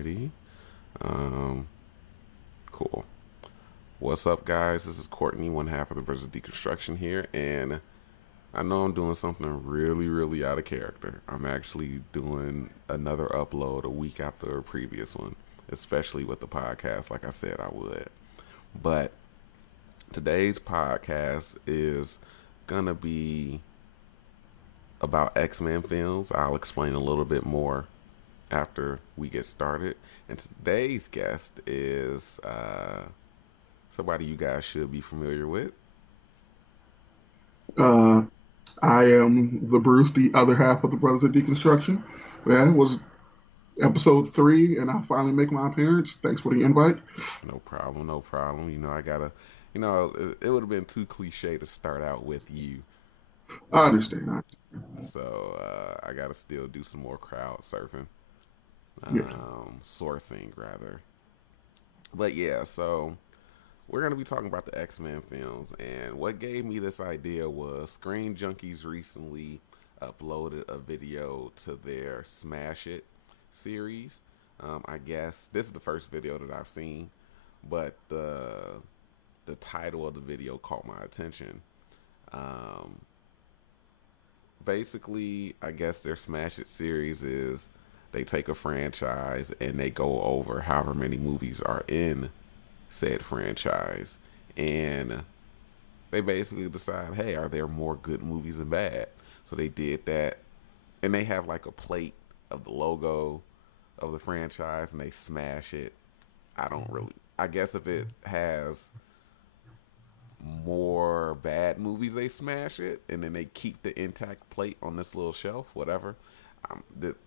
Alrighty. Um, cool. What's up, guys? This is Courtney, one half of the Brothers of Deconstruction here, and I know I'm doing something really, really out of character. I'm actually doing another upload a week after a previous one, especially with the podcast, like I said I would. But today's podcast is gonna be about X-Men films. I'll explain a little bit more after we get started. And today's guest is somebody you guys should be familiar with. Uh, I am the Bruce, the other half of the Brothers of Deconstruction. Yeah, it was episode 3, and I finally make my appearance. Thanks for the invite. No problem, no problem. I gotta, it would have been too cliche to start out with you. I understand. So I gotta still do some more crowd surfing, Yeah. sourcing rather. But yeah, so we're going to be talking about the X-Men films, and what gave me this idea was Screen Junkies recently uploaded a video to their Smash It series. I guess this is the first video that I've seen, but the title of the video caught my attention. Um, Basically, I guess their Smash It series is they take a franchise and they go over however many movies are in said franchise, and they basically decide, hey, are there more good movies than bad? So they did that, and they have like a plate of the logo of the franchise, and they smash it. I don't really. I guess if it has more bad movies, they smash it, and then they keep the intact plate on this little shelf, whatever.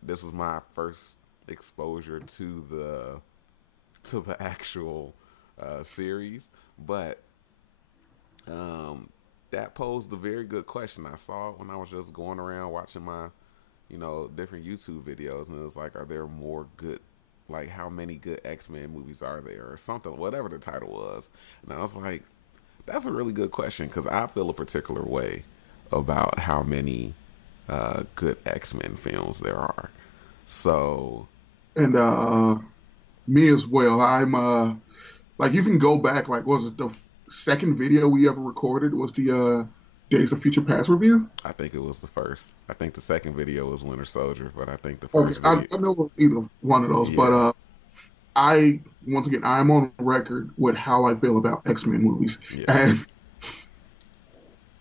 This was my first exposure to the actual series, but that posed a very good question. I saw it when I was just going around watching my, different YouTube videos, and it was like, are there more good, like how many good X-Men movies are there, or something, whatever the title was, and I was like, that's a really good question because I feel a particular way about how many good X-Men films there are. So, And me as well. I'm like you can go back. Like, was it the second video we ever recorded? Was the Days of Future Past review? I think it was the first. I think the second video was Winter Soldier, but I think the Okay, first I, video, I know it was either one of those, but yeah, I once again I'm on record with how I feel about X-Men movies, yeah, and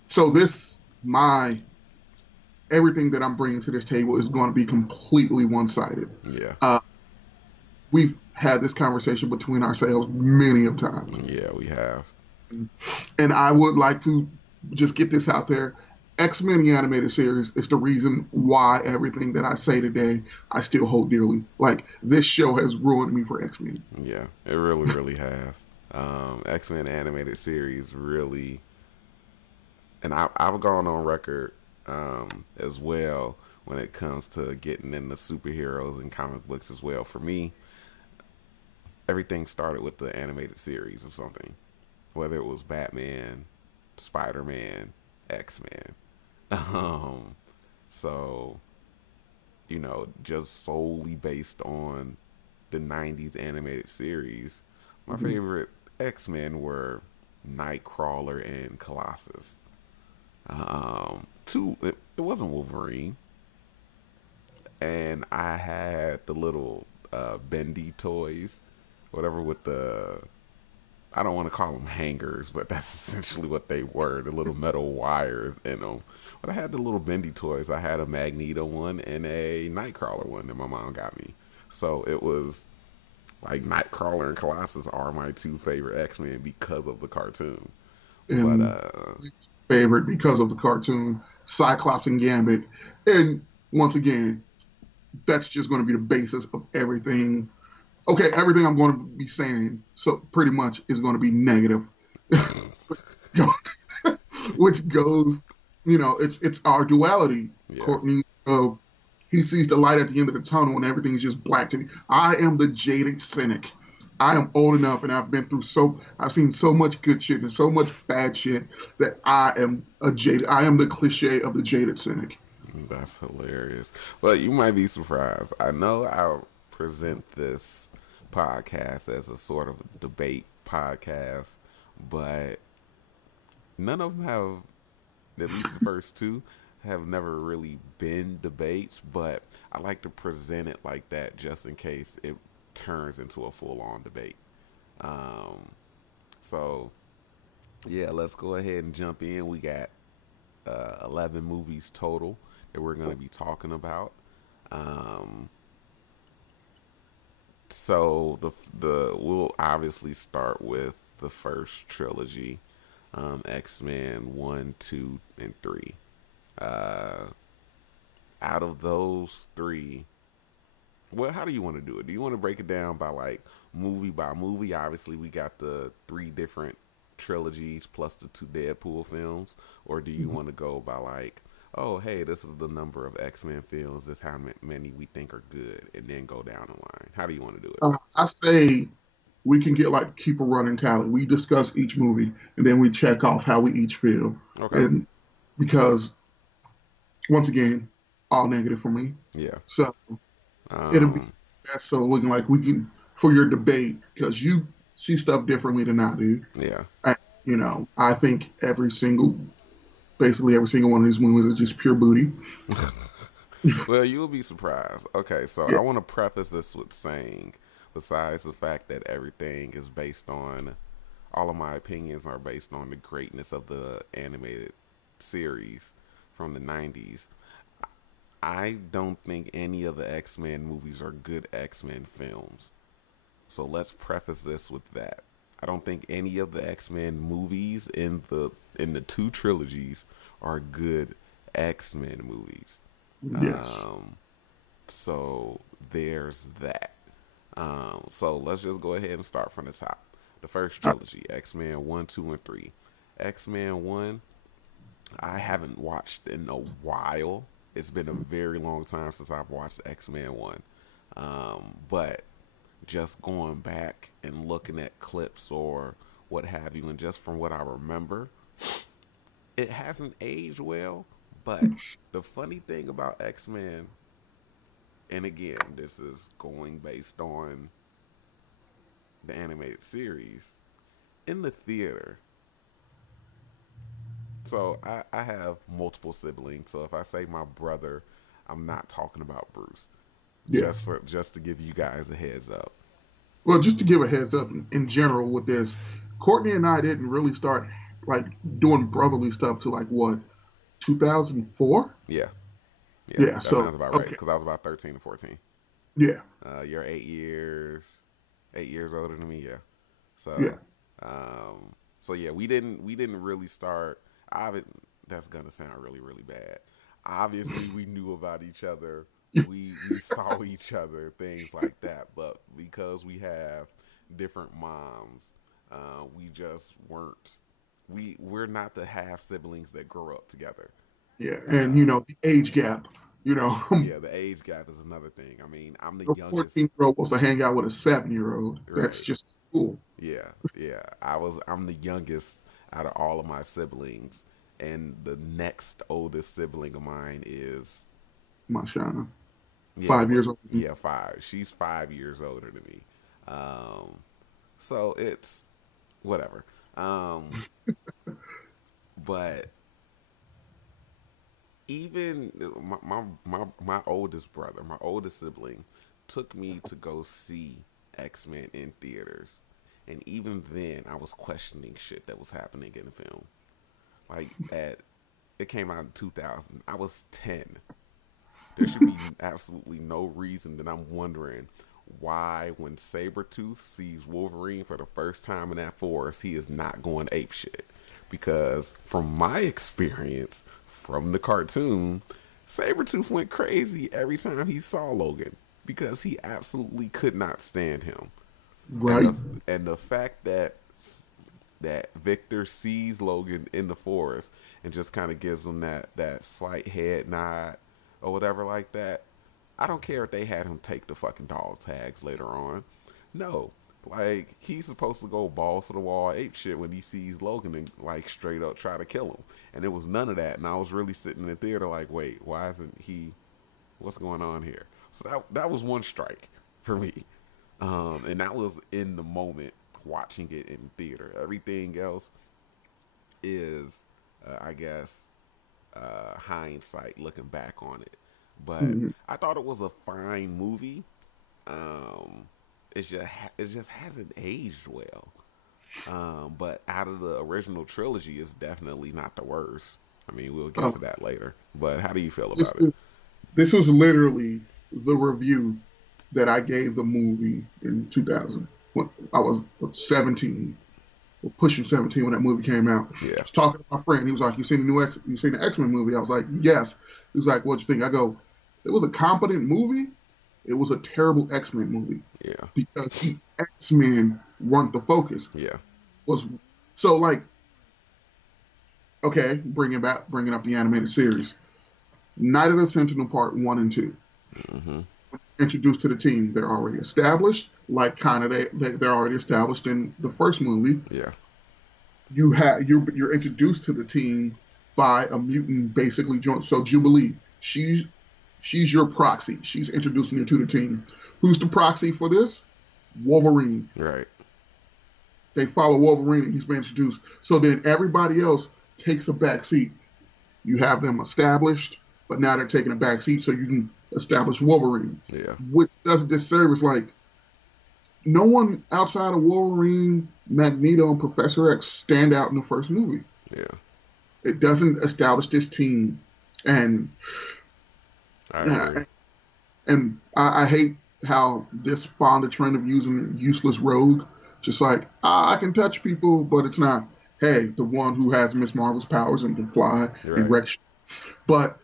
so this my everything that I'm bringing to this table is going to be completely one-sided. yeah, Uh, we've had this conversation between ourselves many of times, yeah, we have. and I would like to just get this out there. X-Men the animated series is the reason why everything that I say today I still hold dearly. Like this show has ruined me for X-Men. Yeah, it really, really has. X-Men animated series really, and I've gone on record as well when it comes to getting into superheroes and comic books as well. For me, everything started with the animated series of something, whether it was Batman, Spider Man, X Men. Um, so, just solely based on the 90s animated series, my Mhm. favorite X Men were Nightcrawler and Colossus. It wasn't Wolverine, and I had the little bendy toys, whatever, with the, I don't want to call them hangers, but that's essentially what they were, the little metal wires in them. But I had the little bendy toys. I had a Magneto one and a Nightcrawler one that my mom got me. So it was like Nightcrawler and Colossus are my two favorite X-Men because of the cartoon. But And favorite because of the cartoon, Cyclops and Gambit. And once again, that's just going to be the basis of everything. Okay, everything I'm going to be saying, so pretty much is going to be negative, which goes, it's our duality. yeah, Courtney, he sees the light at the end of the tunnel and everything's just black to me. I am the jaded cynic. I am old enough and I've seen so much good shit and so much bad shit that I am the cliche of the jaded cynic. that's hilarious. But you might be surprised. I know our present this podcast as a sort of debate podcast, but none of them have, at least the first two, have never really been debates, but I like to present it like that just in case it turns into a full on debate. Um, so, yeah, let's go ahead and jump in. We got 11 movies total that we're going to be talking about. Um, so we'll obviously start with the first trilogy, X-Men 1, 2, and 3. Uh, Out of those three, well, how do you want to do it? Do you want to break it down by like movie by movie? Obviously, we got the three different trilogies plus the two Deadpool films, or do you want to go by like, oh, hey, this is the number of X-Men films. This is how many we think are good, and then go down the line. How do you want to do it? I say we can get like keep a running tally. We discuss each movie and then we check off how we each feel. Okay. And because once again, all negative for me. Yeah. So it'll be Um. best so looking like we can for your debate because you see stuff differently than I do. Yeah. I, I think basically every single one of these movies is just pure booty. Well, you'll be surprised. Okay, so Yeah, I want to preface this with saying, besides the fact that everything is based on, all of my opinions are based on the greatness of the animated series from the 90s. I don't think any of the X-Men movies are good X-Men films. So let's preface this with that. I don't think any of the X-Men movies in the two trilogies are good X-Men movies. yes. Um, so there's that. So let's just go ahead and start from the top. The first Uh, trilogy, X-Men 1, 2, and 3. X-Men 1, I haven't watched in a while. It's been a very long time since I've watched X-Men 1. But just going back and looking at clips or what have you, and just from what I remember, it hasn't aged well. But the funny thing about X-Men, and again, this is going based on the animated series, in the theater. So I have multiple siblings. So if I say my brother, I'm not talking about Bruce. yes. Just to give you guys a heads up. Well, just to give a heads up in general with this, Courtney and I didn't really start like doing brotherly stuff to like what 2004. Yeah, yeah, Yeah. that So sounds about right. okay. Because I was about 13 to 14. Yeah. You're 8 years older than me. Yeah. Yeah. So, so yeah, we didn't really start. Obvi- that's gonna sound really really bad. Obviously, we knew about each other. We saw each other, things like that. But because we have different moms, we just weren't. We're not the half siblings that grow up together. Yeah. And Uh, the age gap. You know, yeah, the age gap is another thing. I mean, I'm the a youngest. 14-year-old wants to hang out with a 7-year-old. That's Right. just cool. Yeah, yeah. I'm the youngest out of all of my siblings, and the next oldest sibling of mine is, Mashana. yeah, 5 years old. yeah, 5. She's 5 years older than me. Um, so it's whatever. Um, but even my oldest brother, my oldest sibling, took me to go see X-Men in theaters, and even then, I was questioning shit that was happening in the film. Like at it came out in 2000. I was 10. There should be absolutely no reason that I'm wondering why when Sabretooth sees Wolverine for the first time in that forest, he is not going ape shit. Because from my experience from the cartoon, Sabretooth went crazy every time he saw Logan because he absolutely could not stand him. And Right. the fact that Victor sees Logan in the forest and just kind of gives him that slight head nod or whatever like that. I don't care if they had him take the fucking dog tags later on. No, like he's supposed to go balls to the wall ape shit when he sees Logan and like straight up try to kill him. And it was none of that. And I was really sitting in the theater like, wait, why isn't he? What's going on here? So that was one strike. for me. And that was in the moment watching it in theater. Everything else is, I guess, hindsight looking back on it. But Mhm. I thought it was a fine movie. Um, it just hasn't aged well. But out of the original trilogy, it's definitely not the worst. I mean, we'll get Uh, to that later. But how do you feel this about it? is this was literally the review that I gave the movie in 2000 when I was 17, or pushing 17 when that movie came out. I Yeah, was talking to my friend. He was like, "You seen the new X? You seen the X-Men movie?" I was like, "Yes." He was like, "What'd you think?" I go, "It was a competent movie. It was a terrible X-Men movie yeah, because the X-Men weren't the focus." yeah, Was so like, okay, bringing up the animated series. Night of the Sentinel Part One and Two. hmm, Introduced to the team, they're already established. Like kind of they're already established in the first movie. yeah, You're introduced to the team by a mutant basically joint. So Jubilee, she's your proxy. She's introducing you to the team. Who's the proxy for this? Wolverine. right, They follow Wolverine, and he's been introduced. So then everybody else takes a back seat. You have them established, but now they're taking a back seat so you can establish Wolverine, yeah, which does a disservice. Like no one outside of Wolverine, Magneto, and Professor X stand out in the first movie. yeah. It doesn't establish this team, and I uh, agree. and I hate how this spawned a trend of using useless rogue. Just like I can touch people, but it's not. Hey, the one who has Miss Marvel's powers and can fly and Right. wreck. But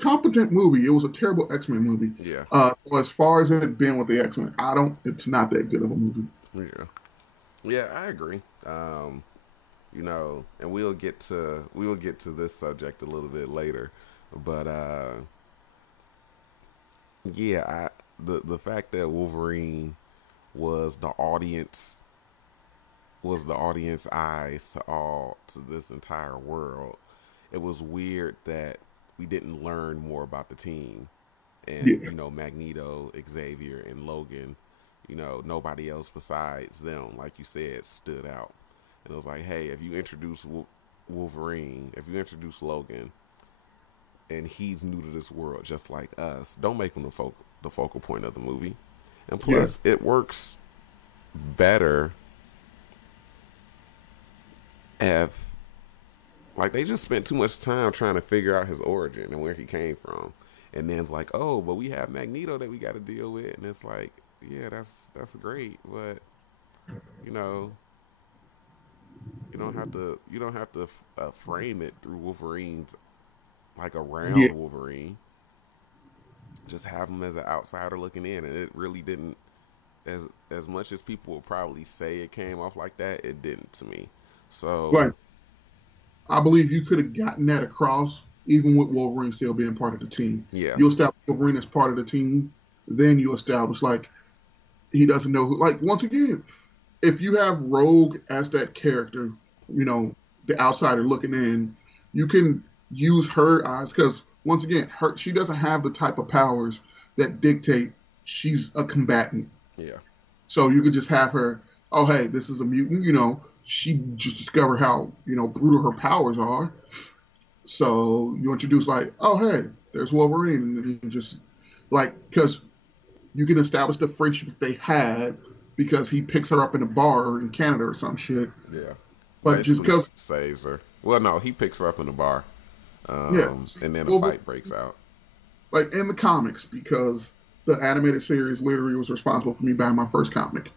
competent movie. It was a terrible X Men movie. Yeah. So as far as it been with the X Men, I don't. It's not that good of a movie. Yeah. Yeah, I agree. And we will get to this subject a little bit later. But yeah, the fact that Wolverine was the audience was the audience eyes to this entire world. It was weird that we didn't learn more about the team and Yeah, Magneto, Xavier, and Logan. Nobody else besides them, like you said, stood out. And it was like, hey, if you introduce Wolverine, if you introduce Logan, and he's new to this world just like us, don't make him the focal point of the movie. And yeah, plus, it works better if like they just spent too much time trying to figure out his origin and where he came from. And then it's like, oh, but we have Magneto that we got to deal with, and it's like, yeah, that's great, but you know, you don't have to frame it through Wolverine's like yeah. around Wolverine. Just have him as an outsider looking in, and it really didn't. As much as people would probably say it came off like that, it didn't to me. So Like I believe you could have gotten that across even with Wolverine still being part of the team. yeah, You establish Wolverine as part of the team, then you establish like he doesn't know who. Like once again, if you have Rogue as that character, you know, the outsider looking in, you can use her eyes because once again, her she doesn't have the type of powers that dictate she's a combatant. yeah, So you could just have her, oh hey, this is a mutant, she just discovered how, brutal her powers are. So you introduce like, oh hey, there's Wolverine, and you just like because you can establish the friendship they had because he picks her up in a bar in Canada or some shit. yeah. But just Basically because, saves her. Well, no, he picks her up in the bar, yeah, and then a Wolverine, fight breaks out. like in the comics, because the animated series literally was responsible for me buying my first comic.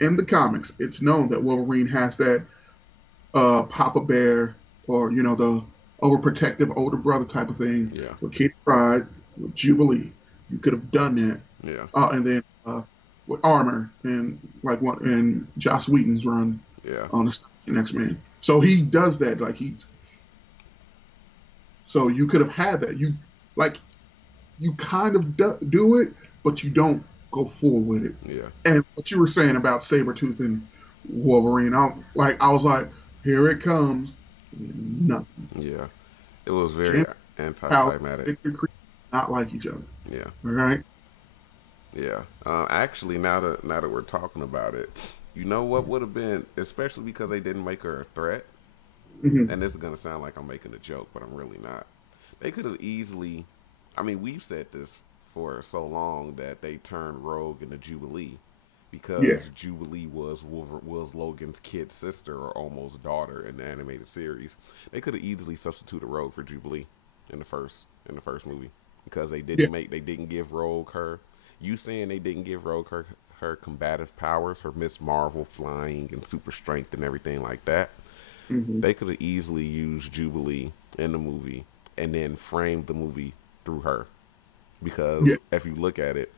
In the comics, it's known that Wolverine has that Papa Bear or the overprotective older brother type of thing Yeah, with Kitty Pryde, with Jubilee. You could have done that, yeah, and then with Armor and like what and Joss Whedon's run yeah, on the X Men. So he does that so you could have had that. Like you kind of do it, but you don't go full with it. yeah, And what you were saying about Sabretooth and Wolverine, I was like, here it comes. Nothing. yeah. It was very James Powell, anticlimactic. Victor Creed, not like each other. Yeah, All right. Yeah. Actually, now that we're talking about it, you know what would have been, especially because they didn't make her a threat. Hmm. And this is gonna sound like I'm making a joke, but I'm really not. They could have easily. I mean, we've said this for so long that they turned Rogue into Jubilee Yeah. because Jubilee was Logan's kid sister or almost daughter in the animated series. They could have easily substituted Rogue for Jubilee in the first movie because Yeah. they didn't give Rogue her. You saying they didn't give Rogue her combative powers, her Miss Marvel flying and super strength and everything like that. Hmm. They could have easily used Jubilee in the movie and then framed the movie through her. Because Yeah. if you look at it,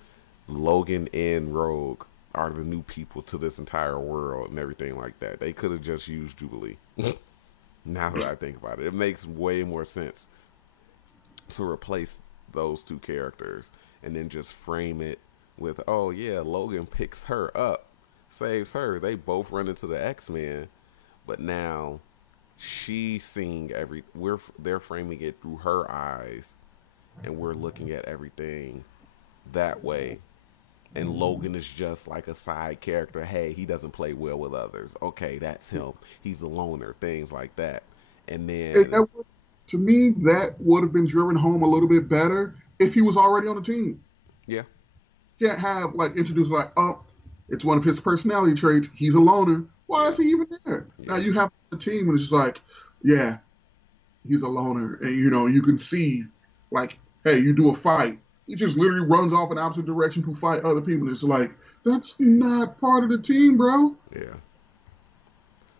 Logan and Rogue are the new people to this entire world and everything like that. They could have just used Jubilee. Now that I think about it, it makes way more sense to replace those two characters and then just frame it with, oh yeah, Logan picks her up, saves her. They both run into the X-Men, but now she's seeing they're framing it through her eyes and we're looking at everything that way, and Logan is just like a side character. Hey, he doesn't play well with others. Okay, that's him. He's a loner. Things like that. And And then, that, to me, that would have been driven home a little bit better if he was already on the team. yeah, Can't have like introduced like, oh, it's one of his personality traits. He's a loner. Why yeah, is he even there? Now yeah, you have a team and it's just like, yeah, he's a loner, and you can see like, hey, you do a fight, he just literally runs off in opposite direction to fight other people. It's like that's not part of the team, bro. yeah.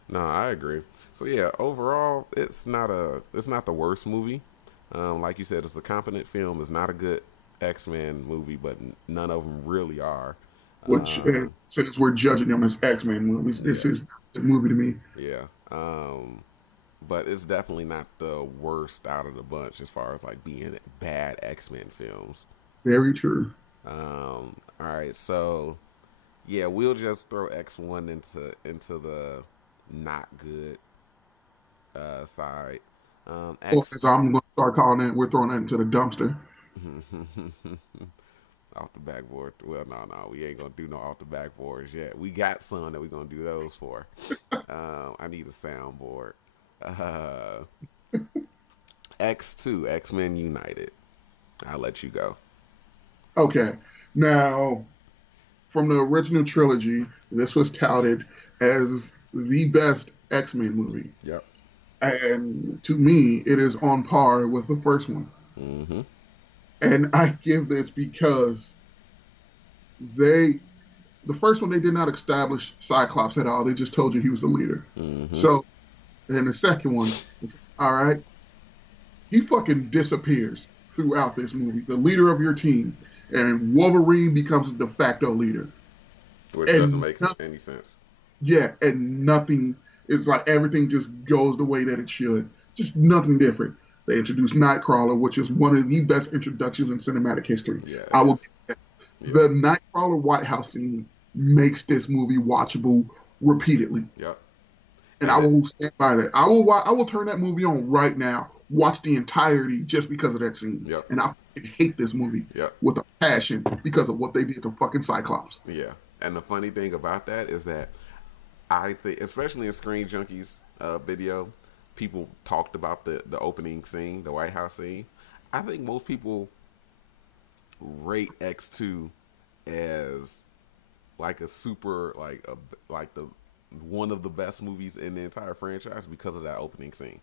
No, I agree. So yeah, overall, it's not the worst movie. Like you said, it's a competent film. It's not a good X Men movie, but none of them really are. Which, Um, since we're judging them as X-Men movies, this yeah, is the movie to me. yeah. But it's definitely not the worst out of the bunch as far as like being bad X Men films. Very true. All right, so yeah, we'll just throw X1 into the not good side. Well, as X2 I'm going to start calling that, we're throwing that into the dumpster. off the backboard. Well, no, we ain't gonna do no off the backboards yet. We got some that we gonna do those for. I need a soundboard. Uh, X2, X Men United. I'll let you go. Okay, now from the original trilogy, this was touted as the best X-Men movie. Yep. And to me, it is on par with the first one. Mm-hmm. And I give this because they, the first one, they did not establish Cyclops at all. They just told you he was the leader. Mm-hmm. So, and the second one, all right, he fucking disappears throughout this movie, the leader of your team. And Wolverine becomes the de facto leader. Which doesn't And make any sense. yeah, and nothing is like everything just goes the way that it should. Just nothing different. They introduced Nightcrawler, which is one of the best introductions in cinematic history. Yeah, it I will. is. Yeah. The Nightcrawler White House scene makes this movie watchable repeatedly, Yep. and I And it, will stand by that. I will turn that movie on right now, watch the entirety just because of that scene, yep. and I fucking hate this movie Yep. with a passion because of what they did to fucking Cyclops. Yeah. And the funny thing about that is that I think, especially in Screen Junkies video, people talked about the opening scene, the White House scene. I think most people rate X2 as like a super like the one of the best movies in the entire franchise because of that opening scene.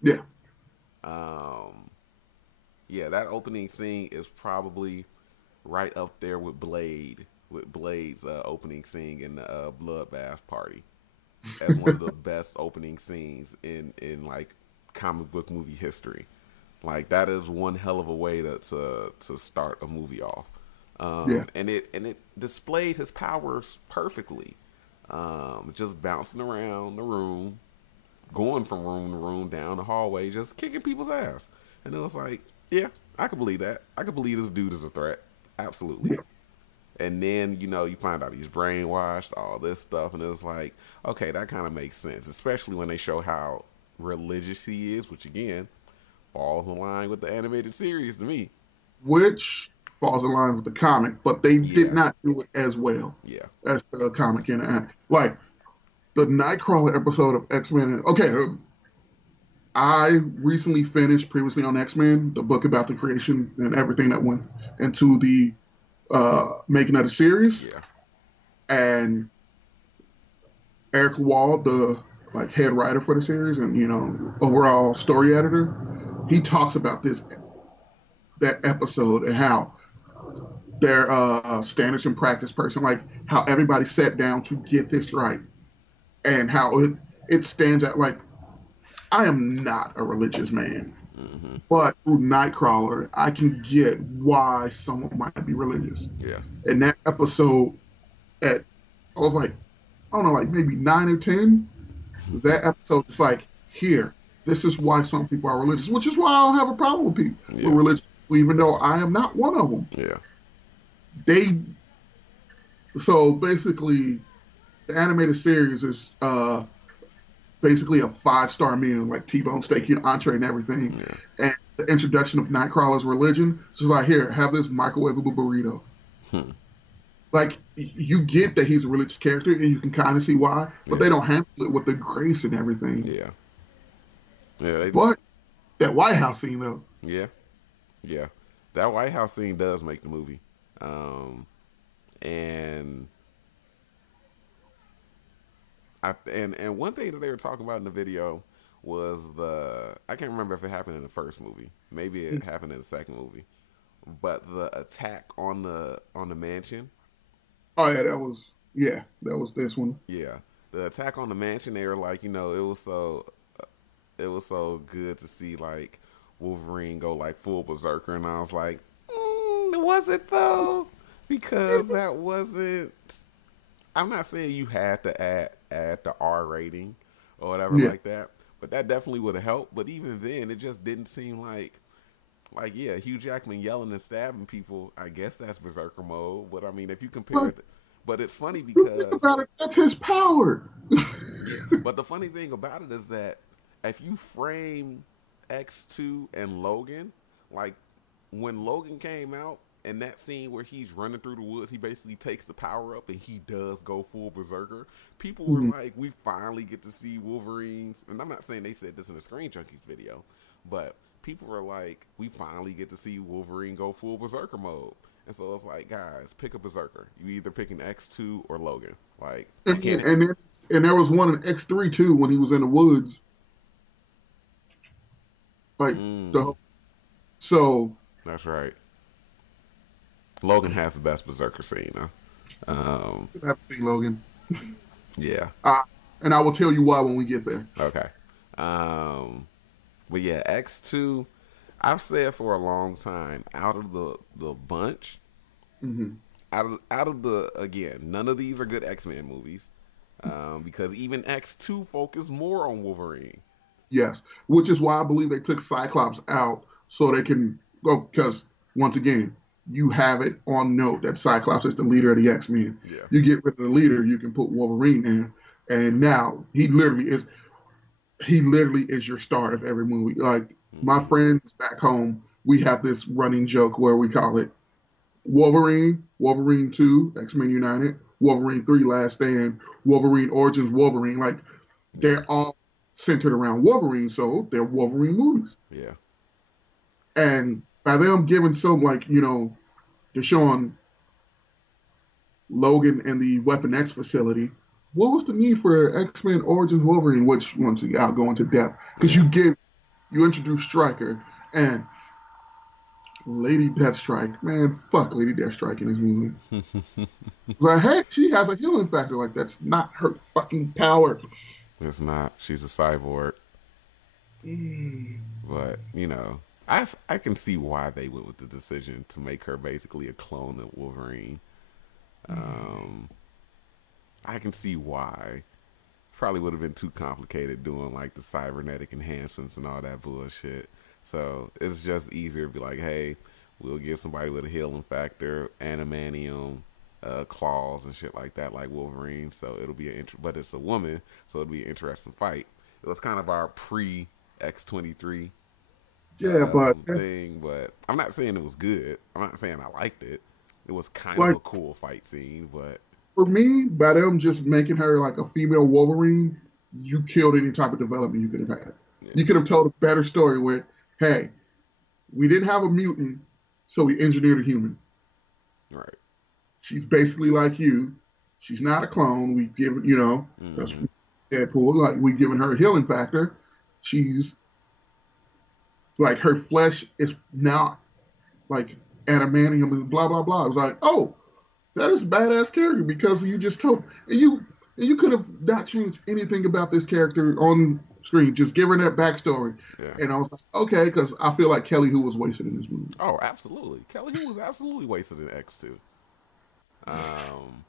Yeah, Um, yeah, that opening scene is probably right up there with Blade's opening scene in the Bloodbath Party as one of the best opening scenes in like comic book movie history. Like that is one hell of a way to start a movie off. yeah, And it displayed his powers perfectly. Just bouncing around the room, going from room to room, down the hallway, just kicking people's ass. And it was like, yeah, I can believe that. I can believe this dude is a threat. Absolutely. yeah. And then, you find out he's brainwashed, all this stuff, and it's like, okay, that kind of makes sense, especially when they show how religious he is, which again falls in line with the animated series to me. Which falls in line with the comic, but they did Yeah. not do it as well Yeah. as the comic. And like the Nightcrawler episode of X Men. Okay, I recently finished previously on X Men, the book about the creation and everything that went into the making of the series, Yeah. and Eric Wald, the like head writer for the series and overall story editor, he talks about that episode and how their standards and practice person, like how everybody sat down to get this right, and how it stands out. Like I am not a religious man, Mm-hmm. but through Nightcrawler, I can get why someone might be religious. Yeah. And that episode, at I was like, I don't know, like maybe 9 or 10. That episode is like, here, this is why some people are religious, which is why I don't have a problem with people with Yeah. religion, even though I am not one of them. Yeah. They so basically the animated series is basically a 5-star meal, like T-bone steak, entree, and everything. Yeah. And the introduction of Nightcrawler's religion, so it's like, here, have this microwavable burrito. Hmm. Like you get that he's a religious character, and you can kind of see why, but Yeah. they don't handle it with the grace and everything. Yeah. Yeah. They, But that White House scene, though, yeah. Yeah. That White House scene does make the movie. And and one thing that they were talking about in the video was I can't remember if it happened in the first movie. Maybe it happened in the second movie. But the attack on the mansion. oh yeah, that was this one. Yeah. The attack on the mansion, they were like, it was so good to see like Wolverine go like full berserker, and I was like, was it though? Because that wasn't. I'm not saying you had to add the R rating or whatever Yeah, like that, but that definitely would have helped. But even then, it just didn't seem like yeah, Hugh Jackman yelling and stabbing people. I guess that's berserker mode. But I mean, if you compare but it, but it's funny you think because about it, that's his power. yeah. But the funny thing about it is that if you frame X2 and Logan, like when Logan came out and that scene where he's running through the woods, he basically takes the power up and he does go full berserker. People were Mhm. like, we finally get to see Wolverines. And I'm not saying they said this in the Screen Junkies video, but people were like, we finally get to see Wolverine go full berserker mode. And so it's like, guys, pick a berserker. You either picking X2 or Logan. Like, you And, can't. and there was one in X3 too when he was in the woods, like Mm, the so that's right. Logan has the best berserker scene. Huh? Um, I have to see Logan. yeah. Uh, and I will tell you why when we get there. Okay. Um, but yeah, X2. I've said for a long time, out of the bunch, Hmm. out of the again, none of these are good X-Men movies, because even X2 focus more on Wolverine. Yes, which is why I believe they took Cyclops out so they can go because once again, you have it on note that Cyclops is the leader of the X-Men. Yeah. You get rid of the leader, you can put Wolverine in, and now he literally is your start of every movie. Like my Hmm. friends back home, we have this running joke where we call it Wolverine, Wolverine 2, X-Men United, Wolverine 3, Last Stand, Wolverine Origins, Wolverine. Like Yeah. they're all centered around Wolverine, so they're Wolverine movies. Yeah. And by them giving some they're showing Logan and the Weapon X facility. What was the need for X-Men Origins Wolverine? Which once again, I'll go into depth because Yeah. you introduce Stryker and Lady Deathstrike. Man, fuck Lady Deathstrike in this movie. But hey, she has a healing factor. Like that's not her fucking power. It's not. She's a cyborg. Mm. But I can see why they went with the decision to make her basically a clone of Wolverine. Um, I can see why. Probably would have been too complicated doing like the cybernetic enhancements and all that bullshit. So it's just easier to be like, hey, we'll give somebody with a healing factor, animanium, claws and shit like that, like Wolverine. So it'll be but it's a woman, so it'll be an interesting fight. It was kind of our pre X 23 Yeah, but thing, but I'm not saying it was good. I'm not saying I liked it. It was kind of like a cool fight scene, but for me, by them just making her like a female Wolverine, you killed any type of development you could have had. yeah, You could have told a better story with, hey, we didn't have a mutant, so we engineered a human. right. She's basically like you. She's not a clone. We've given, that's Mm-hmm. Deadpool. Like we've given her a healing factor. She's like her flesh is now like adamantium and blah blah blah. I was like, oh, that is a badass character because you just told and you could have not changed anything about this character on screen. Just give her that backstory. Yeah. And I was like, okay, because I feel like Kelly Who was wasted in this movie. Oh, absolutely. Kelly Hu was absolutely wasted in X2. Um,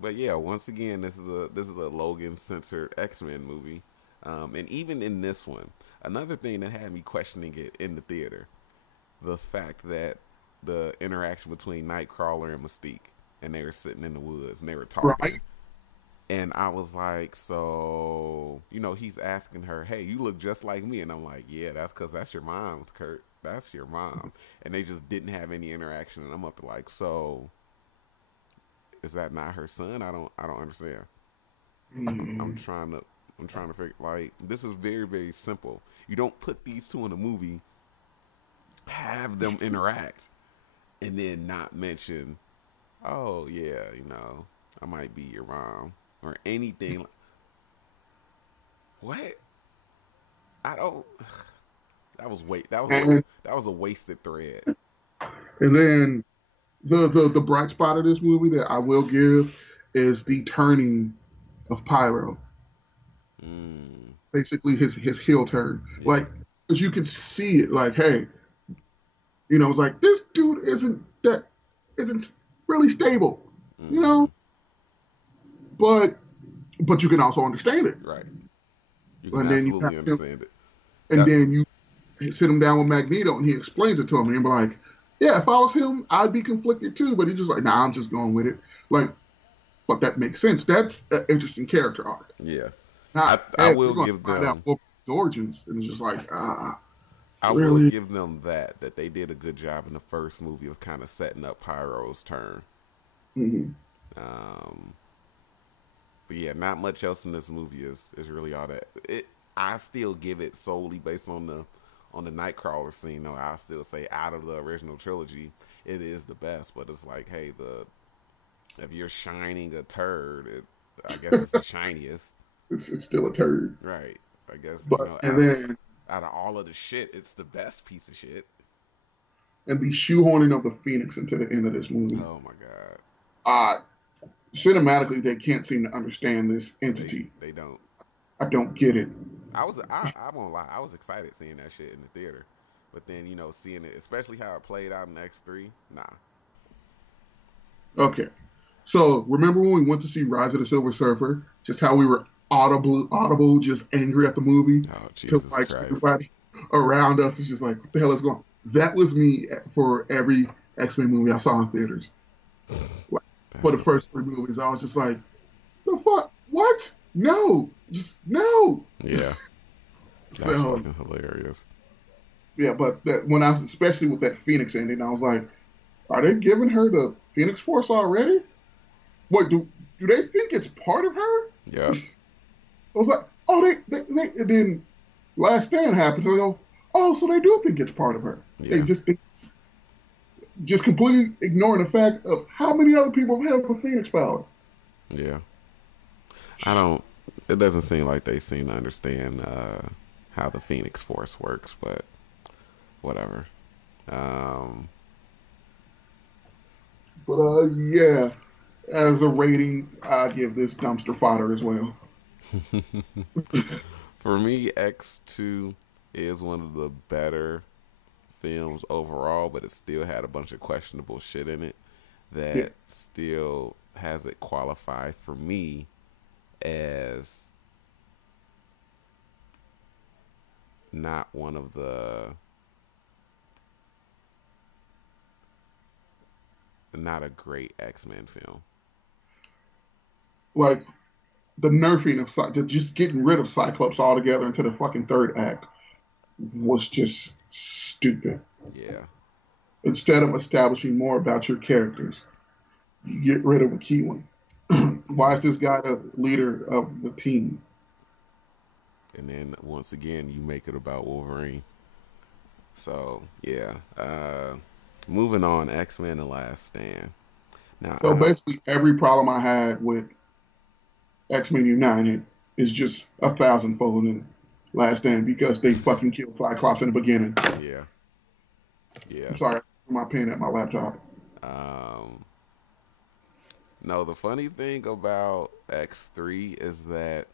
but yeah, once again, this is a Logan censored X-Men movie. And even in this one, another thing that had me questioning it in the theater, the fact that the interaction between Nightcrawler and Mystique, and they were sitting in the woods and they were talking. Right? And I was like, so, he's asking her, hey, you look just like me. And I'm like, yeah, that's because that's your mom, Kurt. That's your mom. And they just didn't have any interaction. And I'm up to like, so is that not her son? I don't understand. I'm Mm. trying to, I'm trying to figure, like, this is very, very simple. You don't put these two in a movie, have them interact, and then not mention, oh, yeah, I might be your mom or anything. What? I don't. That was wait. That was a And that was a wasted thread. and then the bright spot of this movie that I will give is the turning of Pyro. Mm, Basically, his heel turn. yeah. Like, because you could see it. Like, hey, it's like this dude isn't really stable. You know, Mm-hmm. but you can also understand it. Right. You can And then you have absolutely him, understand it. and That. then you sit him down with Magneto, and he explains it to him, and be like, yeah, if I was him, I'd be conflicted too. But he's just like, nah, I'm just going with it. Like, but that makes sense. That's an interesting character arc. Yeah. I Not, I hey, we're will going to give find out them. what his origins, and it's just like, I will really? give them that they did a good job in the first movie of kind of setting up Pyro's turn. Mm-hmm. Um, but yeah, not much else in this movie is really all that. I still give it solely based on the Nightcrawler scene. Though I still say out of the original trilogy, it is the best. But it's like, hey, the if you're shining a turd, I guess it's the shiniest, It's still a turd. right? I guess But and then out of all of the shit, it's the best piece of shit. and the shoehorning of the Phoenix into the end of this movie. Oh my god, Uh Cinematically, they can't seem to understand this they entity. they don't. I don't get it. I won't lie, I was excited seeing that shit in the theater, but then seeing it, especially how it played out in X3, nah. Okay, so remember when we went to see Rise of the Silver Surfer? Just how we were audible, just angry at the movie. Oh To Jesus like Christ, everybody around us is just like, what the hell is going on? That was me for every X-Men movie I saw in theaters. Like, for that's the first three movies, I was just like, the fuck? What? No, just no. yeah, that's So fucking hilarious. yeah, but when I was especially with that Phoenix ending, I was like, are they giving her the Phoenix Force already? What do they think it's part of her? Yep. I was like, oh, and then Last Stand happens. I go, oh, so they do think it's part of her. They Yeah. just completely ignoring the fact of how many other people have the Phoenix power. Yeah. I don't. It doesn't seem like they seem to understand how the Phoenix Force works, but whatever. Um, But yeah, as a rating, I give this dumpster fodder as well. for me, X2 is one of the better films overall, but it still had a bunch of questionable shit in it Yeah, that still has it qualify for me as not one of the not a great X-Men film. like the nerfing of just getting rid of Cyclops altogether into the fucking third act. was just stupid. Yeah. Instead of establishing more about your characters, you get rid of a key one. And Why then is this guy the leader of the team? once again you make it about Wolverine. So yeah. Moving on, X Men: The Last Stand. Now So basically, every problem I had with X-Men United is just a thousandfold in Last Stand because they fucking killed Cyclops in the beginning. yeah, yeah. I'm sorry, my pen at my laptop. Um, no, the funny thing about X3 is that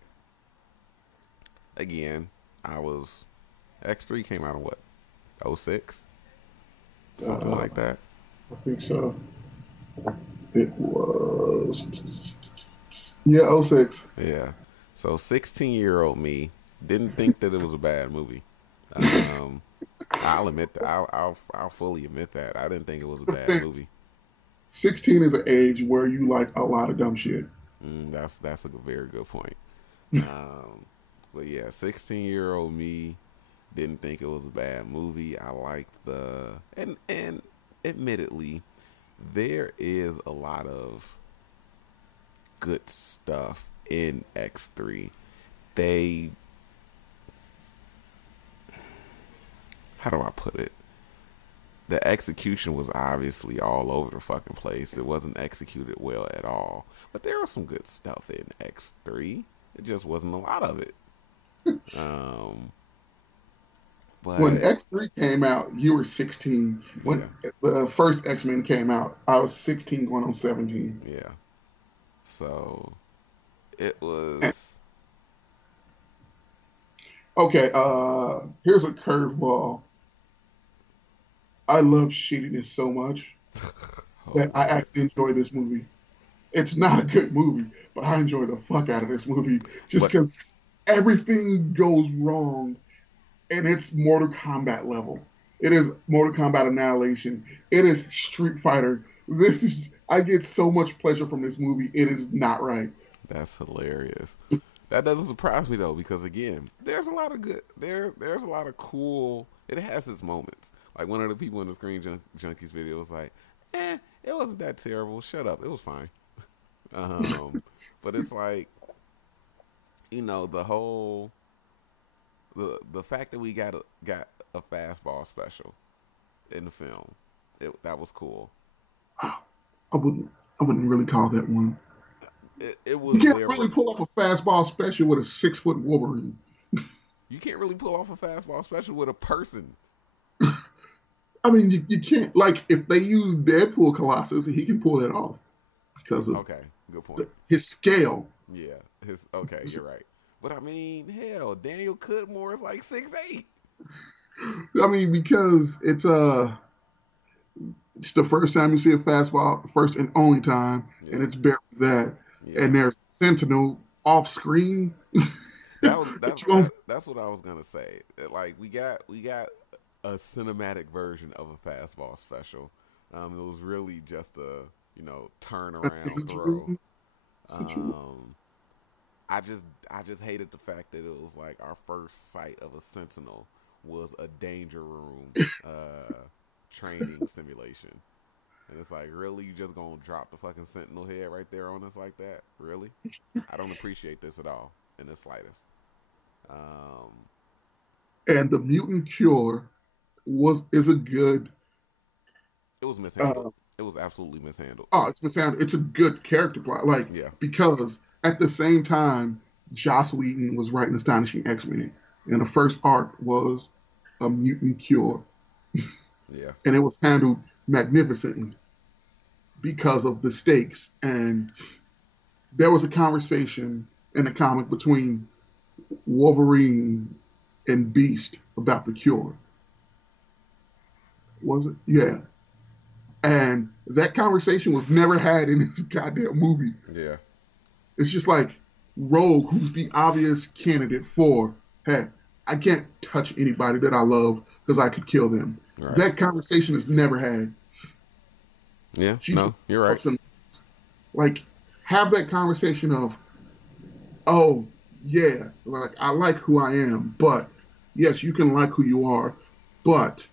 again, I was X3 came out in what? '06, something Uh, like that. I think so. It was yeah, '06. Yeah. So 16-year-old me didn't think that it was a bad movie. Um, I'll admit that. I'll fully admit that I didn't think it was a bad Defense. movie. 16 is an age where you like a lot of dumb shit. That's a very good point. Um, but yeah, 16-year-old me didn't think it was a bad movie. I liked and admittedly, there is a lot of good stuff in X3. They How do I put it? The execution was obviously all over the fucking place. It wasn't executed well at all. But there was some good stuff in X3. It just wasn't a lot of it. Um, When but X3 came out, you were 16. yeah, When the first X-Men came out, I was 16 going on 17. yeah. So it And, was. okay, here's a curveball. I love shittiness so much Oh that I Lord, actually enjoy this movie. It's not a good movie, but I enjoy the fuck out of this movie just but because everything goes wrong and it's Mortal Kombat level. It is Mortal Kombat Annihilation. It is Street Fighter. I get so much pleasure from this movie. It is not right. that's hilarious. That doesn't surprise me though, because again, there's a lot of there's a lot of cool. It has its moments. Like one of the people in the Junkies video was like, it wasn't that terrible. Shut up, it was fine. Um, but it's like the whole the fact that we got a fastball special in the film, that was cool. I wouldn't. I wouldn't really call that one. It You was can't there. really pull off a fastball special with a 6 foot Wolverine. You can't really pull off a fastball special with a person. I mean, you can't like if they use Deadpool Colossus, he can pull that off because of Okay, good point. his scale. Yeah, his okay, you're right. But I mean, hell, Daniel Cudmore is like 6'8". I mean, because it's the first time you see a fastball, first and only time, and Yeah, it's barely that. yeah. And there's Sentinel off screen. That was that you don't, that's what I was gonna say. Like we got a cinematic version of a fastball special. It was really just a turn a around danger throw. room. Um, I just hated the fact that it was like our first sight of a Sentinel was a danger room training simulation. And it's like, really, you just gonna drop the fucking Sentinel head right there on us like that? Really? I don't appreciate this at all in the slightest. Um, And the mutant cure was is a good. it was mishandled. Uh, It was absolutely mishandled. it's the sound. It's a good character plot. Like Yeah, because at the same time, Joss Whedon was writing Astonishing X-Men, and the first arc was a mutant cure, yeah, and it was handled magnificently because of the stakes. And there was a conversation in the comic between Wolverine and Beast about the cure. Was it? Yeah. And that conversation was never had in this goddamn movie. yeah. It's just like Rogue, who's the obvious candidate for, hey, I can't touch anybody that I love because I could kill them. All right. That conversation is never had. Yeah. She No, just you're right. helps them like have that conversation of, oh yeah, like I like who I am, but yes, you can like who you are, but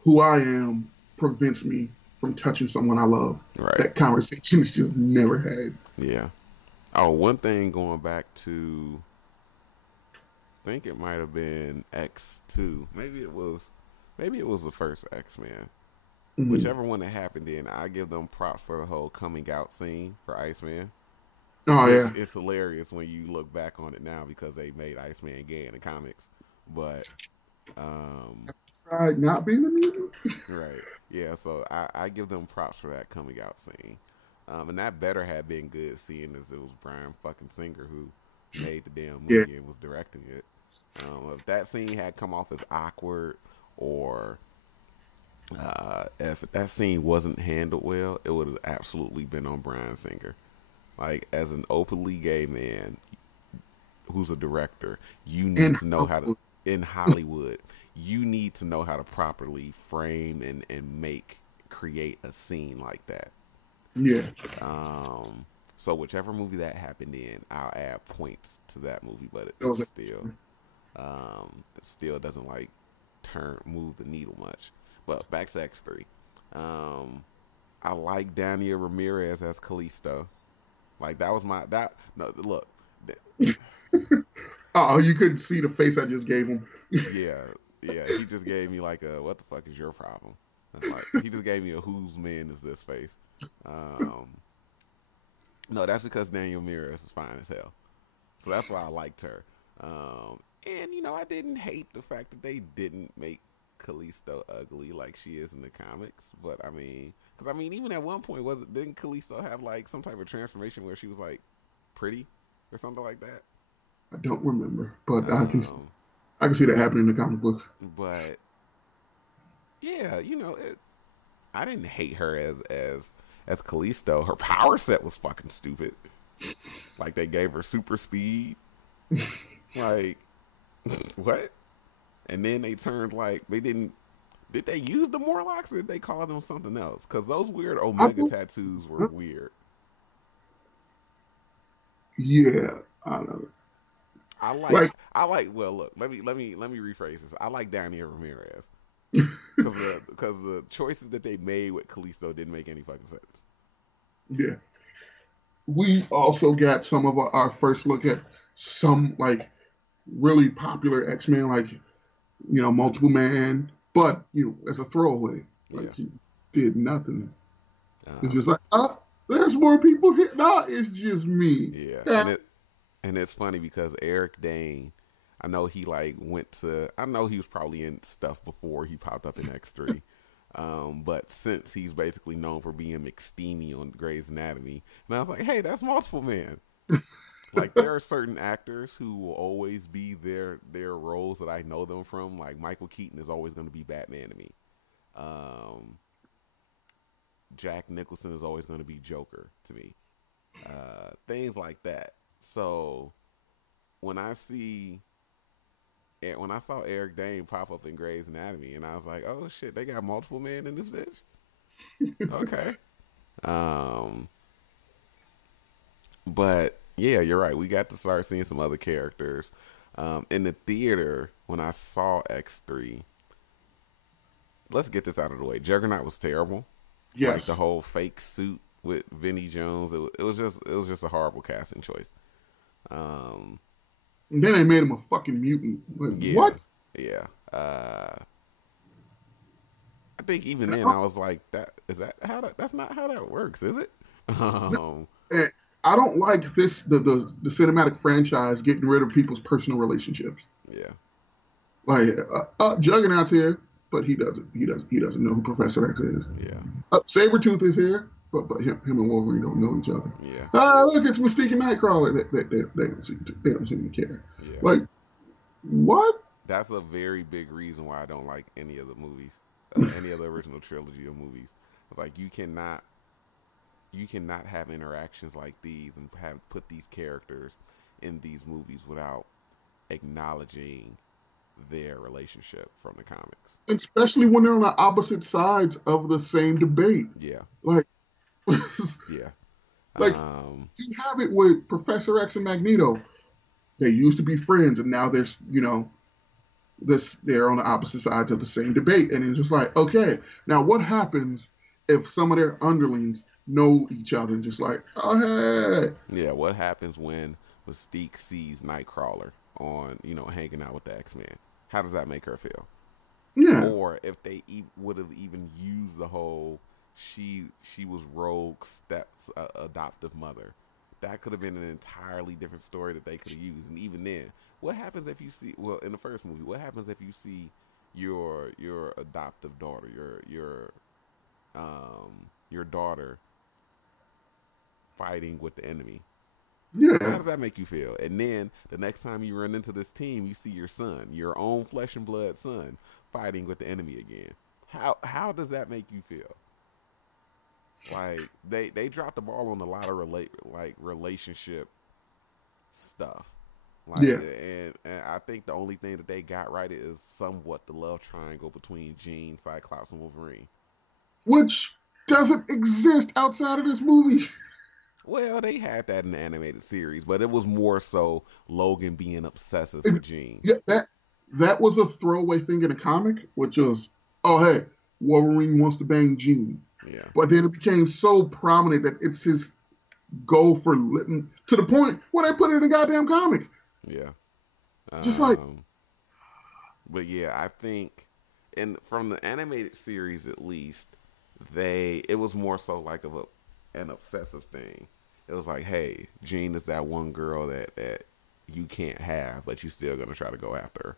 who I am prevents me from touching someone I love. Right. That conversation is just never had. Yeah. Oh, one thing going back to, I think it might have been X2. Maybe it was the first X Men. Mm. Whichever one that happened in, I give them props for the whole coming out scene for Iceman, Oh which yeah, is hilarious when you look back on it now because they made Iceman gay in the comics. But um, tried not being a mutant. right, yeah. So I give them props for that coming out scene, and that better have been good, seeing as it was Brian fucking Singer who made the damn Yeah, movie and was directing it. If that scene had come off as awkward or if that scene wasn't handled well, it would have absolutely been on Brian Singer. Like as an openly gay man who's a director, you need and to know how to in Hollywood. You need to know how to properly frame and make create a scene like that. yeah, Um, so whichever movie that happened in, I'll add points to that movie, but that was it still doesn't like turn move the needle much. But back to X3. Um, I like Daniel Ramirez as Kalisto. Like that was my that no look. Oh, you couldn't see the face I just gave him. Yeah, yeah. He just gave me like a what the fuck is your problem? Like he just gave me a whose man is this face. Um, no, that's because Daniel Ramirez is fine as hell. So that's why I liked her. And I didn't hate the fact that they didn't make Kalisto ugly like she is in the comics. But I mean, because I mean, even at one point, didn't Kalisto have like some type of transformation where she was like pretty or something like that? I don't remember, but Um, I can see that happening in the comic book. but yeah, I didn't hate her as Kalisto. Her power set was fucking stupid. Like they gave her super speed. Like what? And then they turned like they didn't. Did they use the Morlocks or did they call them something else? Because those weird I Omega think, tattoos were weird. yeah, I don't know. I like Like, I like. Well, look, let me rephrase this. I like Daniel Ramirez because the choices that they made with Kalisto didn't make any fucking sense. yeah, we also got some of our first look at some like really popular X Men, like Multiple Man, but as a throwaway, Yeah. like he did nothing. It's Um, just like, there's more people here. No, it's just me. yeah, Yeah, and it's funny because Eric Dane, I know he like went to. I know he was probably in stuff before he popped up in X3. But since he's basically known for being McSteamy on Grey's Anatomy, and I was like, hey, that's multiple man. Like there are certain actors who will always be their roles that I know them from. Like Michael Keaton is always going to be Batman to me. Um, Jack Nicholson is always going to be Joker to me. Things like that. So when I see when I saw Eric Dane pop up in Grey's Anatomy, and I was like, oh shit, they got multiple men in this bitch. Okay. Um, but yeah, you're right. We got to start seeing some other characters. In the theater, when I saw X3, let's get this out of the way. Juggernaut was terrible. Like the yes. whole fake suit with Vinnie Jones, it was just a horrible casting choice. Um, And then they made him a fucking mutant. Like, yeah, what? yeah. I think even then I was like, that's not how that works, is it? Um, And I don't like this the cinematic franchise getting rid of people's personal relationships. yeah, Like Juggernaut's here, but he doesn't know who Professor X is. yeah, Sabretooth is here, but him and Wolverine don't know each other. yeah, Look, it's Mystique and Nightcrawler. They don't seem to care. yeah. Like what? That's a very big reason why I don't like any of the movies, any of the original trilogy of movies. It's like you cannot have interactions like these and have put these characters in these movies without acknowledging their relationship from the comics. Especially when they're on the opposite sides of the same debate. Yeah, Like, yeah, like um, you have it with Professor X and Magneto. They used to be friends, and now they're they're on the opposite sides of the same debate, and it's just like, okay, now what happens if some of their underlings know each other and just like, oh hey, Yeah, what happens when Mystique sees Nightcrawler on, hanging out with the X Men? How does that make her feel? yeah, Or if they would have even used the whole she was Rogue's step's adoptive mother, that could have been an entirely different story that they could have used. And even then, what happens if you see? Well, in the first movie, what happens if you see your adoptive daughter, your daughter fighting with the enemy? How yeah. does that make you feel? And then the next time you run into this team, you see your son, your own flesh and blood son, fighting with the enemy again. How does that make you feel? Like they dropped the ball on a lot of relationship stuff. Like Yeah, and I think the only thing that they got right is somewhat the love triangle between Jean, Cyclops, and Wolverine. which doesn't exist outside of this movie. Well, they had that in the animated series, but it was more so Logan being obsessive with Jean. Yeah, that was a throwaway thing in the comic, which was, oh hey, Wolverine wants to bang Jean, Yeah, but then it became so prominent that it's his goal for living to the point where they put it in a goddamn comic. yeah. Just like, Um, but yeah, I think, and from the animated series at least, it was more so like an obsessive thing. It was like, hey, Jean is that one girl that you can't have, but you still gonna try to go after her.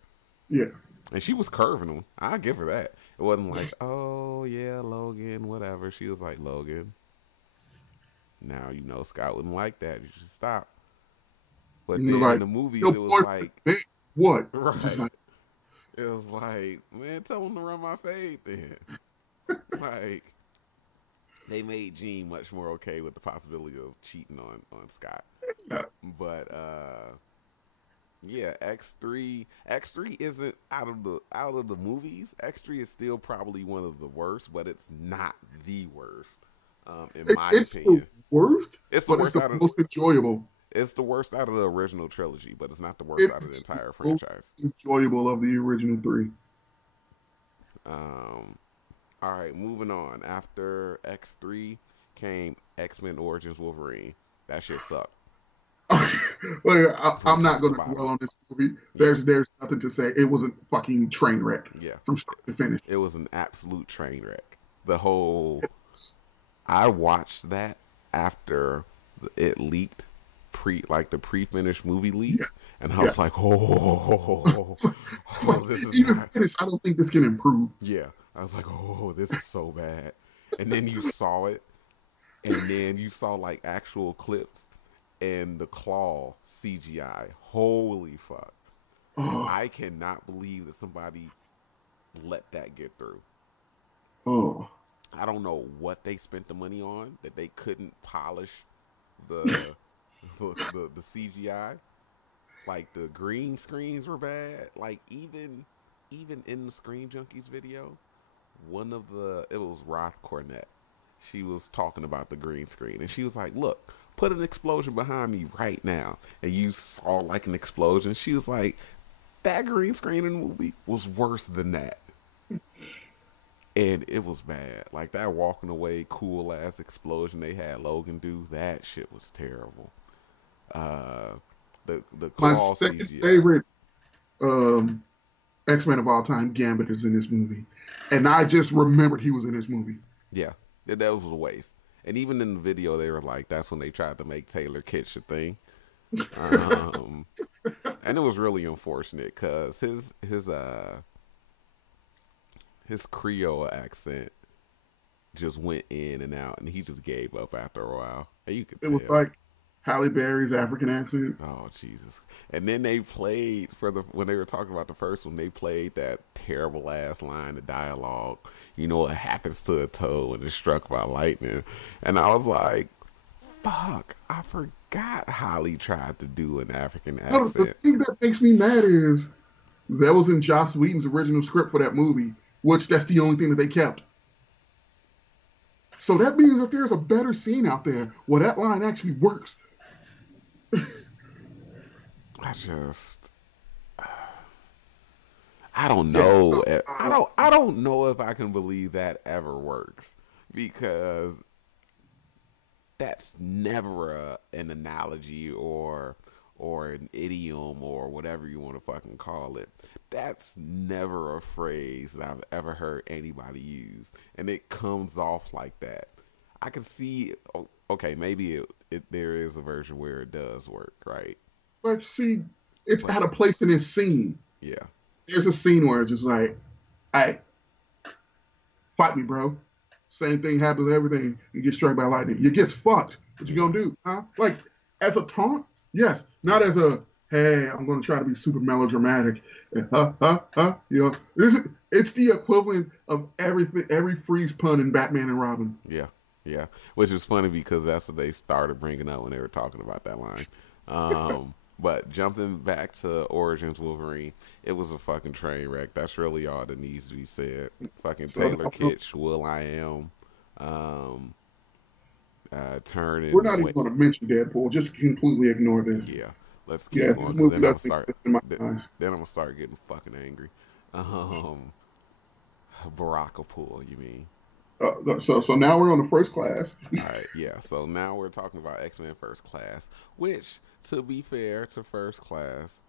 yeah, And she was curving him. I give her that. It wasn't like, oh yeah, Logan, whatever. She was like, Logan, now you know Scott wouldn't like that. You should stop. But then in like the movies, your it was boyfriend, like, bitch, what? Just right. like, It was like, man, tell him to run my fade then. Like, they made Gene much more okay with the possibility of cheating on Scott. yeah, But yeah, X3 isn't out of the movies. X3 is still probably one of the worst, but it's not the worst. In my it's the opinion, worst, it's the but it's worst the out of most enjoyable. it's the worst out of the original trilogy, but it's not the worst out It's of the the entire most franchise. enjoyable of the original three. Um, all right, moving on. After X3 came X-Men Origins Wolverine. That shit sucked Well, from I'm not top to going to dwell bottom. on this movie. Yeah, There's nothing to say. It was a fucking train wreck yeah. from start to finish. It was an absolute train wreck. The whole It I watched that after it leaked, like the pre-finished movie yes, leaked, and I was yes. like, oh, It's like this is even not. finished. I don't think this can improve. Yeah, I was like, oh, this is so bad. And then you saw it, and then you saw like actual clips and the claw CGI. Holy fuck! Oh, I cannot believe that somebody let that get through. oh. I don't know what they spent the money on that they couldn't polish the the CGI. Like the green screens were bad. Like even in the Screen Junkies video, one of it was Roth Cornett. She was talking about the green screen and she was like, "Look, put an explosion behind me right now." And you saw like an explosion. She was like, "That green screen in the movie was worse than that." And it was bad. Like that walking away cool ass explosion they had Logan do, that shit was terrible. Uh the My claw second CGI. favorite um, X-Men of all time, Gambit, is in this movie, and I just remembered he was in this movie. Yeah. That was a waste. And even in the video they were like that's when they tried to make Taylor Kitsch a thing. Um and it was really unfortunate cuz his Creole accent just went in and out and he just gave up after a while. And you could It was tell. like Halle Berry's African accent. Oh Jesus! And then they played when they were talking about the first one. They played that terrible ass line of dialogue. You know what happens to a toe when it's struck by lightning? And I was like, "Fuck! I forgot Holly tried to do an African No, the accent." thing that makes me mad is that was in Joss Whedon's original script for that movie, which that's the only thing that they kept. So that means that there's a better scene out there where that line actually works. I just, I don't Yeah. know. So I don't know if I can believe that ever works because that's never an analogy or an idiom or whatever you want to fucking call it. That's never a phrase that I've ever heard anybody use, and it comes off like that. I can see. Okay, maybe there is a version where it does work, right? but see, it's But at a place in this scene. yeah, There's a scene where it's just like, hey, fight me, bro. Same thing happens to everything. You get struck by lightning. You get fucked. What you yeah, gonna do? Huh? Like as a taunt? Yes. Not yeah, as a hey, I'm gonna try to be super melodramatic. You know, it's the equivalent of everything every freeze pun in Batman and Robin. yeah, yeah. Which is funny because that's what they started bringing up when they were talking about that line. But jumping back to Origins Wolverine, it was a fucking train wreck. That's really all that needs to be said. Fucking So Taylor Kitsch, Will I Am, um, we're turning. not even gonna mention Deadpool. Just completely ignore this. Yeah, let's keep Yeah, this going because movie then I'm gonna doesn't start. exist in my Then, eyes. then I'm gonna start getting fucking angry. Um, Barakapool, you mean? So now we're on the first class. All right, yeah. So now we're talking about X Men First Class, which, to be fair to First Class,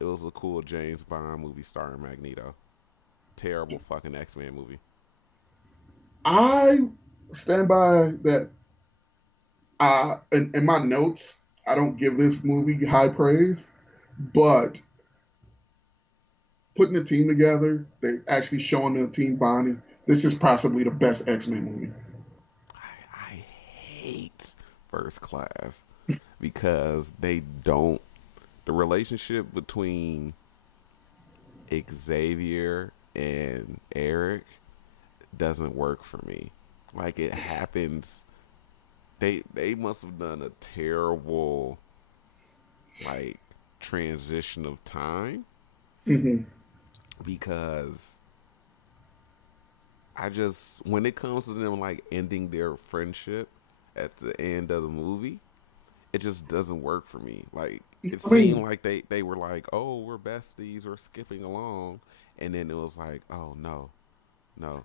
it was a cool James Bond movie starring Magneto. Terrible fucking X Men movie. I stand by that. In my notes, I don't give this movie high praise, but putting the team together, they actually showing the team bonding. This is possibly the best X Men movie. I hate First Class because they don't. The relationship between Xavier and Eric doesn't work for me. Like it happens. They must have done a terrible like transition of time Hmm. because I just when it comes to them like ending their friendship at the end of the movie, it just doesn't work for me. Like it I seemed mean, like they were like, "Oh, we're besties, we're skipping along." And then it was like, "Oh no. No.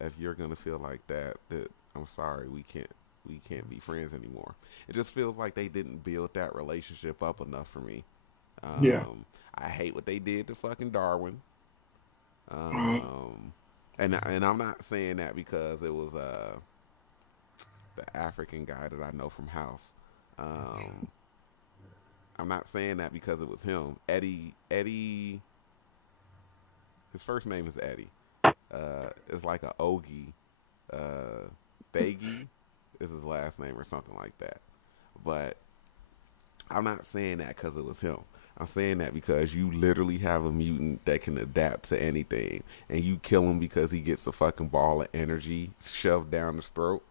If you're going to feel like that I'm sorry, we can't be friends anymore." It just feels like they didn't build that relationship up enough for me. yeah. I hate what they did to fucking Darwin. Uh, Um, and I'm not saying that because it was the African guy that I know from House. Um, I'm not saying that because it was him. Eddie. His first name is Eddie. It's like a Ogie. Uh, Thagi is his last name or something like that. But I'm not saying that because it was him. I'm saying that because you literally have a mutant that can adapt to anything, and you kill him because he gets a fucking ball of energy shoved down his throat.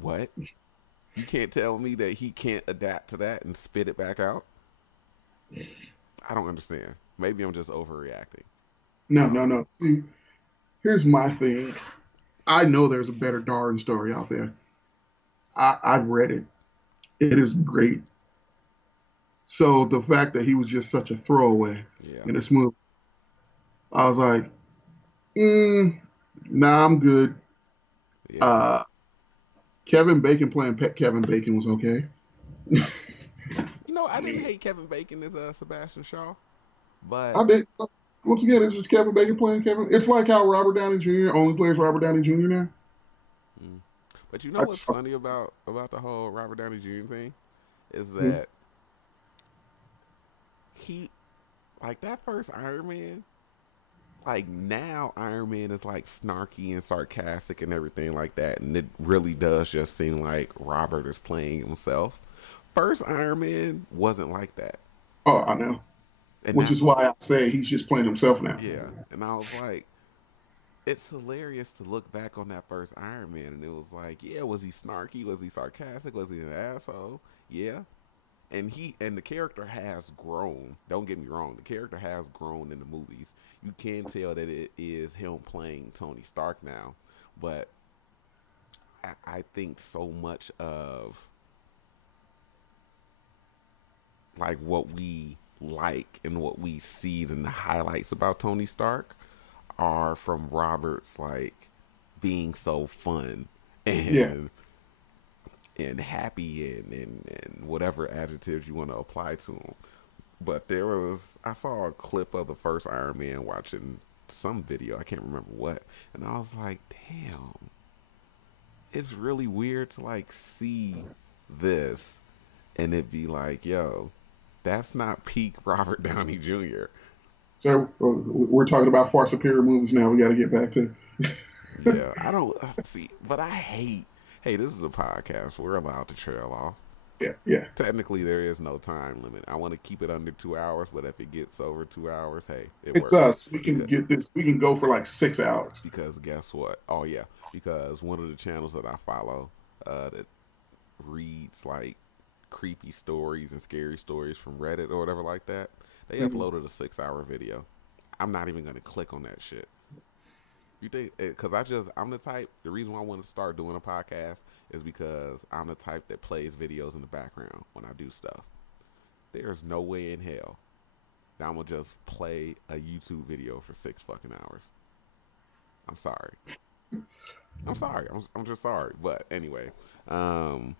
What? You can't tell me that he can't adapt to that and spit it back out? I don't understand. Maybe I'm just overreacting. I no, don't no, know. no. See, here's my thing. I know there's a better Darwin story out there. I've read it. It is great. So the fact that he was just such a throwaway Yeah, in this movie, I was like, nah, I'm good. yeah. Uh, Kevin Bacon playing Pet Kevin Bacon was okay. You know, I didn't hate Kevin Bacon as Sebastian Shaw, but I did. Once again, it's just Kevin Bacon playing Kevin. It's like how Robert Downey Jr. only plays Robert Downey Jr. now. mm. But you know what's That's funny about the whole Robert Downey Jr. thing is hmm, that he like that first Iron Man. Like now, Iron Man is like snarky and sarcastic and everything like that, and it really does just seem like Robert is playing himself. First Iron Man wasn't like that, oh, I know. and Which is that's why I say he's just playing himself now. yeah. And I was like, it's hilarious to look back on that first Iron Man, and it was like, yeah, was he snarky? Was he sarcastic? Was he an asshole? Yeah, and the character has grown. Don't get me wrong, the character has grown in the movies. You can tell that it is him playing Tony Stark now, but I think so much of like what we like and what we see in the highlights about Tony Stark are from Robert's like being so fun Yeah. and happy and whatever adjectives you want to apply to him. But I saw a clip of the first Iron Man watching some video, I can't remember what, and I was like, damn, it's really weird to like see this and it be like, yo, that's not peak Robert Downey Jr. So we're talking about far superior movies now. We got to get back to. Yeah, I don't see, but I hate. Hey, this is a podcast. We're allowed to trail off. Yeah, yeah. Technically, there is no time limit. I want to keep it under 2 hours, but if it gets over 2 hours, hey, it It's works. us. We can get this. We can go for like 6 hours. Because guess what? Oh yeah, because one of the channels that I follow, that reads like creepy stories and scary stories from Reddit or whatever like that, they Mhm. uploaded a 6 hour video. I'm not even gonna click on that shit. You think? Because I'm the type. The reason why I want to start doing a podcast is because I'm the type that plays videos in the background when I do stuff. There's no way in hell that I'm gonna just play a YouTube video for 6 fucking hours. I'm sorry. I'm sorry. I'm just sorry. But anyway, um,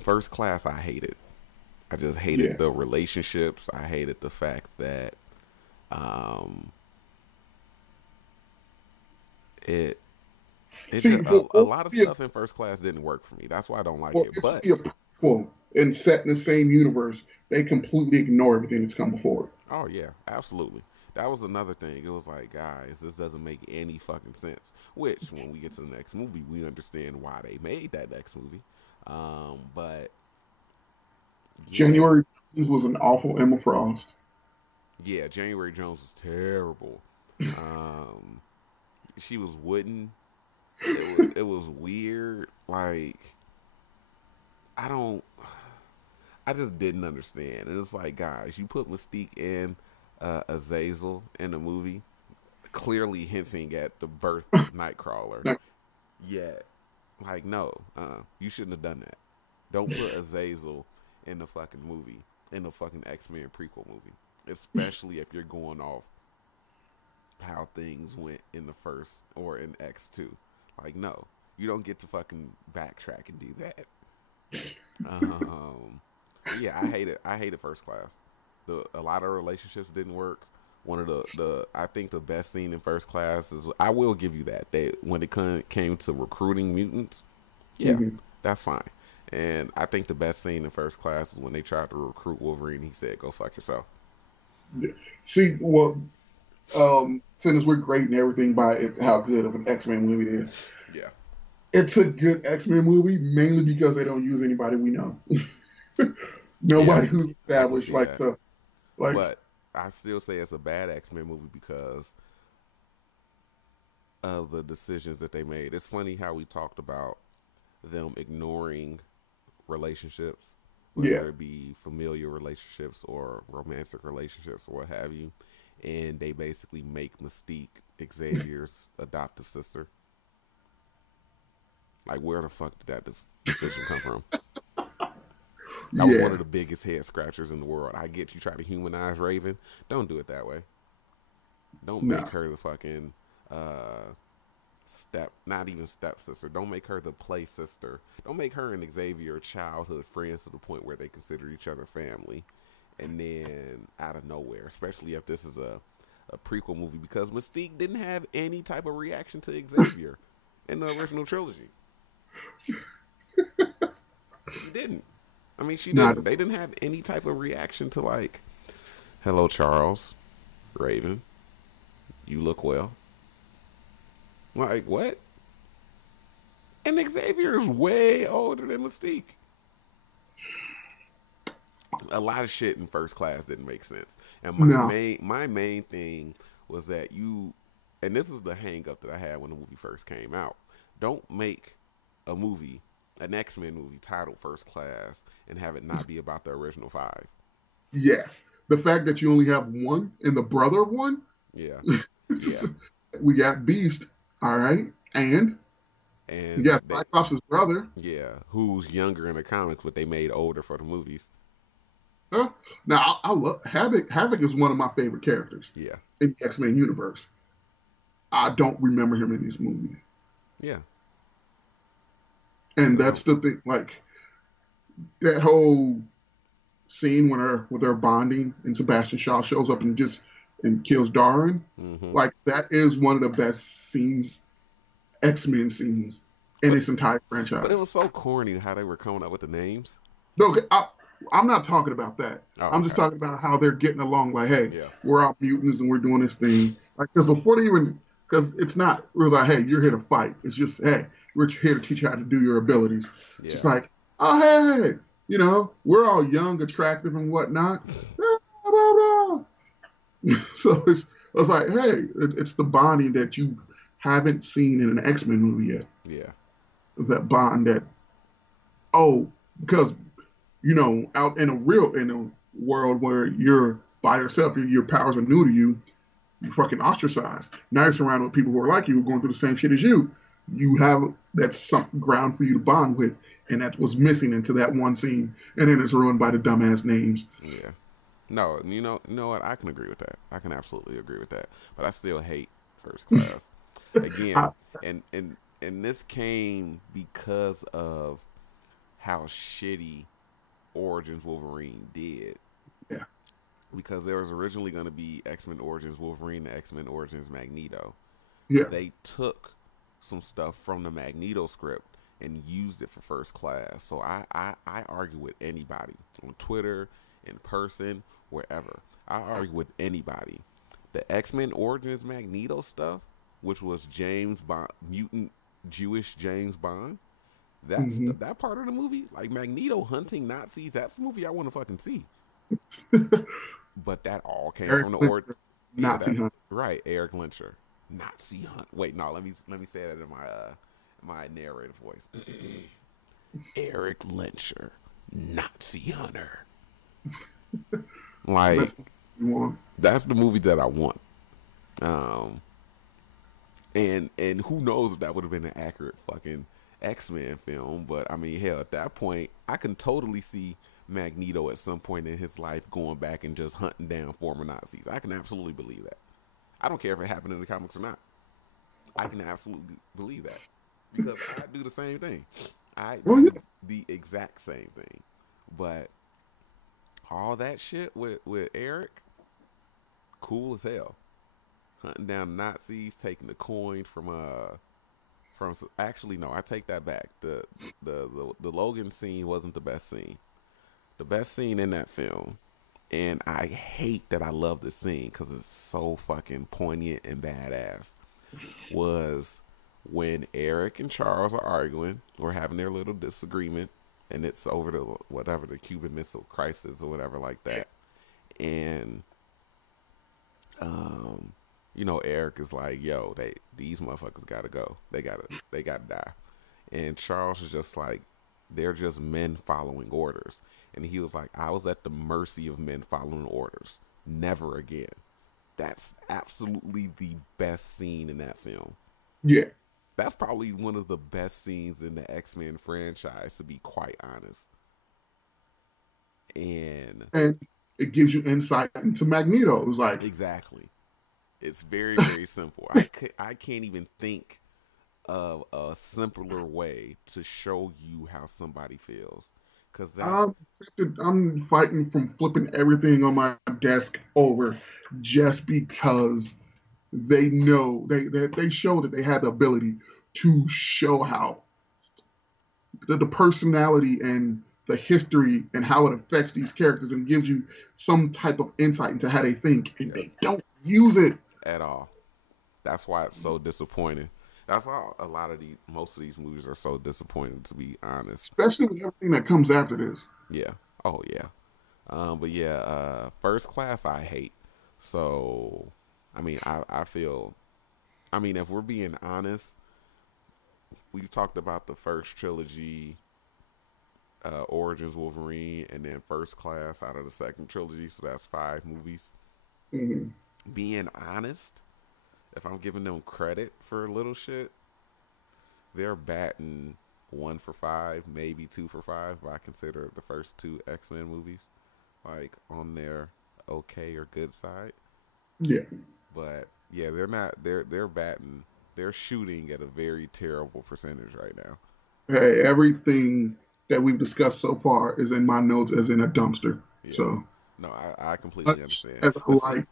first class, I hated. I just hated Yeah. the relationships. I hated the fact that um, it it just See, a for it lot to of be a stuff in first class didn't work for me. That's why I don't like for it. it to But be a prequel and set in the same universe, they completely ignore everything that's come before. oh yeah, absolutely. That was another thing. It was like, guys, this doesn't make any fucking sense. Which, when we get to the next movie, we understand why they made that next movie. But yeah, January was an awful Emma Frost. yeah, January Jones was terrible. Um, she was wooden. It was weird. Like I don't. I just didn't understand. And it's like, guys, you put Mystique in Azazel in the movie, clearly hinting at the birth of Nightcrawler. Now, Yet, like, no, you shouldn't have done that. Don't put Azazel in the fucking movie, in the fucking X-Men prequel movie, especially if you're going off how things went in the first or in X2. Like, no, you don't get to fucking backtrack and do that. Um, but yeah, I hated first class. A lot of relationships didn't work. One of the I think the best scene in first class is, I will give you that, when it came to recruiting mutants, yeah, mhm. that's fine. And I think the best scene in first class is when they tried to recruit Wolverine. He said, "Go fuck yourself." Yeah. See, well, since we're grading everything by how good of an X Men movie it is, Yeah, it's a good X Men movie mainly because they don't use anybody we know. yeah, Nobody who's I can established see like that. so. Like, But I still say it's a bad X-Men movie because of the decisions that they made. It's funny how we talked about them ignoring relationships, yeah, whether it be familial relationships or romantic relationships or what have you, and they basically make Mystique Xavier's adoptive sister. Like, where the fuck did that decision come from? That was one yeah, of the biggest head scratchers in the world. I get you try to humanize Raven. Don't do it that way. Don't make no, her the fucking uh not even stepsister. Don't make her the play sister. Don't make her and Xavier childhood friends to the point where they consider each other family. And then out of nowhere, especially if this is a prequel movie, because Mystique didn't have any type of reaction to Xavier in the original trilogy. She didn't. I mean, she not didn't. They didn't have any type of reaction to, like, hello, Charles, Raven, you look well. Like, what? And Xavier is way older than Mystique. A lot of shit in first class didn't make sense. And no. my main thing was that and this is the hang up that I had when the movie first came out. Don't make a movie, an X-Men movie titled First Class, and have it not be about the original five. Yeah, the fact that you only have one and the brother of one, Yeah. Yeah. we got Beast, all right, and you And got Cyclops' brother. yeah, who's younger in the comics, but they made older for the movies. Uh, now I love Havoc. Havoc is one of my favorite characters Yeah, in the X Men universe. I don't remember him in this movie, yeah, and for that's some. the thing. Like that whole scene when her with her bonding, and Sebastian Shaw shows up and just and kills Darwin. Hmm. Like that is one of the best scenes, X Men scenes in But this entire but it franchise. was so corny how they were coming up with the names. No, I'm not talking about that. Oh, I'm just okay. talking about how they're getting along. Like, hey, Yeah, we're all mutants and we're doing this thing. Like, because before they even, because it's not really like, hey, you're here to fight. It's just, hey, we're here to teach you how to do your abilities. yeah. Just like, oh, hey, we're all young, attractive, and whatnot. So it's like, hey, it's the bonding that you haven't seen in an X Men movie yet. Yeah. That bond that, oh, because out in a world where you're by yourself, your powers are new to you, you fucking ostracized. Now you're surrounded with people who are like you, who are going through the same shit as you. You have that's some ground for you to bond with, and that was missing into that one scene, and then it's ruined by the dumbass names. Yeah. No, you know what? I can agree with that. I can absolutely agree with that. But I still hate First Class. I, Again, and this came because of how shitty Origins Wolverine did. yeah, Because there was originally going to be X Men Origins Wolverine and X Men Origins Magneto. yeah. They took some stuff from the Magneto script and used it for First Class. So I argue with anybody on Twitter, in person, wherever. I argue with anybody. The X Men Origins Magneto stuff, which was James Bond, mutant Jewish James Bond, Mm-hmm. that part of the movie, like Magneto hunting Nazis. That's the movie I want to fucking see. But that all came Eric from the Flinter, yeah, Nazi that hunter. right, Eric Lyncher. Nazi hunt. Wait, no, let me say that in my narrative voice. Eric Lyncher, Nazi hunter. Like That's the one you want. that's the movie that I want. Um and who knows if that would have been an accurate fucking X-Men film, but I mean, hell, at that point, I can totally see Magneto at some point in his life going back and just hunting down former Nazis. I can absolutely believe that. I don't care if it happened in the comics or not. I can absolutely believe that because I do the same thing. I Well, do yeah. the exact same thing. But all that shit with Eric, cool as hell. Hunting down Nazis, taking the coin from actually no, I take that back. The Logan scene wasn't the best scene. The best scene in that film, and I hate that I love this scene because it's so fucking poignant and badass, was when Eric and Charles are arguing or having their little disagreement, and it's over the whatever the Cuban Missile Crisis or whatever like that, and um, Eric is like, "Yo, these motherfuckers gotta go. They gotta die," and Charles is just like, "They're just men following orders," and he was like, "I was at the mercy of men following orders. Never again." That's absolutely the best scene in that film. Yeah. That's probably one of the best scenes in the X Men franchise, to be quite honest. And And it gives you insight into Magneto. It was like, exactly, it's very very simple. I can't even think of a simpler way to show you how somebody feels, cause that I'm fighting from flipping everything on my desk over just because they show that they have the ability to show how the personality and the history and how it affects these characters and gives you some type of insight into how they think, and yeah they don't use it, at all. That's why it's so disappointing. That's why a lot of most of these movies are so disappointing, to be honest. especially with everything that comes after this. Yeah. Oh yeah. But yeah, First Class I hate. So, I mean, I feel. I mean, if we're being honest, we talked about the first trilogy, Origins Wolverine, and then First Class out of the second trilogy. So that's 5 movies. Mhm. Being honest, if I'm giving them credit for a little shit, they're batting 1 for 5, maybe 2 for 5. If I consider the first 2 X Men movies. like on their okay or good side. Yeah. But yeah, they're not. They're batting. They're shooting at a very terrible percentage right now. Hey, everything that we've discussed so far is in my notes as in a dumpster. Yeah. So No, I completely much understand. as I This, like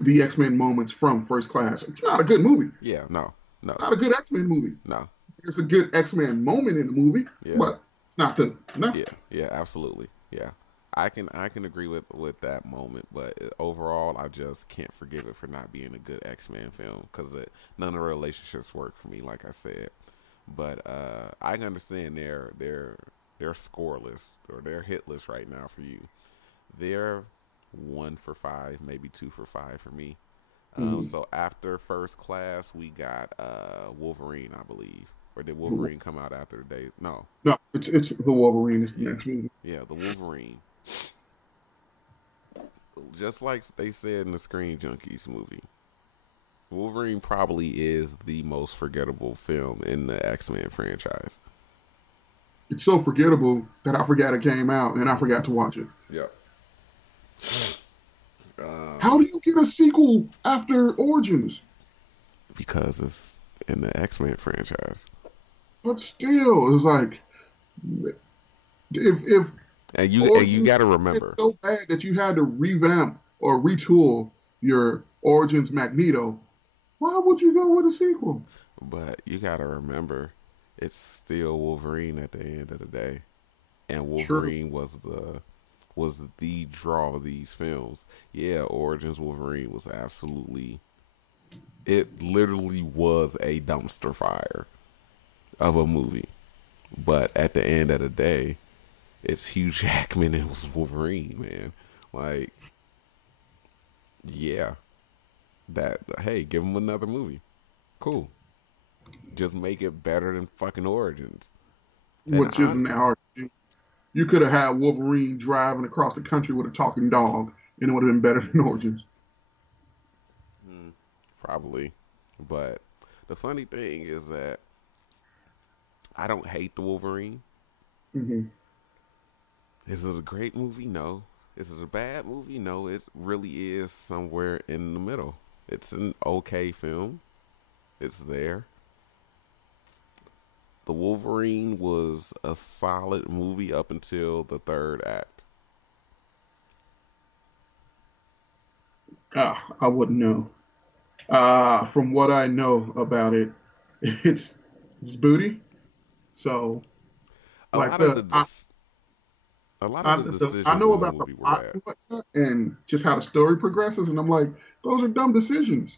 the X-Men moments from First Class, it's not a good movie. yeah, no, no, Not a good X-Men movie. no, There's a good X-Men moment in the movie, yeah, but it's not the no. yeah, yeah, absolutely, yeah. I can agree with that moment, but overall, I just can't forgive it for not being a good X Men film because none of the relationships work for me, like I said. But I can understand they're scoreless or they're hitless right now for you. They're 1 for 5, maybe 2 for 5 for me. Mm-hmm. So after First Class, we got Wolverine, I believe. Or did Wolverine come out after the day? No. No, it's the Wolverine is the Yeah. next movie. Yeah, the Wolverine. Just like they said in the Screen Junkies movie, Wolverine probably is the most forgettable film in the X Men franchise. It's so forgettable that I forgot it came out and I forgot to watch it. Yep. How do you get a sequel after Origins? Because it's in the X Men franchise. But still, it's like if And you Origins got to is remember, so bad that you had to revamp or retool your Origins Magneto, why would you go with a sequel? but you got to remember, it's still Wolverine at the end of the day, and True. Wolverine was the draw of these films. Yeah, Origins Wolverine was absolutely, it literally was a dumpster fire of a movie. But at the end of the day, it's Hugh Jackman and it was Wolverine, man. Like, yeah, that hey, give him another movie. Cool. Just make it better than fucking Origins. And Which isn't that hard to do. You could have had Wolverine driving across the country with a talking dog, and it would have been better than Origins. probably, but the funny thing is that I don't hate the Wolverine. Hmm. Is it a great movie? No. Is it a bad movie? No. It really is somewhere in the middle. It's an okay film. It's there. The Wolverine was a solid movie up until the third act. I wouldn't know. From what I know about it, it's it's booty. So A like lot of the the dis- a lot of the I decisions know in the about the movie were plot bad. and whatnot and just how the story progresses, and I'm like, those are dumb decisions.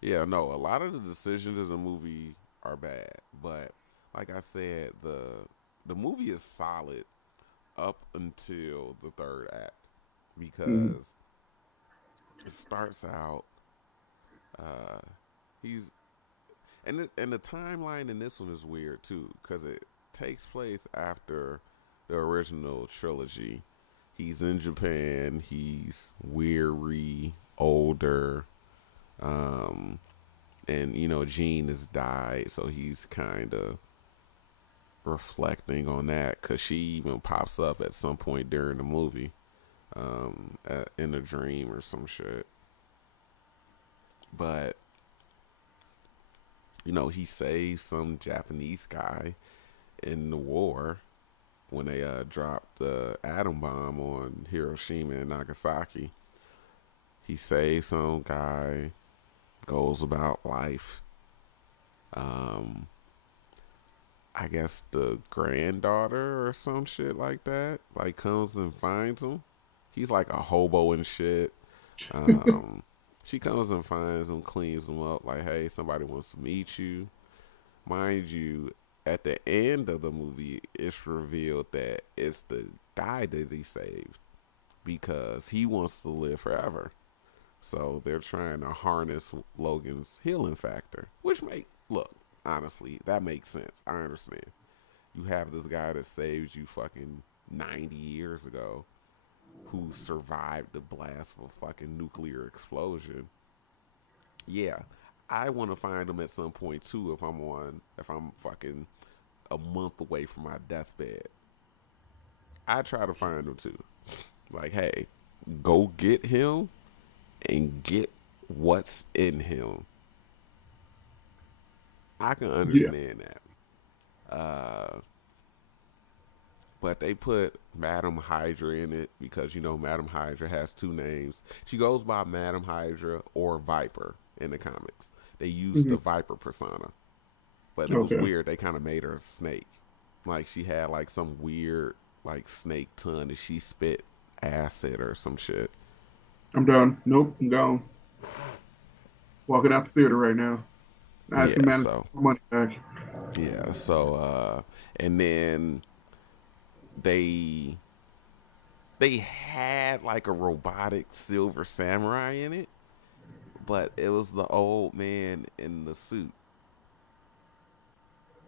Yeah, no, a lot of the decisions in the movie are bad, but like I said, the movie is solid up until the third act Mm-hmm. because it starts out uh he's and the timeline in this one is weird too because it takes place after the original trilogy. He's in Japan. He's weary, older, um, and Jean has died, so he's kind of reflecting on that because she even pops up at some point during the movie, in a dream or some shit. But he saves some Japanese guy in the war when they dropped the atom bomb on Hiroshima and Nagasaki. He saves some guy, goes about life. Um, I guess the granddaughter or some shit like that, like comes and finds him. He's like a hobo and shit. Um, she comes and finds him, cleans him up, like, hey, somebody wants to meet you. Mind you, at the end of the movie, it's revealed that it's the guy that he saved because he wants to live forever. So they're trying to harness Logan's healing factor, which look, honestly, that makes sense. I understand. You have this guy that saved you fucking 90 years ago who survived the blast of a fucking nuclear explosion. Yeah, I want to find him at some point too if I'm fucking a month away from my deathbed. I try to find him too. Like, hey, go get him and get what's in him. I can Yeah. understand that. But they put Madam Hydra in it because Madam Hydra has two names. She goes by Madam Hydra or Viper in the comics. They used Hmm. the Viper persona, but it was Okay. weird. They kind of made her a snake. Like she had like some weird like snake tongue and she spit acid or some shit. I'm done. Nope. I'm gone. Walking out the theater right now. Yeah, Asking manager so for money back. and then they they had like a robotic silver samurai in it, but it was the old man in the suit,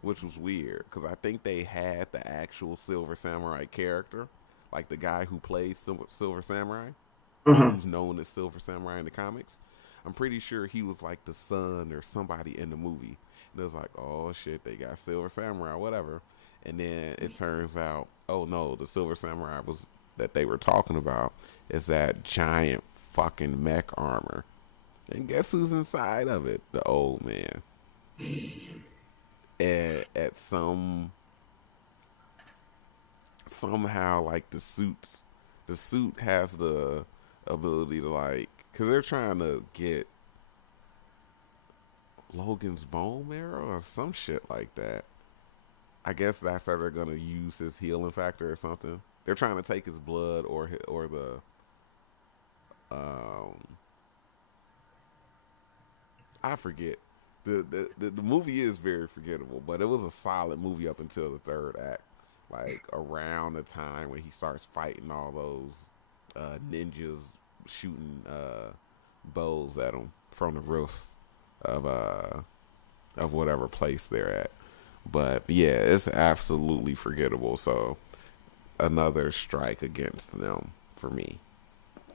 which was weird because I think they had the actual Silver Samurai character, like the guy who plays Silver Samurai, Uh huh. who's known as Silver Samurai in the comics. I'm pretty sure he was like the son or somebody in the movie. And it was like, oh shit, they got Silver Samurai, whatever. And then it turns out, oh no, the Silver Samurai was that they were talking about is that giant fucking mech armor. And guess who's inside of it? The old man. At somehow like the suit has the ability to like because they're trying to get Logan's bone marrow or some shit like that. I guess that's how they're gonna use his healing factor or something. They're trying to take his blood or the um I forget. The movie is very forgettable, but it was a solid movie up until the third act. Like around the time when he starts fighting all those ninjas shooting bows at him from the roofs of whatever place they're at. But yeah, it's absolutely forgettable. So another strike against them for me.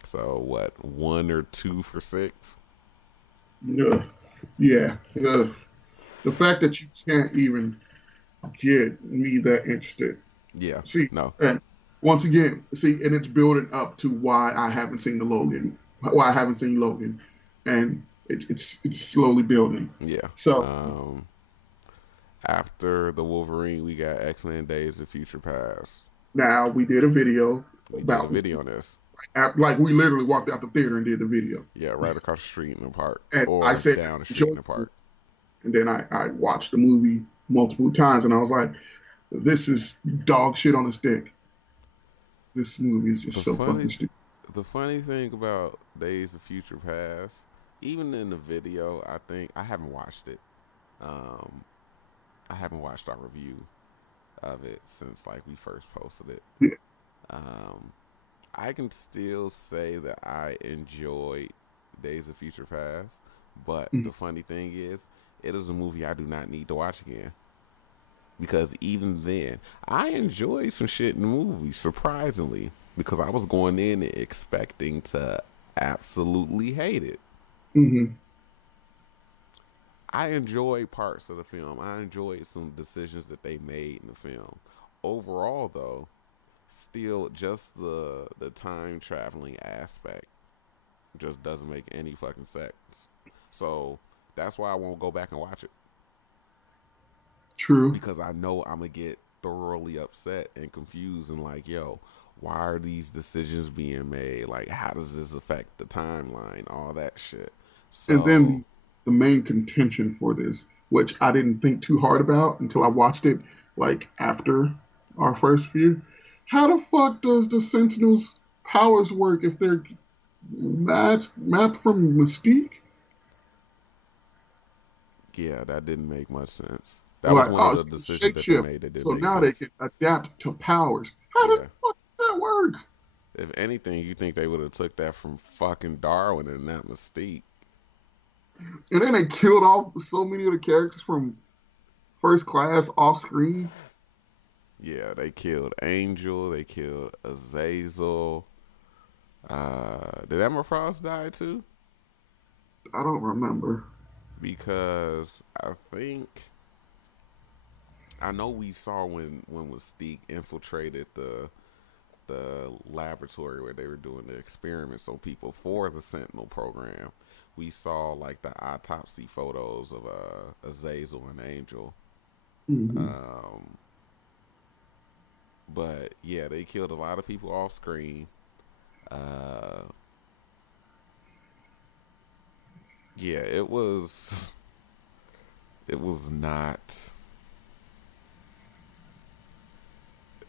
So what, one or two for six? Yeah. Yeah. The fact that you can't even get me that interested. Yeah, See, no, and once again, see, and it's building up to why I haven't seen the Logan, why I haven't seen Logan, and it's slowly building. yeah. So Um, After the Wolverine, we got X Men Days of Future Past. now we did a video We did a about, video on this. like, we literally walked out the theater and did the video, Yeah, right across the street in the park, and I or said I down the street in enjoyed the it, park. and then I watched the movie multiple times, and I was like, this is dog shit on a stick. This movie is The just so fucking funny, stupid. the funny thing about Days of Future Past, even in the video, I think I haven't watched it. Um, I haven't watched our review of it since like we first posted it. Yeah. Um, I can still say that I enjoyed Days of Future Past, but Mhm. the funny thing is, it is a movie I do not need to watch again. Because even then, I enjoyed some shit in the movie, surprisingly, because I was going in expecting to absolutely hate it. Mhm. I enjoyed parts of the film. I enjoyed some decisions that they made in the film. Overall, though, still just the time traveling aspect just doesn't make any fucking sense. So that's why I won't go back and watch it True. because I know I'm gonna get thoroughly upset and confused and like, yo, why are these decisions being made? Like, how does this affect the timeline? All that shit. And then So the main contention for this, which I didn't think too hard about until I watched it, like, after our first view. How the fuck does the Sentinels' powers work if they're mapped from Mystique? yeah, that didn't make much sense. That was Like, one of oh, the it's a decisions that they shapeshift. made that didn't So make now they sense. can adapt to powers. How does Yeah. fuck does that work? If anything, you think they would have took that from fucking Darwin and not Mystique. And then they killed off so many of the characters from first class off screen. Yeah, they killed Angel. They killed Azazel. Did Emma Frost die too? I don't remember. Because I know we saw when Mystique infiltrated the laboratory where they were doing the experiments on people for the Sentinel program. We saw like the autopsy photos of Azazel and Angel. Hmm. Um, but yeah, they killed a lot of people off screen. Uh, yeah, it was not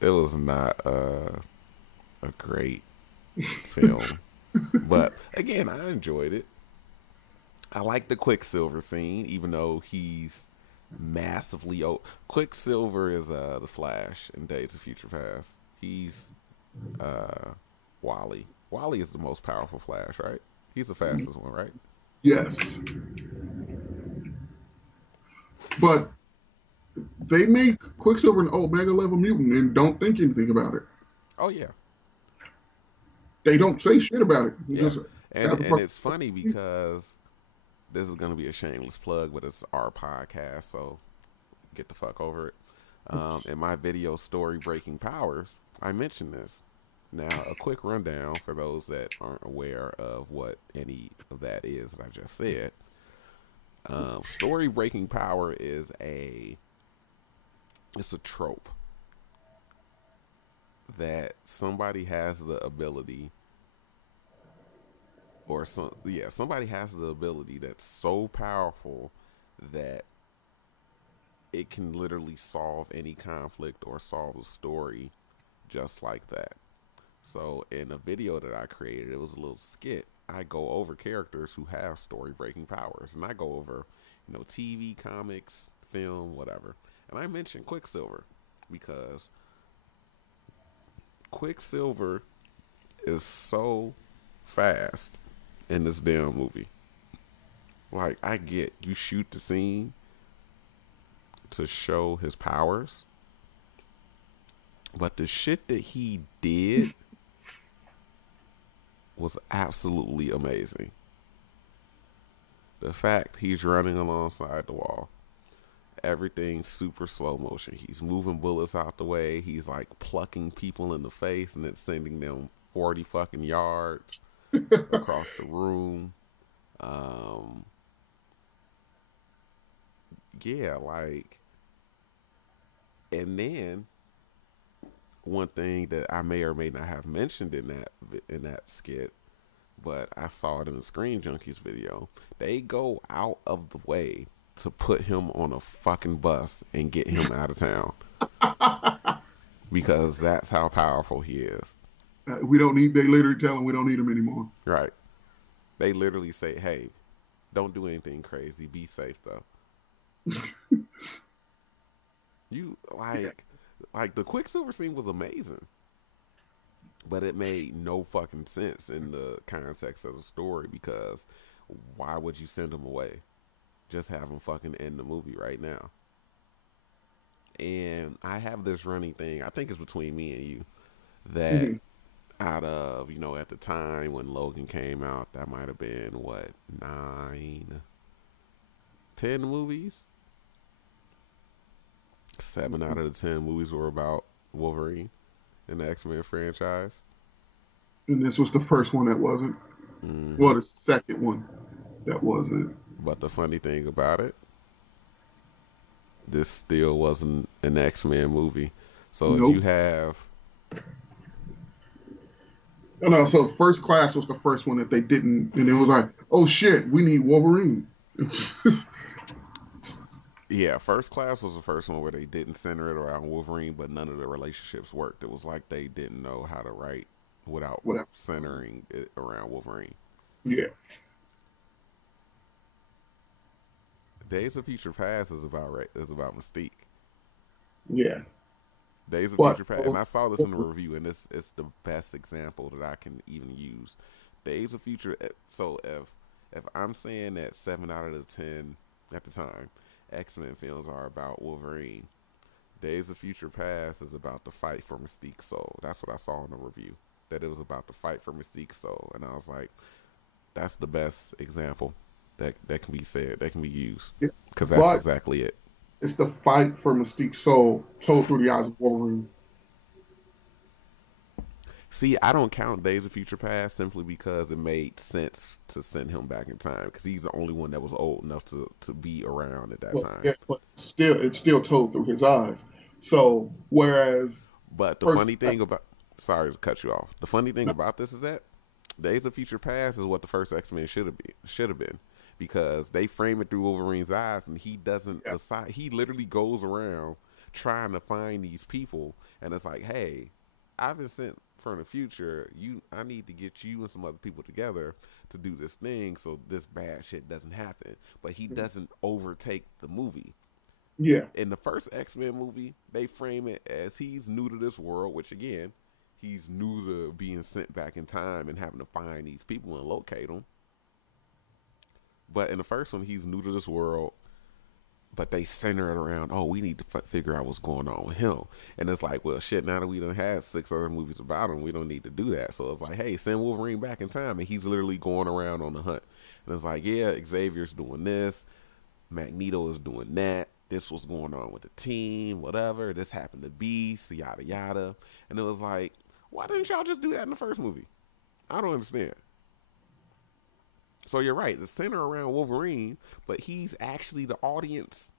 it was not a great film. But again, I enjoyed it. I like the Quicksilver scene, even though he's massively old. Quicksilver is the Flash in Days of Future Past. He's uh, Wally. Wally is the most powerful Flash, right? He's the fastest one, right? Yes, but they make Quicksilver an Omega level mutant and don't think anything about it. Oh yeah, They don't say shit about it. He yeah. just And has a and fucking. it's funny because this is gonna be a shameless plug, but it's our podcast, so get the fuck over it. In my video story breaking powers, I mentioned this. Now, a quick rundown for those that aren't aware of what any of that is that I just said. Story breaking power is it's a trope that somebody has the ability, or somebody has the ability that's so powerful that it can literally solve any conflict or solve a story just like that. So in a video that I created, it was a little skit. I go over characters who have story breaking powers, and I go over, TV, comics, film, whatever. And I mentioned Quicksilver because Quicksilver is so fast in this damn movie. Like, I get you shoot the scene to show his powers, but the shit that he did was absolutely amazing. The fact he's running alongside the wall, everything's super slow motion. He's moving bullets out the way. He's like plucking people in the face and then sending them 40 fucking yards across the room. Um, yeah, like, and then one thing that I may or may not have mentioned in that skit, but I saw it in the Screen Junkies video. They go out of the way to put him on a fucking bus and get him out of town because that's how powerful he is. We don't need. They literally tell him we don't need him anymore. Right? They literally say, "Hey, don't do anything crazy. Be safe though." You Yeah, like the Quicksilver scene was amazing, but it made no fucking sense in the context of the story because why would you send him away? Just have him fucking end the movie right now. And I have this running thing. I think it's between me and you that mhm. out of at the time when Logan came out, that might have been what 9, 10 movies. 7 out of the 10 movies were about Wolverine in the X-Men franchise. And this was the first one that wasn't. Hmm. Well, the second one that wasn't. But the funny thing about it, this still wasn't an X-Men movie. So if you Nope. have, Oh, no, so First Class was the first one that they didn't, and it was like, oh shit, we need Wolverine. yeah, First Class was the first one where they didn't center it around Wolverine, but none of the relationships worked. It was like they didn't know how to write without Whatever. centering it around Wolverine. Yeah, Days of Future Past is about Mystique. yeah. Days of But Future Past, and I saw this in the review, and it's the best example that I can even use. Days of Future. So if I'm saying that 7 out of the 10 at the time X-Men films are about Wolverine, Days of Future Past is about the fight for Mystique's soul. That's what I saw in the review. That it was about the fight for Mystique's soul, and I was like, that's the best example that can be said, that can be used, yeah. because that's But exactly it. it's the fight for Mystique's soul told through the eyes of Wolverine. See, I don't count Days of Future Past simply because it made sense to send him back in time because he's the only one that was old enough to be around at that But time. yeah, but still, it's still told through his eyes. So whereas But the person, funny thing about sorry to cut you off. The funny thing about this is that Days of Future Past is what the first X Men should have been because they frame it through Wolverine's eyes and he doesn't yeah, decide. He literally goes around trying to find these people and it's like, hey, I've been sent from the future. I need to get you and some other people together to do this thing so this bad shit doesn't happen. But he doesn't overtake the movie. yeah, In the first X-Men movie, they frame it as he's new to this world, which again, he's new to being sent back in time and having to find these people and locate them. But in the first one, he's new to this world, but they center it around, oh, we need to figure out what's going on with him. And it's like, well, shit, now that we done had 6 other movies about him, we don't need to do that. So it's like, hey, send Wolverine back in time. And he's literally going around on the hunt. And it's like, yeah, Xavier's doing this. Magneto is doing that. This was going on with the team, whatever. This happened to Beast, yada yada. And it was like, why didn't y'all just do that in the first movie? I don't understand. So you're right, the center around Wolverine, but he's actually the audience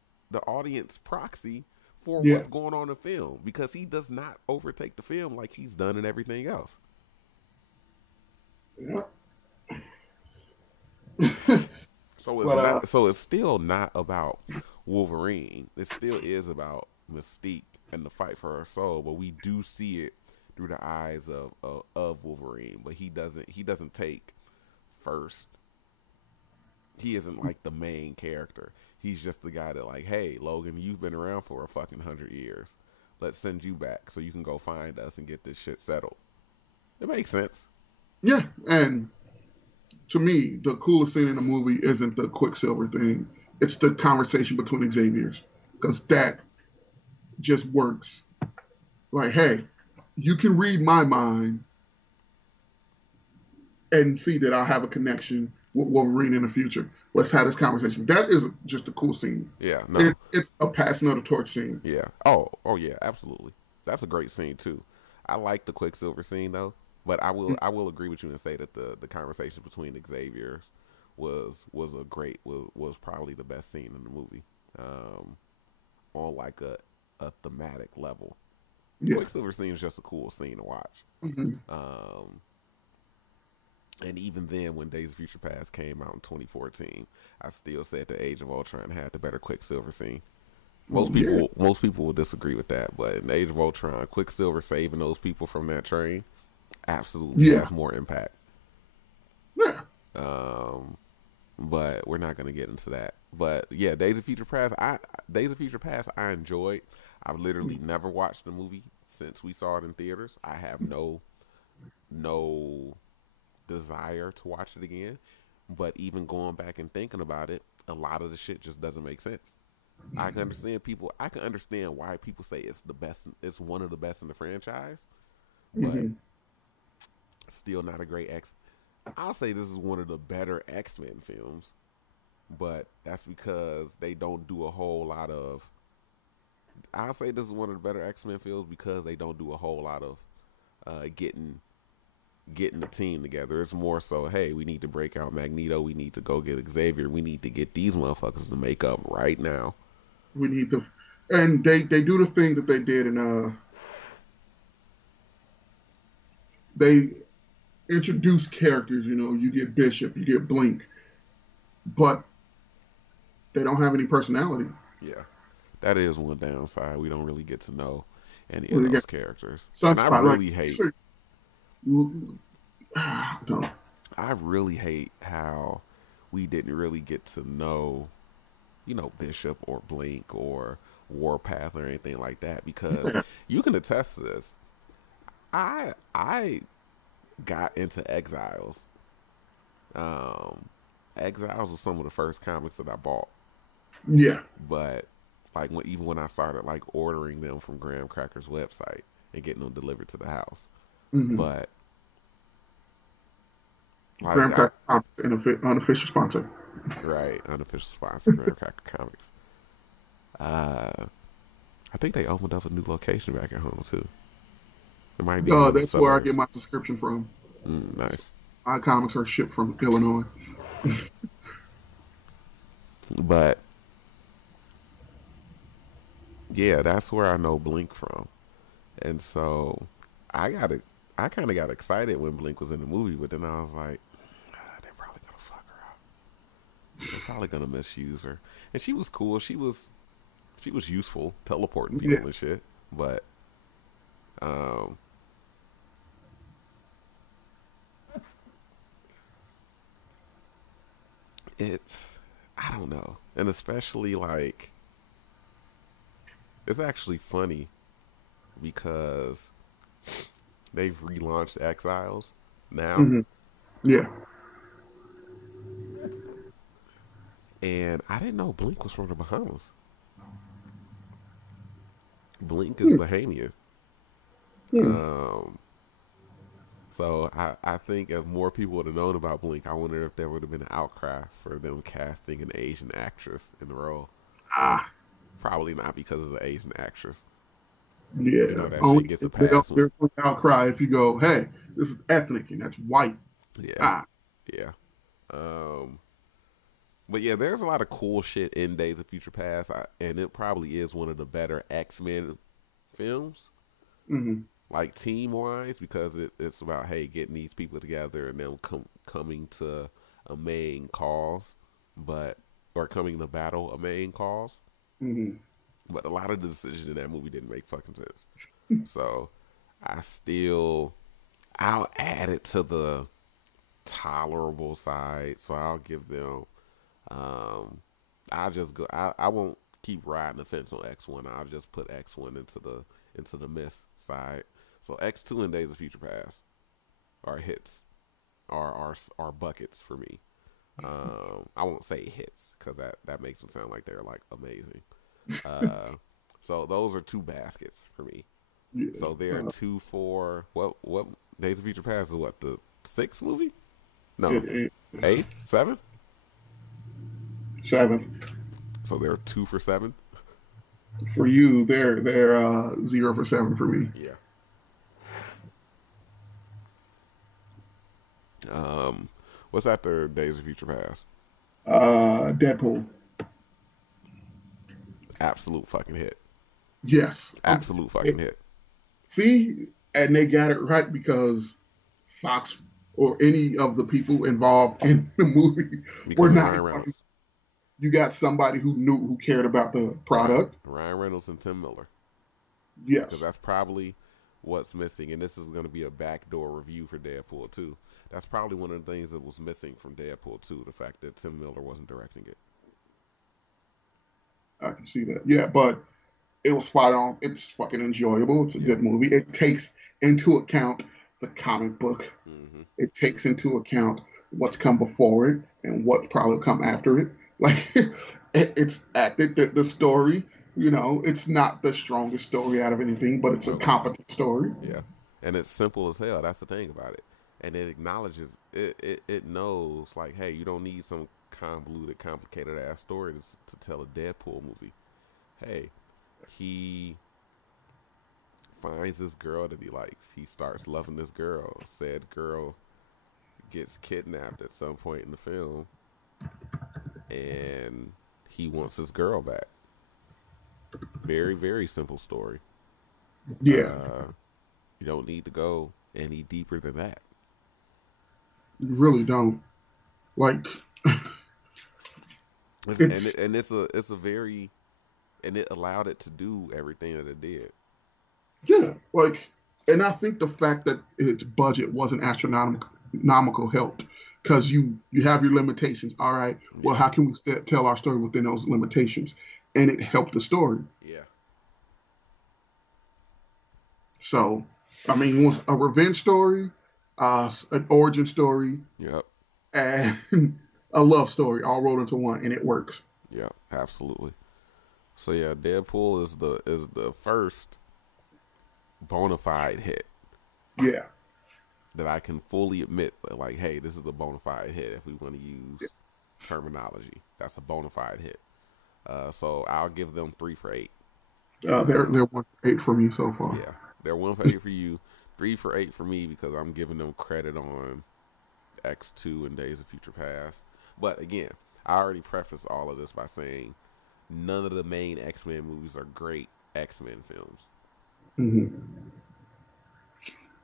proxy for yeah, what's going on in the film because he does not overtake the film like he's done in everything else. yeah. So it's but not. So it's still not about Wolverine. It still is about Mystique and the fight for her soul. But we do see it through the eyes of Wolverine. But he doesn't take first. He isn't like the main character. He's just the guy that like, hey, Logan, you've been around for a fucking 100 years. Let's send you back so you can go find us and get this shit settled. It makes sense. yeah, and to me, the coolest scene in the movie isn't the Quicksilver thing. It's the conversation between Xavier's because that just works. Like, hey, you can read my mind and see that I have a connection with Wolverine in the future. Let's have this conversation. That is just a cool scene. Yeah. No. It's a passing of the torch scene. Yeah. Oh yeah, absolutely. That's a great scene too. I like the Quicksilver scene though, but I will agree with you and say that the conversation between Xavier's was a great was probably the best scene in the movie. Um, on like a thematic level. The Yeah. Quicksilver scene is just a cool scene to watch. Hmm. Um, and even then, when Days of Future Past came out in 2014, I still said the Age of Ultron had the better Quicksilver scene. Oh yeah. Most people will disagree with that, but in Age of Ultron, Quicksilver saving those people from that train absolutely Yeah. has more impact. Yeah. Um, but we're not gonna get into that. But yeah, Days of Future Past I enjoyed. I've literally never watched the movie since we saw it in theaters. I have no desire to watch it again. But even going back and thinking about it, a lot of the shit just doesn't make sense. I can understand why people say it's the best. It's one of the best in the franchise, but Hmm. still not a great X. I'll say this is one of the better X Men films, but that's because they don't do a whole lot of. I'll say this is one of the better X Men films because they don't do a whole lot of getting the team together. It's more so, hey, we need to break out Magneto. We need to go get Xavier. We need to get these motherfuckers to make up right now. We need to, and they do the thing that they did in they introduce characters. You know, you get Bishop, you get Blink, but they don't have any personality. Yeah, that is one downside. We don't really get to know any of Well, they got those characters, and Sunspot, like you said, no, I really hate how we didn't really get to know, Bishop or Blink or Warpath or anything like that because yeah, you can attest to this. I got into Exiles. Um, Exiles was some of the first comics that I bought, yeah. but like even when I started like ordering them from Graham Cracker's website and getting them delivered to the house, Mm-hmm. but like Graham Cracker unofficial sponsor. right, unofficial sponsor Graham Cracker Comics. I think they opened up a new location back at home too. It might be one of the That's where I get suburbs. my subscription from. Nice. My comics are shipped from Illinois. But yeah, that's where I know Blink from. And so I got it. I kind of got excited when Blink was in the movie, but then I was like, they're probably gonna fuck her up. They're probably gonna misuse her. And she was cool. She was useful, teleporting Yeah, people and shit. But um, it's I don't know, and especially like it's actually funny because they've relaunched Exiles now, hmm yeah, and I didn't know Blink was from the Bahamas. Blink is hmm Bahamian. hmm. Um, so I think if more people would have known about Blink, I wonder if there would have been an outcry for them casting an Asian actress in the role. Ah, Probably not because of the Asian actress. You yeah. know that shit Only gets a pass when there's an outcry if you go, hey, this is ethnic and that's white. yeah, Ah, yeah. Um, but yeah, there's a lot of cool shit in Days of Future Past, and it probably is one of the better X-Men films, hmm like team wise, because it's about hey getting these people together and them coming to a main cause, but or coming to battle a main cause. hmm But a lot of the decisions in that movie didn't make fucking sense. So I still I'll add it to the tolerable side. So I'll give them um I'll just go I won't keep riding the fence on X1. I'll just put X1 into the miss side. So X2 and Days of Future Past are hits, are buckets for me. I won't say hits because that makes them sound like they're like amazing. Uh, so those are two baskets for me. yeah. So they're two for what Days of Future Past is what the sixth movie? No, It, eighth, seventh. seventh So they're 2 for 7. for you. They're 0 for 7 for me. Yeah. Um, what's after Days of Future Past? Deadpool. Absolute fucking hit. Yes. Absolute fucking hit. See, and they got it right because Fox or any of the people involved in the movie were Because of not. Ryan Reynolds. You got somebody who cared about the product. Ryan Reynolds and Tim Miller. Because Yes. that's probably what's missing. And this is going to be a backdoor review for Deadpool 2. That's probably one of the things that was missing from Deadpool 2, the fact that Tim Miller wasn't directing it. I can see that. Yeah, but it was spot on. It's fucking enjoyable. It's a Yeah. good movie. It takes into account the comic book. Mm-hmm. It takes into account what's come before it and what's probably come after it. Like it's acted the story. It's not the strongest story out of anything, but it's a Nope. competent story. Yeah. And it's simple as hell. That's the thing about it. And it acknowledges, it knows, like, hey, you don't need some convoluted, complicated ass story to tell a Deadpool movie. Hey, he finds this girl that he likes. He starts loving this girl. Said girl gets kidnapped at some point in the film, and he wants his girl back. Very, very simple story. Yeah, Uh, you don't need to go any deeper than that. you really don't. Like It's, and it's it, and it's a very and it allowed it to do everything that it did. yeah, like and I think the fact that its budget wasn't astronomical helped because you have your limitations. All right, well, Yeah, how can we tell our story within those limitations? And it helped the story. yeah, So, I mean, it was a revenge story, an origin story, yep, and a love story all rolled into one, and it works. yep, absolutely. So yeah, Deadpool is the first bona fide hit Yeah. that I can fully admit. Like, hey, this is a bona fide hit. If we want to use terminology, that's a bona fide hit. So I'll give them 3 for 8. They're Um, 1 for 8 for me so far. yeah, they're 1 for 8 for you. 3 for 8 for me because I'm giving them credit on X2 and Days of Future Past. But again, I already prefaced all of this by saying none of the main X-Men movies are great X-Men films. Mm-hmm.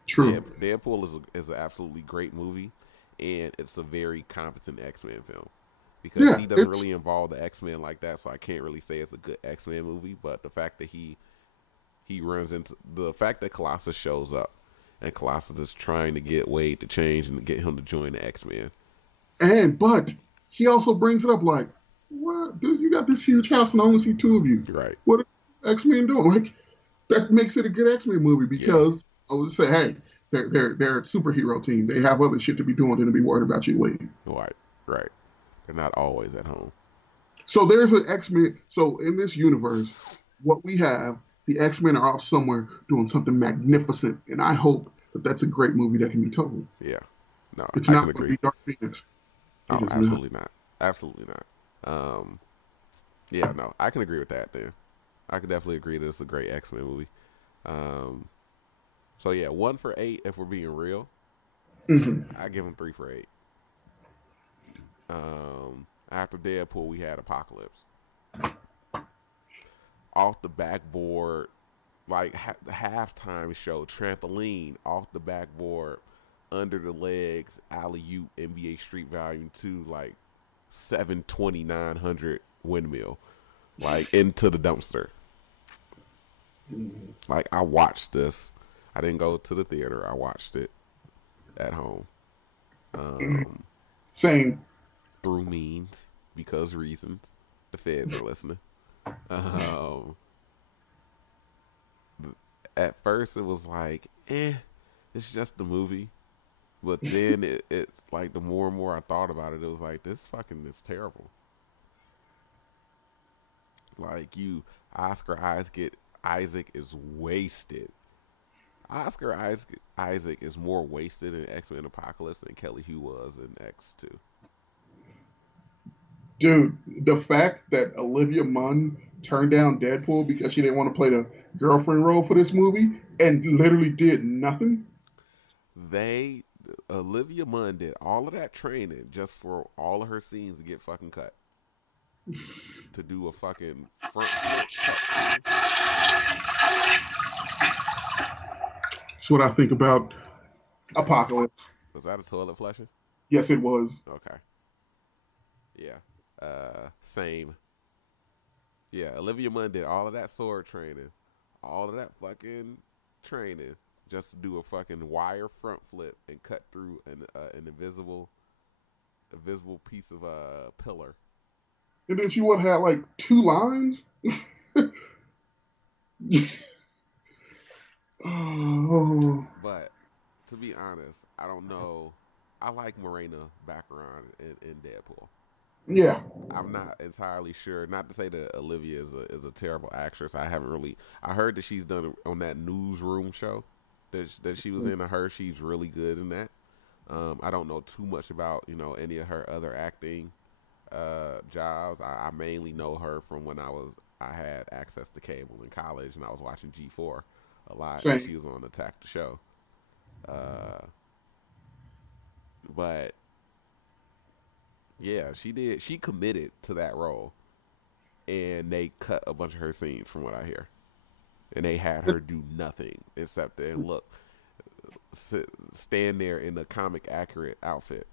True. Deadpool is an absolutely great movie, and it's a very competent X-Men film because Yeah, he doesn't it's really involve the X-Men like that, so I can't really say it's a good X-Men movie. But the fact that he runs into the fact that Colossus shows up and Colossus is trying to get Wade to change and to get him to join the X-Men. but he also brings it up like, what, dude? You got this huge house and I only see two of you. Right. What are X-Men doing? Like that makes it a good X-Men movie Yeah. because I would say, hey, they're a superhero team. They have other shit to be doing than to be worried about you leaving. Right. They're not always at home. So there's an X-Men. So in this universe, what we have, the X-Men are off somewhere doing something magnificent, and I hope that that's a great movie that can be told. Yeah. No, It's I can not going to agree. be Dark Phoenix. Oh, It is not. absolutely not. Absolutely not. Yeah, no, I can agree with that. Then I can definitely agree that it's a great X-Men movie. So yeah, 1 for 8 if we're being real. Mm-hmm. I give him 3 for 8. After Deadpool, we had Apocalypse. Off the backboard, like the halftime show, trampoline off the backboard, under the legs, alley oop, NBA Street Volume 2, like 720-900 windmill, like into the dumpster. Like I watched this. I didn't go to the theater. I watched it at home. Same. Through means because reasons. The feds are listening. At first it was like, it's just the movie. But then it's like the more and more I thought about it, it was like this fucking is terrible. Like Oscar Isaac is wasted. Oscar Isaac is more wasted in X-Men Apocalypse than Kelly Hu was in X2. Dude, the fact that Olivia Munn turned down Deadpool because she didn't want to play the girlfriend role for this movie and literally did nothing. Olivia Munn did all of that training just for all of her scenes to get fucking cut. To do a fucking front flip cut. That's what I think about Apocalypse. Was that a toilet flushing? Yes, it was. Okay. Yeah. Same. Yeah, Olivia Munn did all of that sword training, all of that fucking training, just to do a fucking wire front flip and cut through an invisible piece of pillar. And then she would have like 2 lines. Oh. But to be honest, I don't know. I like Morena Baccarin in Deadpool. Yeah. I'm not entirely sure. Not to say that Olivia is a terrible actress. I haven't really. I heard that she's done on that newsroom show that she was in. I heard she's really good in that. I don't know too much about any of her other acting jobs. I mainly know her from when I had access to cable in college and I was watching G4 a lot. Same. She was on Attack the Show. But yeah, she did. She committed to that role, and they cut a bunch of her scenes, from what I hear, and they had her do nothing except stand there in the comic accurate outfit.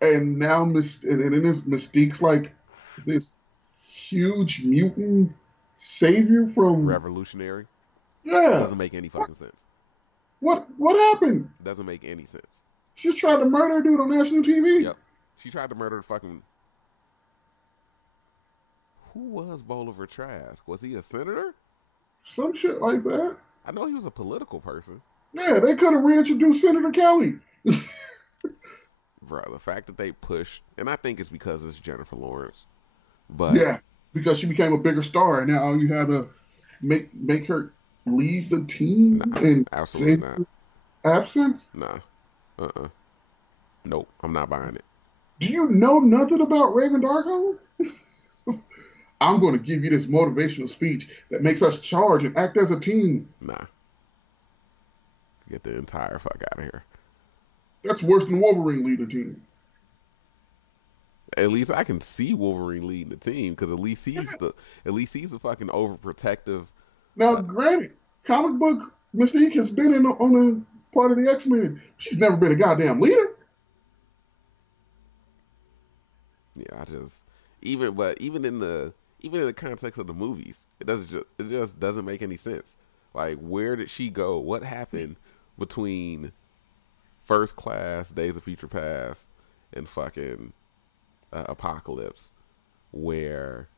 And now and then Mystique's like this huge mutant savior from Revolutionary. Yeah. Doesn't make any fucking sense. What happened? Doesn't make any sense. She just tried to murder a dude on national TV. Yep. She tried to murder the fucking. Who was Bolivar Trask? Was he a senator? Some shit like that. I know he was a political person. Yeah, they could have reintroduced Senator Kelly. Bro, the fact that they pushed, and I think it's because it's Jennifer Lawrence. But yeah, because she became a bigger star, and now you had to make her lead the team and absolutely not. Absence? Nah. Nope, I'm not buying it. Do you know nothing about Raven Darkhold? I'm going to give you this motivational speech that makes us charge and act as a team. Nah. Get the entire fuck out of here. That's worse than Wolverine leading the team. At least I can see Wolverine leading the team because at least he's the fucking overprotective. Now, granted, comic book Mystique has been on a part of the X-Men. She's never been a goddamn leader. Yeah, even in the context of the movies, it just doesn't make any sense. Like, where did she go? What happened between First Class, Days of Future Past, and fucking Apocalypse, where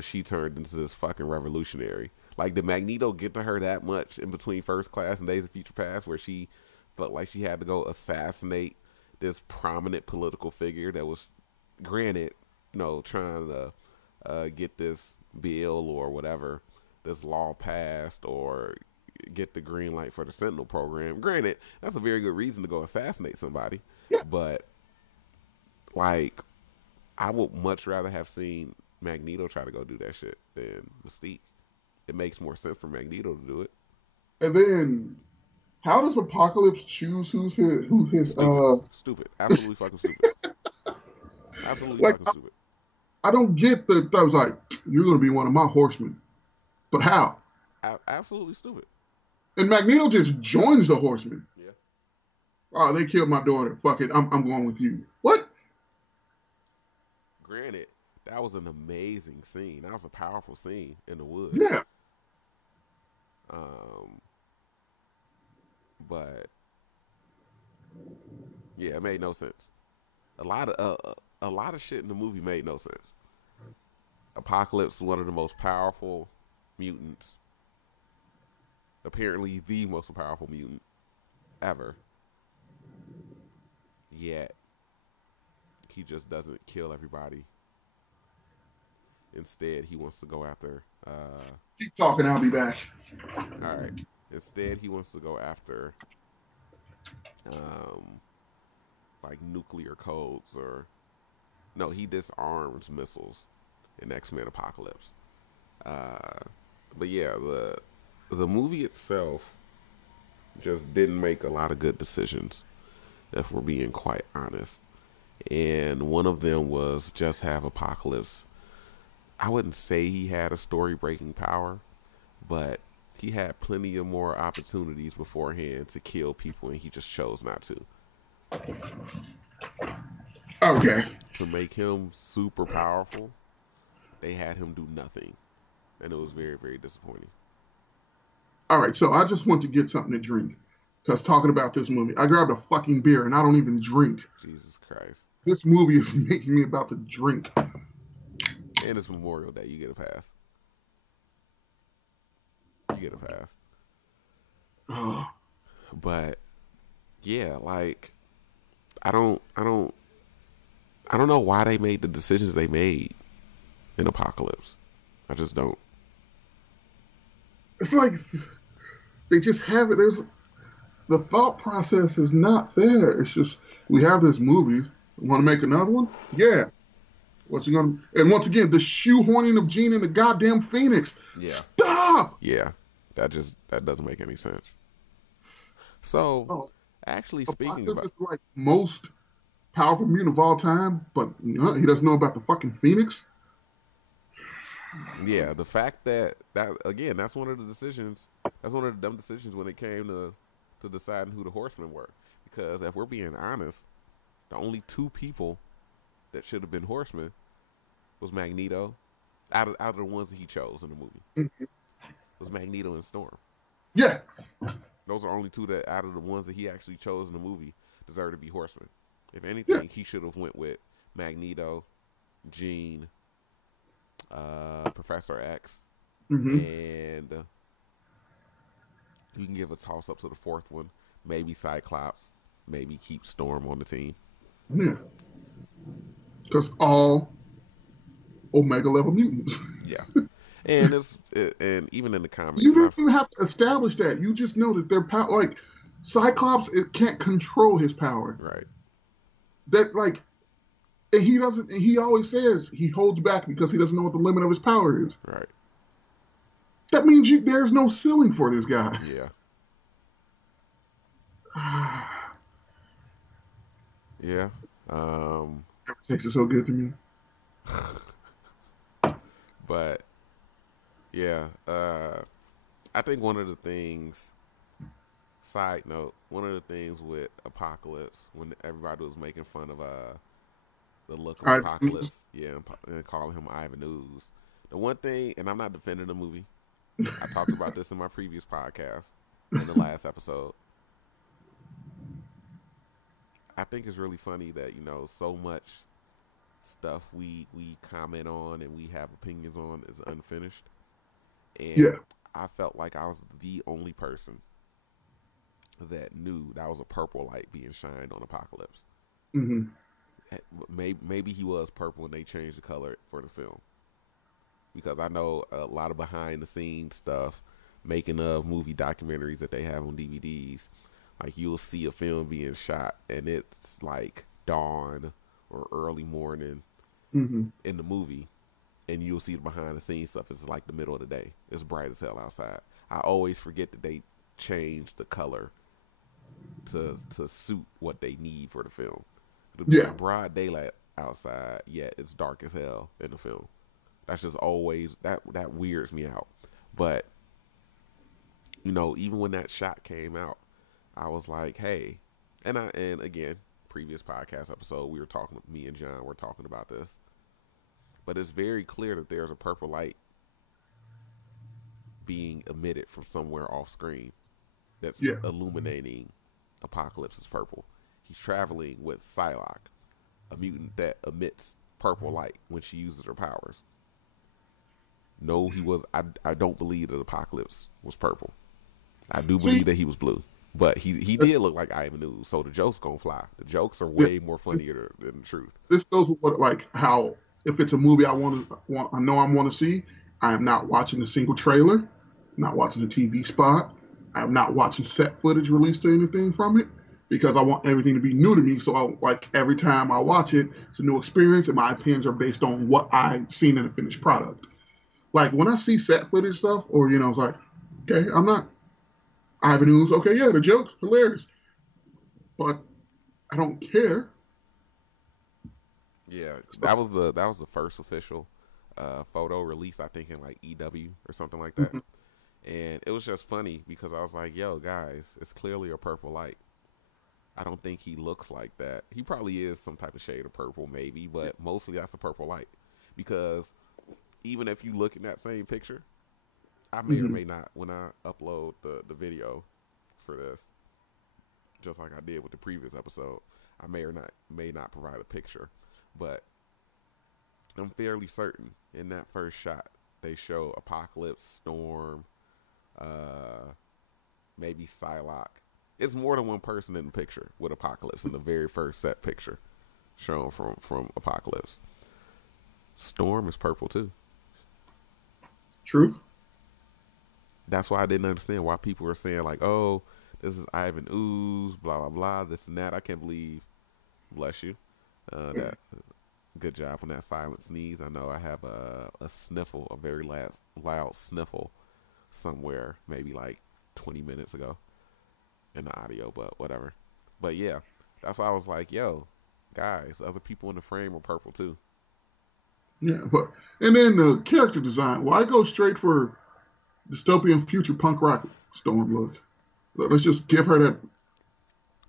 she turned into this fucking revolutionary? Like, did Magneto get to her that much in between First Class and Days of Future Past, where she felt like she had to go assassinate this prominent political figure that was, granted, trying to get this bill or whatever, this law passed, or get the green light for the Sentinel program. Granted, that's a very good reason to go assassinate somebody, Yeah. but like, I would much rather have seen Magneto try to go do that shit than Mystique. It makes more sense for Magneto to do it. And then, how does Apocalypse choose who's his Stupid. Absolutely fucking stupid. Absolutely like, fucking stupid. I don't get that. I was like, you're going to be one of my horsemen. But how? Absolutely stupid. And Magneto just joins the horsemen. Yeah. Oh, they killed my daughter. Fuck it. I'm going with you. What? Granted, that was an amazing scene. That was a powerful scene in the woods. Yeah. But yeah, it made no sense. A lot of shit in the movie made no sense. Apocalypse is one of the most powerful mutants. Apparently, the most powerful mutant ever. Yet, he just doesn't kill everybody. Instead, he wants to go after. Keep talking. I'll be back. All right. Instead, he wants to go after, like nuclear codes, or no, he disarms missiles in X-Men Apocalypse. But yeah, the movie itself just didn't make a lot of good decisions, if we're being quite honest. And one of them was just have Apocalypse. I wouldn't say he had a story-breaking power, but he had plenty of more opportunities beforehand to kill people, and he just chose not to. Okay. To make him super powerful, they had him do nothing, and it was very, very disappointing. All right, so I just want to get something to drink. Because talking about this movie, I grabbed a fucking beer and I don't even drink. Jesus Christ. This movie is making me about to drink. And it's Memorial Day. You get a pass. You get a pass. Oh. But yeah, like, I don't know why they made the decisions they made in Apocalypse. I just don't. It's like they just have it. The thought process is not there. It's just, we have this movie. Want to make another one? Yeah. What's it gonna? And once again, the shoehorning of Jean and the goddamn Phoenix. Yeah. Stop. Yeah. That doesn't make any sense. So, actually speaking about, is like most powerful mutant of all time, but he doesn't know about the fucking Phoenix. Yeah, the fact that again, that's one of the decisions. That's one of the dumb decisions when it came to deciding who the Horsemen were. Because if we're being honest, the only two people that should have been Horsemen was Magneto, out of the ones that he chose in the movie. Mm-hmm. Was Magneto and Storm. Yeah. Those are only two that out of the ones that he actually chose in the movie deserve to be Horsemen. If anything, he should have went with Magneto, Jean, Professor X, and you can give a toss up to the fourth one. Maybe Cyclops. Maybe keep Storm on the team. Yeah. Because all Omega level mutants. Yeah. And and even in the comics, you don't even have to establish that. You just know that their power, like Cyclops, it can't control his power. Right. That like, and he doesn't. And he always says he holds back because he doesn't know what the limit of his power is. Right. That means there's no ceiling for this guy. Yeah. Yeah. Um, Takes it so good to me. but yeah, I think one of the things. Side note: one of the things with Apocalypse, when everybody was making fun of the look of All right. Apocalypse, yeah, and calling him Ivan Ooze. The one thing, and I'm not defending the movie. I talked about this in my previous podcast, in the last episode. I think it's really funny that so much stuff we comment on and we have opinions on is unfinished, and Yeah. I felt like I was the only person that knew that was a purple light being shined on Apocalypse. Hmm. Maybe he was purple and they changed the color for the film, because I know a lot of behind the scenes stuff, making of movie documentaries that they have on DVDs. Like, you'll see a film being shot and it's like dawn or early morning Hmm. in the movie, and you'll see the behind the scenes stuff. It's like the middle of the day. It's bright as hell outside. I always forget that they changed the color to suit what they need for the film. It'll be Yeah. like broad daylight outside, yet it's dark as hell in the film. That's just always that weirds me out. But even when that shot came out, I was like, hey, and again, previous podcast episode, we were talking. Me and John were talking about this, but it's very clear that there's a purple light being emitted from somewhere off screen that's Yeah. illuminating Apocalypse's purple. He's traveling with Psylocke, a mutant that emits purple light when she uses her powers. No, he was. I don't believe that Apocalypse was purple. I do See, believe that he was blue, but he uh, did look like Ivan Ooze. So the jokes gonna fly. The jokes are yeah, way more this funnier than the truth. this goes with what, like, how if it's a movie I know I want to see, I am not watching a single trailer, not watching a TV spot. I am not watching set footage released or anything from it because I want everything to be new to me. So I like every time I watch it, it's a new experience, and my opinions are based on what I've seen in the finished product. Like when I see set footage stuff, or it's like, okay, I'm not Ivan News. Okay, yeah, the joke's hilarious, but I don't care. Yeah, Stuff. that was the first official photo release. I think in like EW or something like that. Mhm. And it was just funny because I was like, yo, guys, it's clearly a purple light. I don't think he looks like that. He probably is some type of shade of purple, maybe, but mostly that's a purple light. Because even if you look in that same picture, I may or Mhm. may not, when I upload the video for this, just like I did with the previous episode, I may not provide a picture. But I'm fairly certain in that first shot, they show Apocalypse, Storm, uh, maybe Psylocke. It's more than one person in the picture with Apocalypse in the very first set picture shown from Apocalypse. Storm is purple too. Truth. That's why I didn't understand why people were saying like, "Oh, this is Ivan Ooze, blah blah blah, this and that." I can't believe, bless you, that good job on that silent sneeze. I know I have a sniffle, a very loud sniffle somewhere, maybe like 20 minutes ago in the audio, but whatever. But yeah, that's why I was like, yo, guys, other people in the frame are purple too. Yeah, but and then the character design. Why go straight for dystopian future punk rock Storm look? Let's just give her that.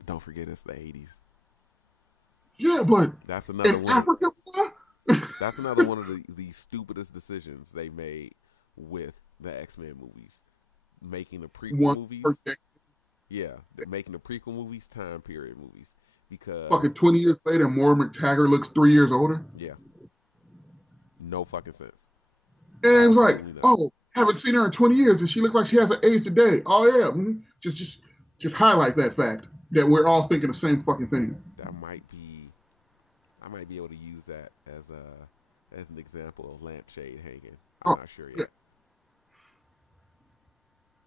Don't forget it's the 80s. Yeah, but That's another in one of Africa, that's another one of the stupidest decisions they made with the X-Men movies. Making the prequel one movies, per yeah, making the prequel movies time period movies, because fucking 20 years later, Maura McTaggart looks 3 years older. yeah, no fucking sense. And it's like, Absolutely none. oh, haven't seen her in 20 years, and she looks like she hasn't aged today. Oh yeah, just highlight that fact that we're all thinking the same fucking thing. That might be I might be able to use that as an example of lampshade hanging. I'm Oh not sure yeah, yet.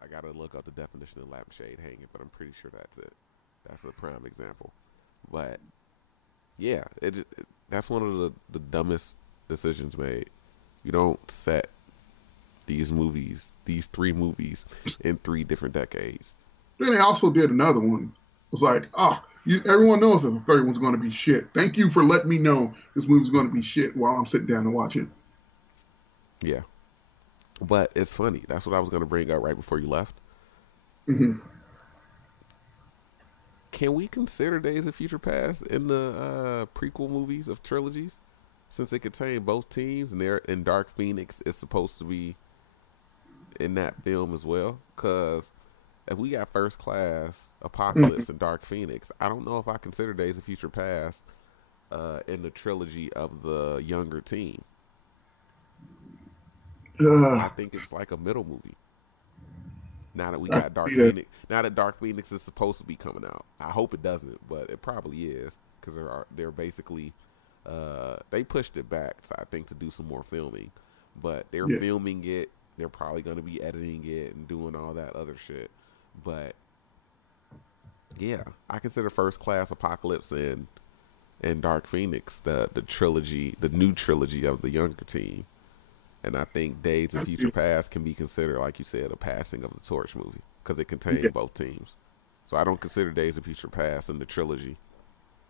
I gotta look up the definition of lampshade hanging, but I'm pretty sure that's it. That's a prime example. But yeah, that's one of the dumbest decisions made. You don't set these three movies, in three different decades. then they also did another one. was like, everyone knows that the third one's going to be shit. Thank you for letting me know this movie's going to be shit while I'm sitting down and watch it. Yeah, but it's funny. That's what I was going to bring up right before you left. Hmm. Can we consider Days of Future Past in the prequel movies of trilogies, since it contained both teams and Dark Phoenix is supposed to be in that film as well? Because if we got First Class, Hmm. Apocalypse, and Dark Phoenix, I don't know if I consider Days of Future Past in the trilogy of the younger team. Uh, I think it's like a middle movie. Now that we I got can see Dark that. Phoenix, now that Dark Phoenix is supposed to be coming out, I hope it doesn't, but it probably is because they're basically they pushed it back, so I think to do some more filming, but they're Yeah. filming it. They're probably going to be editing it and doing all that other shit. But yeah, I consider First Class, Apocalypse, and Dark Phoenix the trilogy, the new trilogy of the younger team. And I think Days of I Future see Past can be considered, like you said, a passing of the torch movie because it that. Yeah. contained both teams. So I don't consider Days of Future Past in the trilogy.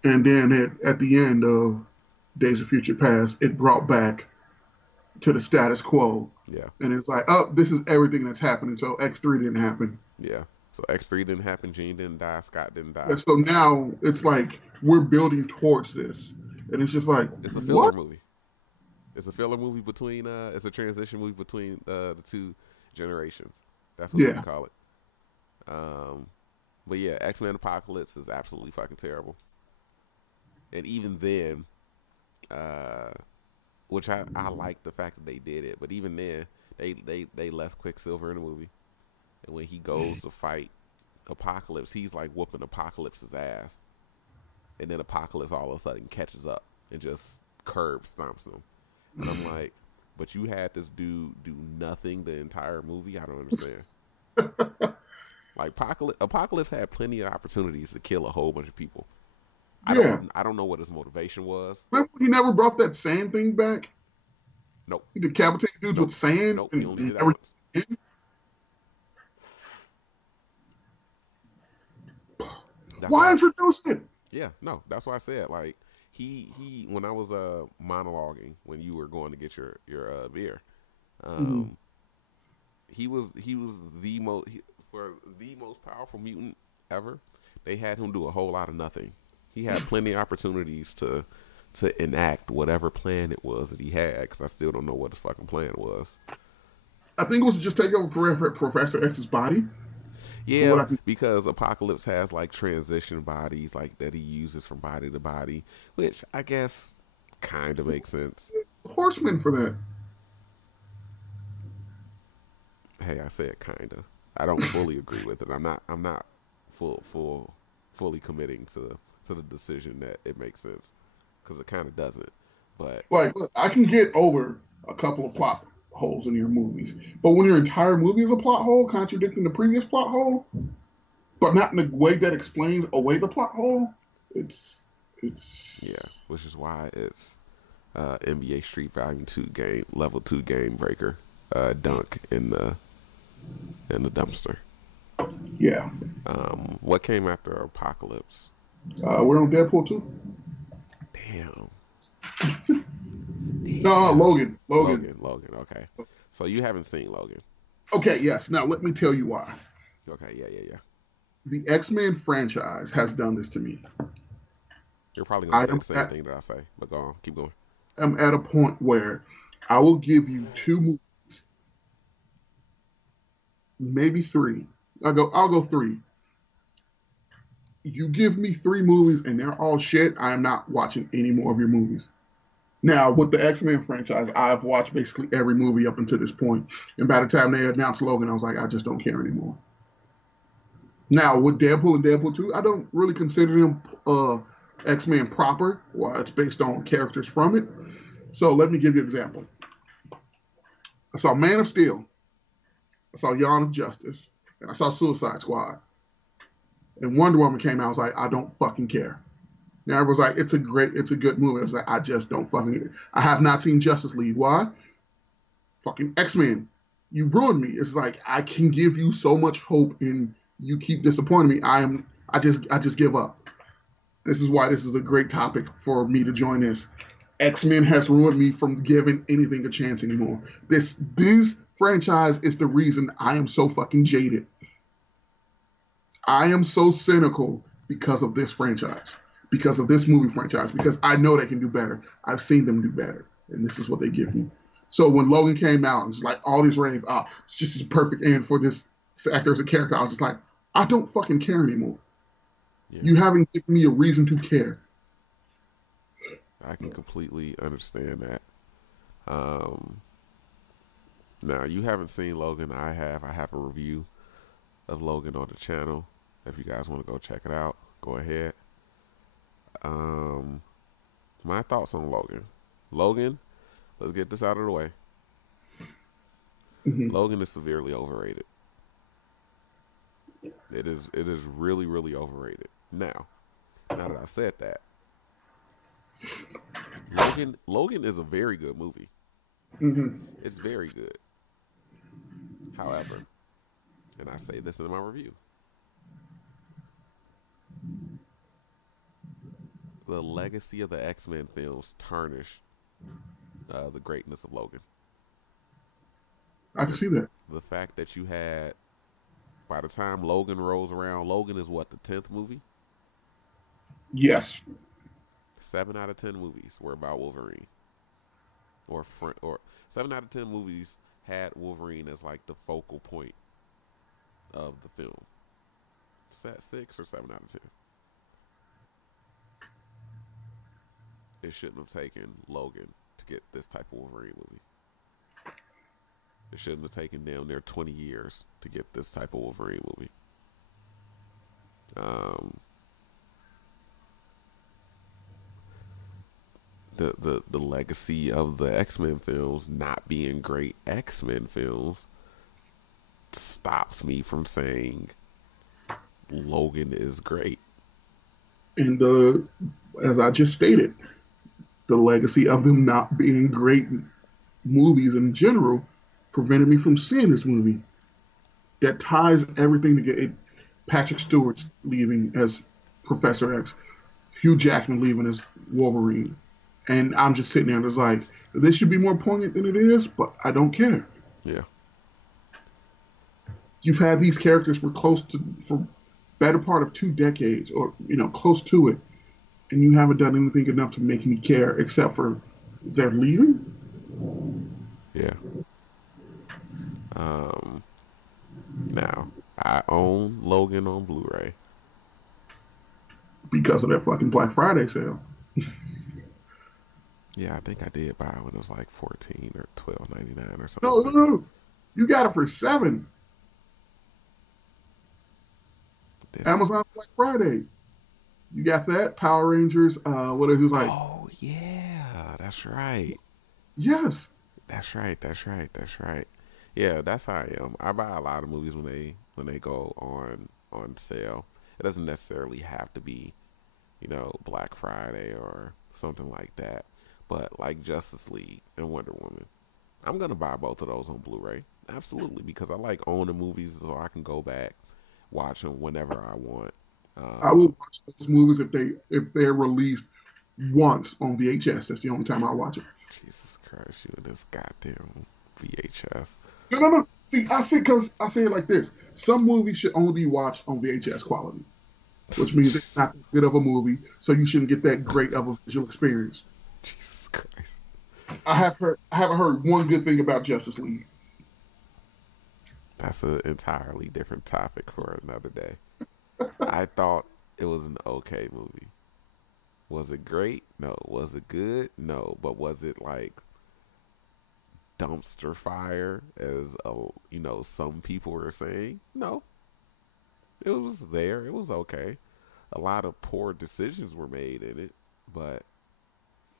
And then at the end of Days of Future Past, it brought back to the status quo. Yeah, And it's like, oh, this is everything that's happening. So X3 didn't happen. yeah. So X3 didn't happen. Gene didn't die. Scott didn't Yeah, die. so now it's like we're building towards this. And it's just like, It's a filler what? movie. It's a filler movie between. It's a transition movie between the two generations. That's what we can Yeah. call it. Um, but yeah, X Men Apocalypse is absolutely fucking terrible. And even then, uh, which I like the fact that they did it, but even then, they left Quicksilver in the movie, and when he goes to fight Apocalypse, he's like whooping Apocalypse's ass, and then Apocalypse all of a sudden catches up and just curb stomps him, and I'm like, but you had this dude do nothing the entire movie. I don't understand. Like Apocalypse had plenty of opportunities to kill a whole bunch of people. Yeah. I don't know what his motivation was. Remember he never brought that sand thing back? Nope, He decapitated dudes with nope, sand nope. He and, only and did that once. everything. That's Why why. introduce it? Yeah, no, that's why I said like he when I was monologuing when you were going to get your beer, Mm-hmm. um he was for the most powerful mutant ever. They had him do a whole lot of nothing. He had plenty of opportunities to enact whatever plan it was that he had because I still don't know what his fucking plan was. I think it was to just take over Professor X's body. From what Yeah, I can, because Apocalypse has like transition bodies like that he uses from body to body, which I guess kind of makes sense. Horseman for that. Hey, I said kinda. I don't fully agree with it. I'm not fully committing to the decision that it makes sense because it kind of doesn't. But Like, look, I can get over a couple of plot holes in your movies, but when your entire movie is a plot hole contradicting the previous plot hole, but not in a way that explains away the plot hole, it's yeah, it's which is why it's NBA Street Volume Two game Level Two Game Breaker dunk in the dumpster. yeah. What came after Apocalypse? We're on Deadpool 2. Damn, No, damn. Logan. Logan. Logan. Okay, so you haven't seen Logan. Okay, yes. Now let me tell you why. Okay, yeah. The X-Men franchise has done this to me. You're probably gonna I say am the same at, thing that I say, but go on, keep going. am at a point where I will give you two movies, maybe three. I'll go three. You give me three movies and they're all shit, I am not watching any more of your movies. Now, with the X-Men franchise, I've watched basically every movie up until this point. And by the time they announced Logan, I was like, I just don't care anymore. Now, with Deadpool and Deadpool 2, I don't really consider them X-Men proper. Well, it's based on characters from it. So let me give you an example. I saw Man of Steel. I saw Yawn of Justice. And I saw Suicide Squad. And Wonder Woman came out. I was like, I don't fucking care. Now everyone's like, it's a good movie. I was like, I just don't fucking. I have not seen Justice League. Why? Fucking X Men. You ruined me. It's like I can give you so much hope, and you keep disappointing me. I just give up. This is why this is a great topic for me to join this. X-Men has ruined me from giving anything a chance anymore. This franchise is the reason I am so fucking jaded. I am so cynical because of this franchise, because of this movie franchise, because I know they can do better. I've seen them do better, and this is what they give me. So when Logan came out and it's like all these ratings, it's just a perfect end for this actor as a character. I was just like, I don't fucking care anymore. Yeah, You haven't given me a reason to care. I can completely understand that. Um, Now you haven't seen Logan. I have. I have a review of Logan on the channel. If you guys want to go check it out, go ahead. Um, my thoughts on Logan. Logan, let's get this out of the way. Hmm. Logan is severely overrated. It is. It is really, really overrated. Now that I said that, Logan is a very good movie. Hmm. It's very good. However, and I say this in my review, the legacy of the X-Men films tarnish the greatness of Logan. I can The see that. the fact that you had by the time Logan rolls around, Logan is what, the 10th movie? Yes. 7 out of 10 movies were about Wolverine, or 7 out of 10 movies had Wolverine as like the focal point of the film. Set 6 or 7 out of 10. It shouldn't have taken Logan to get this type of Wolverine movie. It shouldn't have taken down there 20 years to get this type of Wolverine movie. Um, the legacy of the X-Men films not being great X-Men films stops me from saying Logan is great. And as I just stated, the legacy of them not being great movies in general prevented me from seeing this movie. That ties everything together. Patrick Stewart's leaving as Professor X, Hugh Jackman leaving as Wolverine, and I'm just sitting there and it's like, this should be more poignant than it is, but I don't care. Yeah, You've had these characters for better part of 2 decades, or close to it, and you haven't done anything enough to make me care, except for they're leaving yeah. Um, Now I own Logan on Blu-ray. because of that fucking Black Friday sale. Yeah, I think I did buy it when it was like 14 or 12.99 or something No, no, like that. no. You got it for 7. Did I? Amazon Black Friday. You got that Power Rangers. What is it like? Oh yeah, that's right. Yes. That's right. That's right. That's right. Yeah, that's how I am. I buy a lot of movies when they go on sale. It doesn't necessarily have to be, Black Friday or something like that. But like Justice League and Wonder Woman, I'm gonna buy both of those on Blu-ray. Absolutely, because I like owning movies so I can go back, watch them whenever I want. I will Um, watch those movies if they're released once on VHS. That's the only time I watch it. Jesus Christ, you and this goddamn VHS. No, no, no. See, I say it like this. Some movies should only be watched on VHS quality, which means it's not that good of a movie, so you shouldn't get that great of a visual experience. Jesus Christ. I haven't heard one good thing about Justice League. That's an entirely different topic for another day. I thought it was an okay movie. Was it great? No. Was it good? No. But was it like dumpster fire, as some people were saying? No. It was there. It was okay. A lot of poor decisions were made in it, but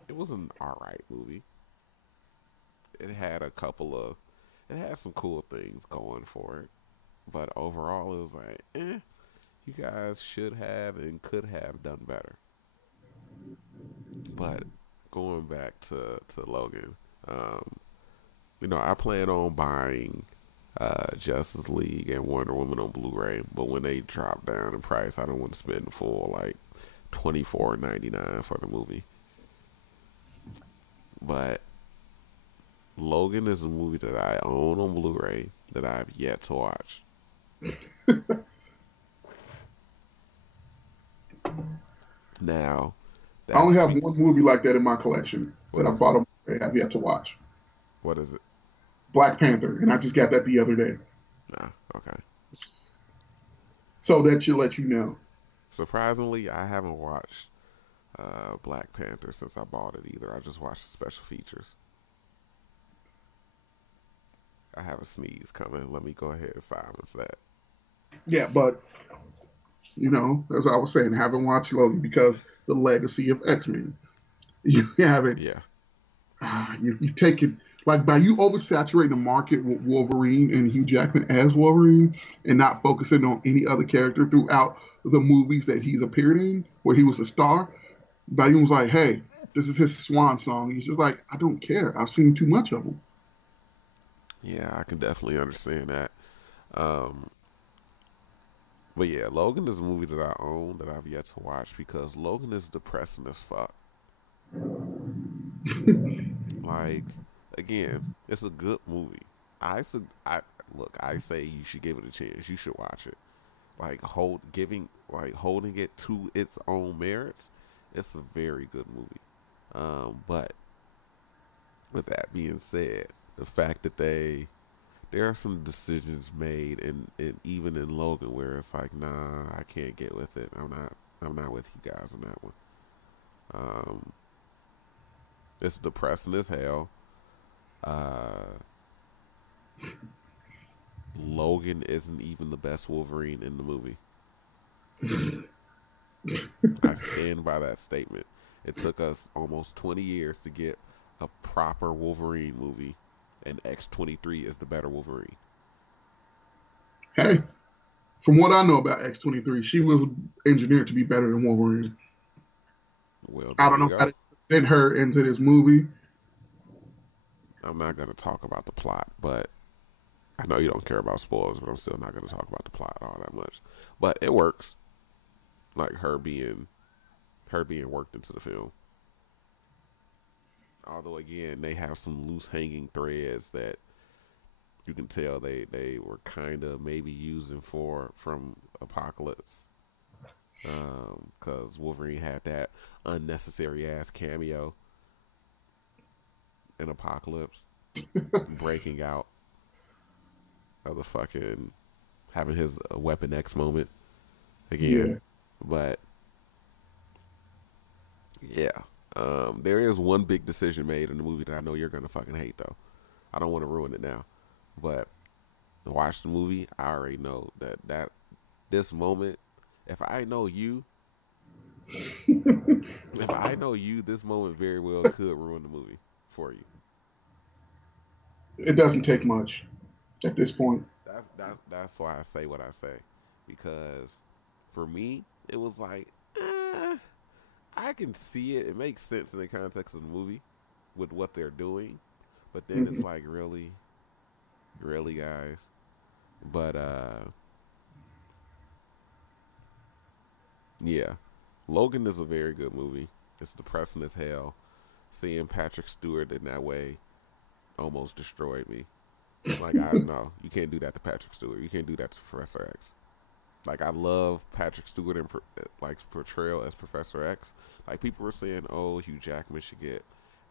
it was an alright movie. It had it had some cool things going for it, but overall it was like, you guys should have and could have done better. But going back to Logan, um, I plan on buying Justice League and Wonder Woman on Blu-ray. But when they drop down in price, I don't want to spend the full like $24.99 for the movie. But Logan is a movie that I own on Blu-ray that I've yet to watch. Now, I only that's have be one movie like that in my collection what that I is it? bought on Blu-ray. I have yet to watch. What is it? Black Panther, and I just got that the other day. Nah, okay. So that should let you know. Surprisingly, I haven't watched Black Panther since I bought it either. I just watched the special features. I have a sneeze coming. Let me go ahead and silence that. Yeah, but as I was saying, I haven't watched Logan because the legacy of X-Men. You haven't. Yeah, You take it like by you oversaturating the market with Wolverine and Hugh Jackman as Wolverine, and not focusing on any other character throughout the movies that he's appeared in, where he was a star. By you was like, hey, this is his swan song. He's just like, I don't care. I've seen too much of him. yeah, I can definitely understand that. Um, but yeah, Logan is a movie that I own that I've yet to watch because Logan is depressing as fuck. Like, again, it's a good movie. I look. I say you should give it a chance. You should watch it. Holding it to its own merits. It's a very good movie. But with that being said, the fact that there are some decisions made in even in Logan where it's like, nah, I can't get with it. I'm not with you guys on that one. Um, it's depressing as hell. Uh, Logan isn't even the best Wolverine in the movie. I stand by that statement. It took us almost 20 years to get a proper Wolverine movie, and X-23 is the better Wolverine. Hey, from what I know about X-23, she was engineered to be better than Wolverine. Well, I there don't you know how go. to send her into this movie. I'm not going to talk about the plot, but I know you don't care about spoilers, but I'm still not going to talk about the plot all that much. But it works, like her being worked into the film. Although again, they have some loose hanging threads that you can tell they were kind of maybe using for from Apocalypse, because Wolverine had that unnecessary ass cameo in Apocalypse, breaking out of the fucking having his Weapon X moment again. Yeah. But yeah, there is one big decision made in the movie that I know you're gonna fucking hate though. I don't want to ruin it now, but watch the movie. I already know that this moment, if I know you, if I know you, this moment very well could ruin the movie for you. It doesn't take much at this point. That's why I say what I say, because for me it was like, eh, I can see it. It makes sense in the context of the movie with what they're doing, but then it's Mhm. like really, really guys. But yeah, Logan is a very good movie. It's depressing as hell. Seeing Patrick Stewart in that way almost destroyed me. Like I no, you can't do that to Patrick Stewart. You can't do that to Professor X. Like I love Patrick Stewart and like portrayal as Professor X. Like people were saying, oh, Hugh Jackman should get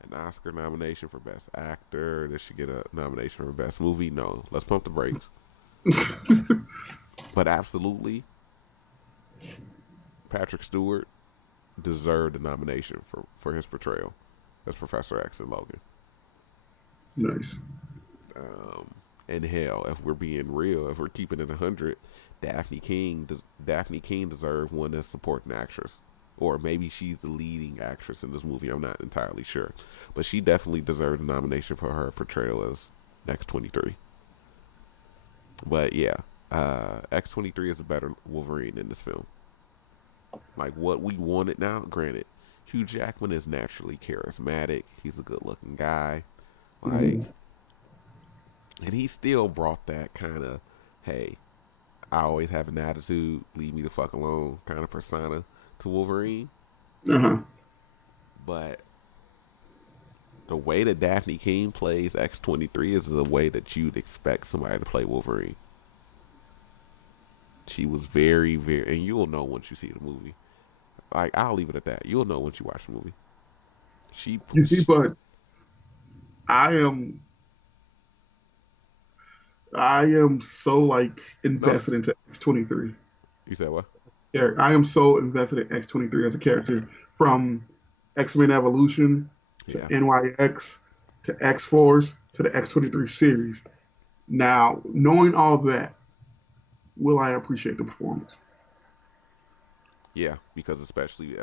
an Oscar nomination for Best Actor. This should get a nomination for Best Movie. No, let's pump the brakes. But absolutely, Patrick Stewart deserved a nomination for his portrayal as Professor X in Logan. Nice. And hell, if we're being real, if we're keeping it 100, Daphne King deserved one as supporting actress, or maybe she's the leading actress in this movie. I'm not entirely sure, but she definitely deserved a nomination for her portrayal as X-23. But yeah, X-23 is a better Wolverine in this film. Like what we wanted now. Granted, Hugh Jackman is naturally charismatic. He's a good-looking guy. Like Mhm. And he still brought that kind of, hey, I always have an attitude, leave me the fuck alone kind of persona to Wolverine. Uh-huh. But the way that Daphne King plays X-23 is the way that you'd expect somebody to play Wolverine. She was very, very, and you'll know once you see the movie. Like, I'll leave it at that. You'll know once you watch the movie. She, You see, she but I am I am so like no, invested into X-23. you said what? Yeah, I am so invested in X-23 as a character from X-Men Evolution to Yeah, NYX to X-Force to the X-23 series. Now, knowing all that, will I appreciate the performance? yeah, because especially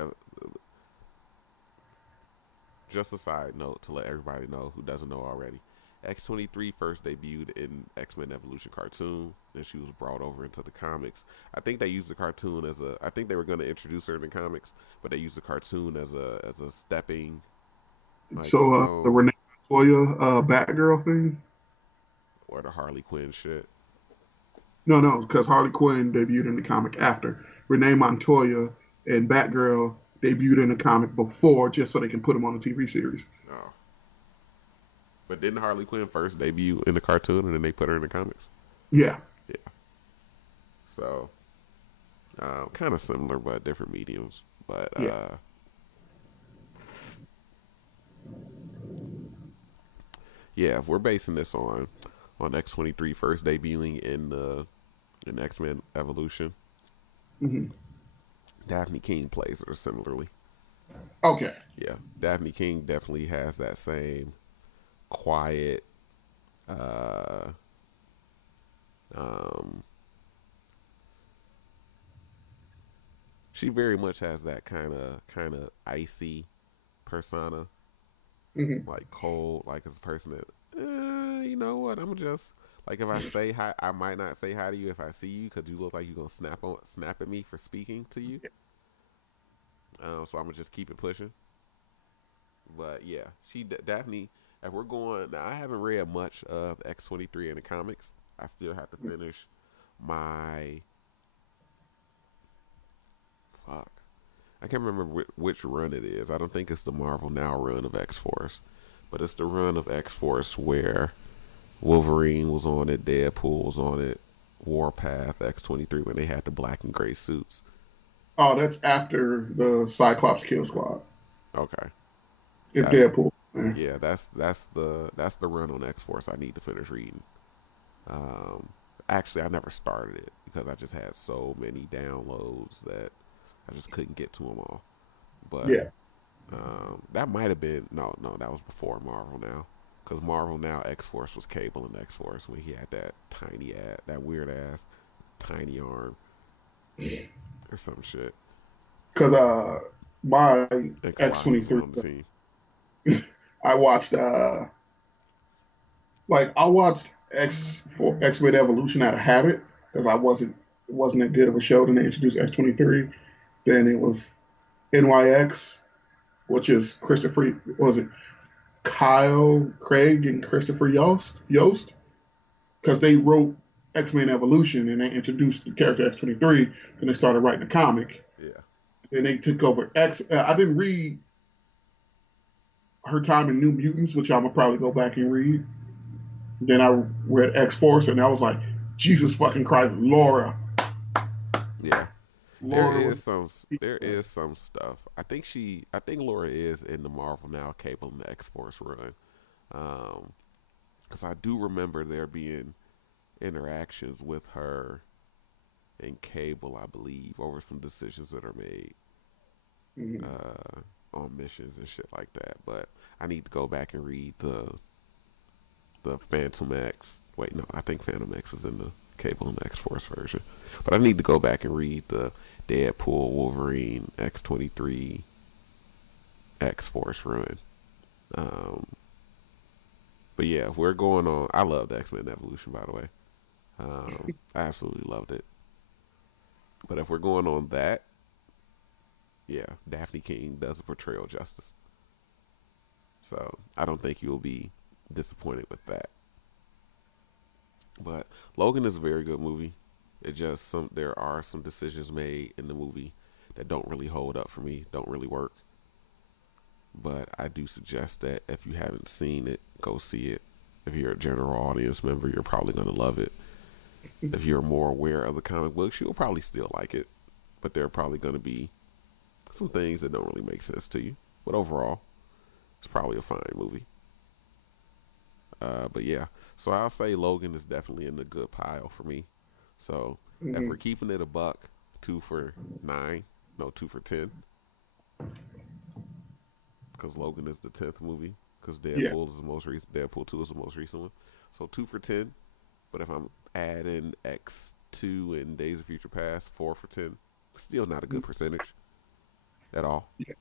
just a side note to let everybody know who doesn't know already. X-23 first debuted in X-Men Evolution cartoon, and she was brought over into the comics. I think they used the cartoon as a. I think they were going to introduce her in the comics, but they used the cartoon as a stepping like So the stone Renee Montoya Batgirl thing? or the Harley Quinn shit. No, because Harley Quinn debuted in the comic after. Renee Montoya and Batgirl debuted in the comic before, just so they can put them on the TV series. Oh, but didn't Harley Quinn first debut in the cartoon, and then they put her in the comics? Yeah, Yeah, so kind of similar but different mediums. But yeah. yeah, if we're basing this on X-23 first debuting in X Men Evolution, Hmm. Daphne King plays her similarly. Okay. Yeah, Daphne King definitely has that same quiet, uh, um, she very much has that kind of icy persona, Hmm. like cold, like as a person that, you know what, I'm just like if I say hi, I might not say hi to you if I see you because you look like you're gonna snap at me for speaking to you. So I'm gonna just keep it pushing. But yeah, Daphne. If we're going, now I haven't read much of X-23 in the comics. I still have to finish my fuck. I can't remember which run it is. I don't think it's the Marvel Now run of X Force, but it's the run of X Force where Wolverine was on it, Deadpool was on it, Warpath, X-23 when they had the black and gray suits. Oh, that's after the Cyclops Kill Squad. Okay, If that Deadpool. Yeah. yeah, that's the run on X Force I need to finish reading. Um, actually, I never started it because I just had so many downloads that I just couldn't get to them all. But Yeah. that might have been no, that was before Marvel Now, because Marvel Now X Force was Cable and X Force when he had that that weird ass tiny arm or some shit, Because my and Colossus was X-23, on the team. I watched I watched X-Men Evolution out of habit because it wasn't that good of a show. Then they introduced X-23. Then it was NYX, which is Christopher, was it Kyle Craig and Christopher Yost, because they wrote X-Men Evolution and they introduced the character X-23. Then they started writing the comic. Yeah, Then they took over X. I didn't read her time in New Mutants, which I'm gonna probably go back and read. Then I read X Force, and I was like, Jesus fucking Christ, Laura. yeah. Laura was. There is some stuff. I think Laura is in the Marvel Now Cable and the X Force run. Um, because I do remember there being interactions with her and Cable, I believe, over some decisions that are made Mhm. uh, on missions and shit like that. But I need to go back and read the Phantom X. Wait, no, I think Phantom X is in the Cable and X Force version. But I need to go back and read the Deadpool, Wolverine, X-23, X Force run. Um, but yeah, if we're going on, I loved X Men Evolution, by the way. I absolutely loved it. But if we're going on that, yeah, Daphne King does a portrayal justice. So I don't think you'll be disappointed with that. But Logan is a very good movie. It just there are some decisions made in the movie that don't really hold up for me, don't really work. But I do suggest that if you haven't seen it, go see it. If you're a general audience member, you're probably gonna love it. If you're more aware of the comic books, you'll probably still like it. But there are probably gonna be some things that don't really make sense to you. But overall, it's probably a fine movie. But yeah, so I'll say Logan is definitely in the good pile for me. So if we're Hmm. keeping it a buck, 2 for 9, no 2 for 10, because Logan is the 10th movie. Because Yeah. Deadpool is the most recent. Deadpool 2 is the most recent one. So 2 for 10. But if I'm adding X2 and Days of Future Past, 4 for 10, still not a good percentage at all. Yeah.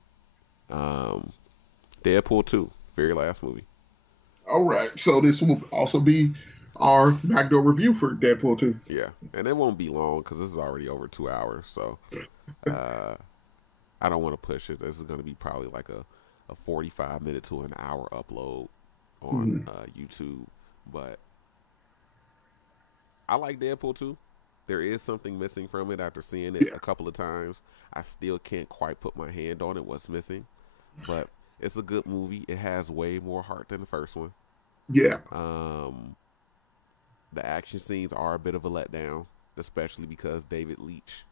Um, Deadpool 2, very last movie. All right. So this will also be our backdoor review for Deadpool 2. Yeah, and it won't be long because this is already over 2 hours. So uh, I don't want to push it. This is going to be probably like a 45 minute to an hour upload on Hmm. YouTube. But I like Deadpool 2. There is something missing from it after seeing it Yeah. a couple of times. I still can't quite put my hand on it, what's missing. But it's a good movie. It has way more heart than the first one. Yeah. Um, the action scenes are a bit of a letdown, especially because David Leitch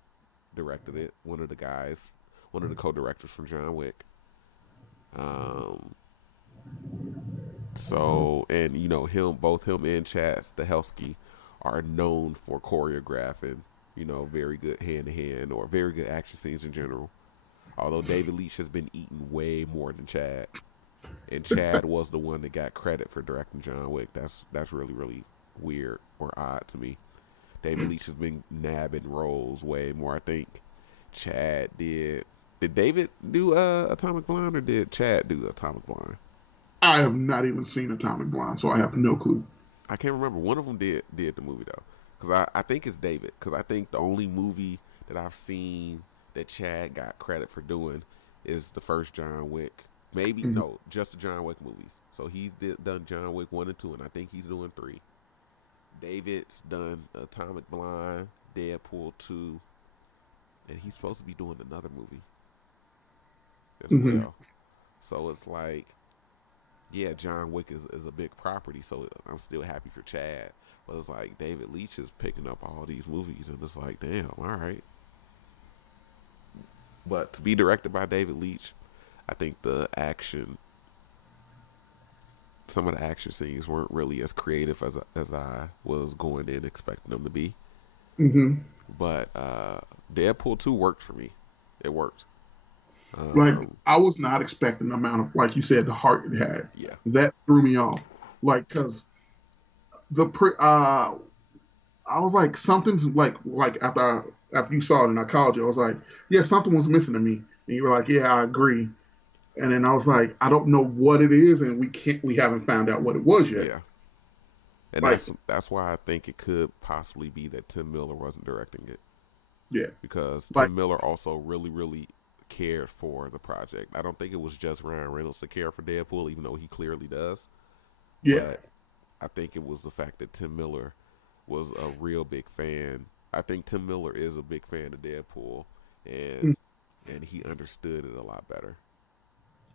directed it. One of the co-directors from John Wick. Um, so and both him and Chad Stahelski are known for choreographing, very good hand to hand or very good action scenes in general. Although David Leitch has been eating way more than Chad, and Chad was the one that got credit for directing John Wick. That's really really weird or odd to me. David Leitch has been nabbing roles way more. I think Chad did. Did David do Atomic Blonde or did Chad do Atomic Blonde? I have not even seen Atomic Blonde, so I have no clue. I can't remember. One of them did the movie though, because I think it's David. Because I think the only movie that I've seen that Chad got credit for doing is the first John Wick. Maybe Mhm. no, just the John Wick movies. So he's done John Wick 1 and 2, and I think he's doing 3. David's done Atomic Blonde, Deadpool 2, and he's supposed to be doing another movie as Mhm. well. So it's like, yeah, John Wick is a big property, so I'm still happy for Chad. But it's like David Leitch is picking up all these movies, and it's like, damn, all right. But to be directed by David Leitch, I think some of the action scenes weren't really as creative as I was going in expecting them to be. Mhm. But Deadpool 2 worked for me. It worked. Like Um, I was not expecting the amount of, like you said, the heart it had. yeah, That threw me off. Like, cause I was like, something's like after you saw it and I called you, I was like, yeah, something was missing to me, and you were like, yeah, I agree. And then I was like, I don't know what it is, and we haven't found out what it was yet. yeah. And Like, that's why I think it could possibly be that Tim Miller wasn't directing it, yeah, because like, Tim Miller also really really cared for the project. I don't think it was just Ryan Reynolds to care for Deadpool, even though he clearly does. yeah, But I think it was the fact that Tim Miller was a real big fan. I think Tim Miller is a big fan of Deadpool, and mm, and he understood it a lot better.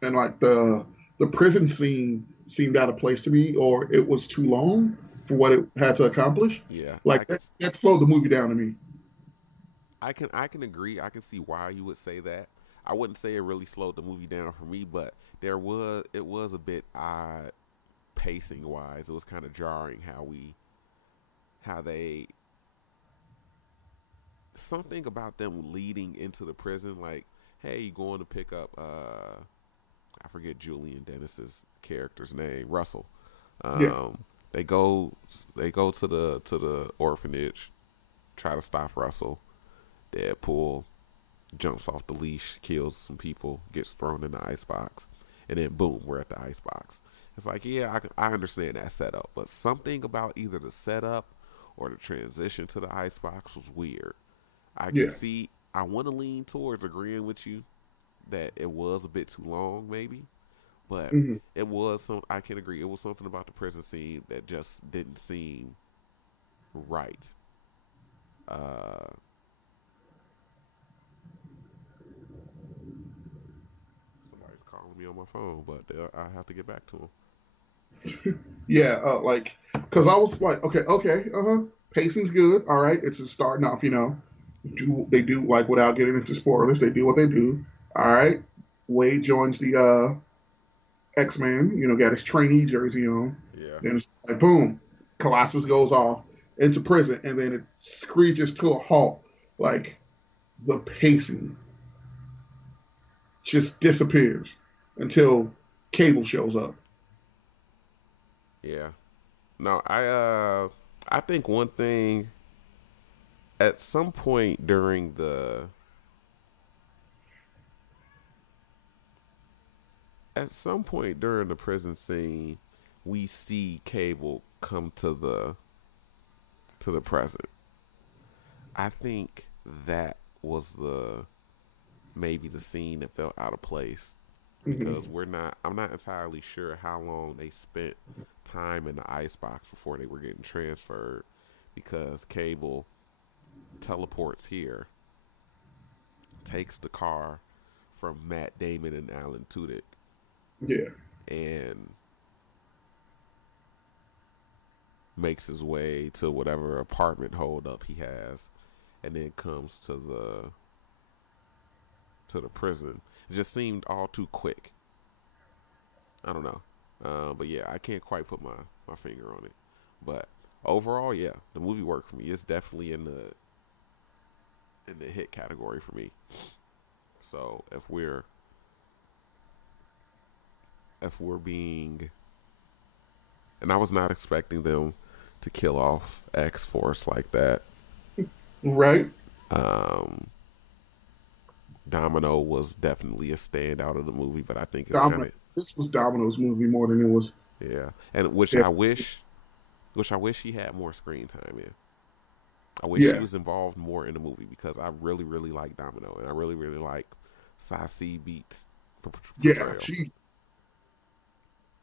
and like the prison scene seemed out of place to me, or it was too long for what it had to accomplish. Yeah, Like that slowed the movie down to me. I can agree. I can see why you would say that. I wouldn't say it really slowed the movie down for me, but it was a bit odd pacing wise. It was kind of jarring how they something about them leading into the prison, like, hey, you going to pick up I forget Julian Dennis's character's name, Russell. Yeah. Um, they go to the orphanage, try to stop Russell. Deadpool jumps off the leash, kills some people, gets thrown in the icebox, and then boom, we're at the icebox. It's like, yeah, I understand that setup, but something about either the setup or the transition to the icebox was weird. I can Yeah. see, I want to lean towards agreeing with you that it was a bit too long, maybe, but Hmm. it was some. I can agree. It was something about the prison scene that just didn't seem Right. Uh, Somebody's calling me on my phone, but I have to get back to them. Yeah, like, because I was like, okay, pacing's good. All right, it's just starting off. They do like without getting into spoilers, they do what they do. All right, Wade joins the X-Men. Got his trainee jersey on. Yeah. Then it's like boom, Colossus goes off into prison, and then it screeches to a halt. Like the pacing just disappears until Cable shows up. Yeah. No, I think one thing at some point during the prison scene, we see Cable come to the present. I think that was the maybe the scene that felt out of place because Hmm. I'm not entirely sure how long they spent time in the icebox before they were getting transferred because Cable teleports here, takes the car from Matt Damon and Alan Tudyk, Yeah, and makes his way to whatever apartment holdup he has, and then comes to the prison. It just seemed all too quick. I don't know, but yeah, I can't quite put my finger on it. But overall, yeah, the movie worked for me. It's definitely in the hit category for me. So if we're being, and I was not expecting them to kill off X Force like that. right. Um, Domino was definitely a standout of the movie, but I think it's kind Domino. of This was Domino's movie more than it was. yeah, and which Yeah, I wish she had more screen time in. I wish she yeah, was involved more in the movie because I really really like Domino and I really really like Sassy Beats yeah. portrayal.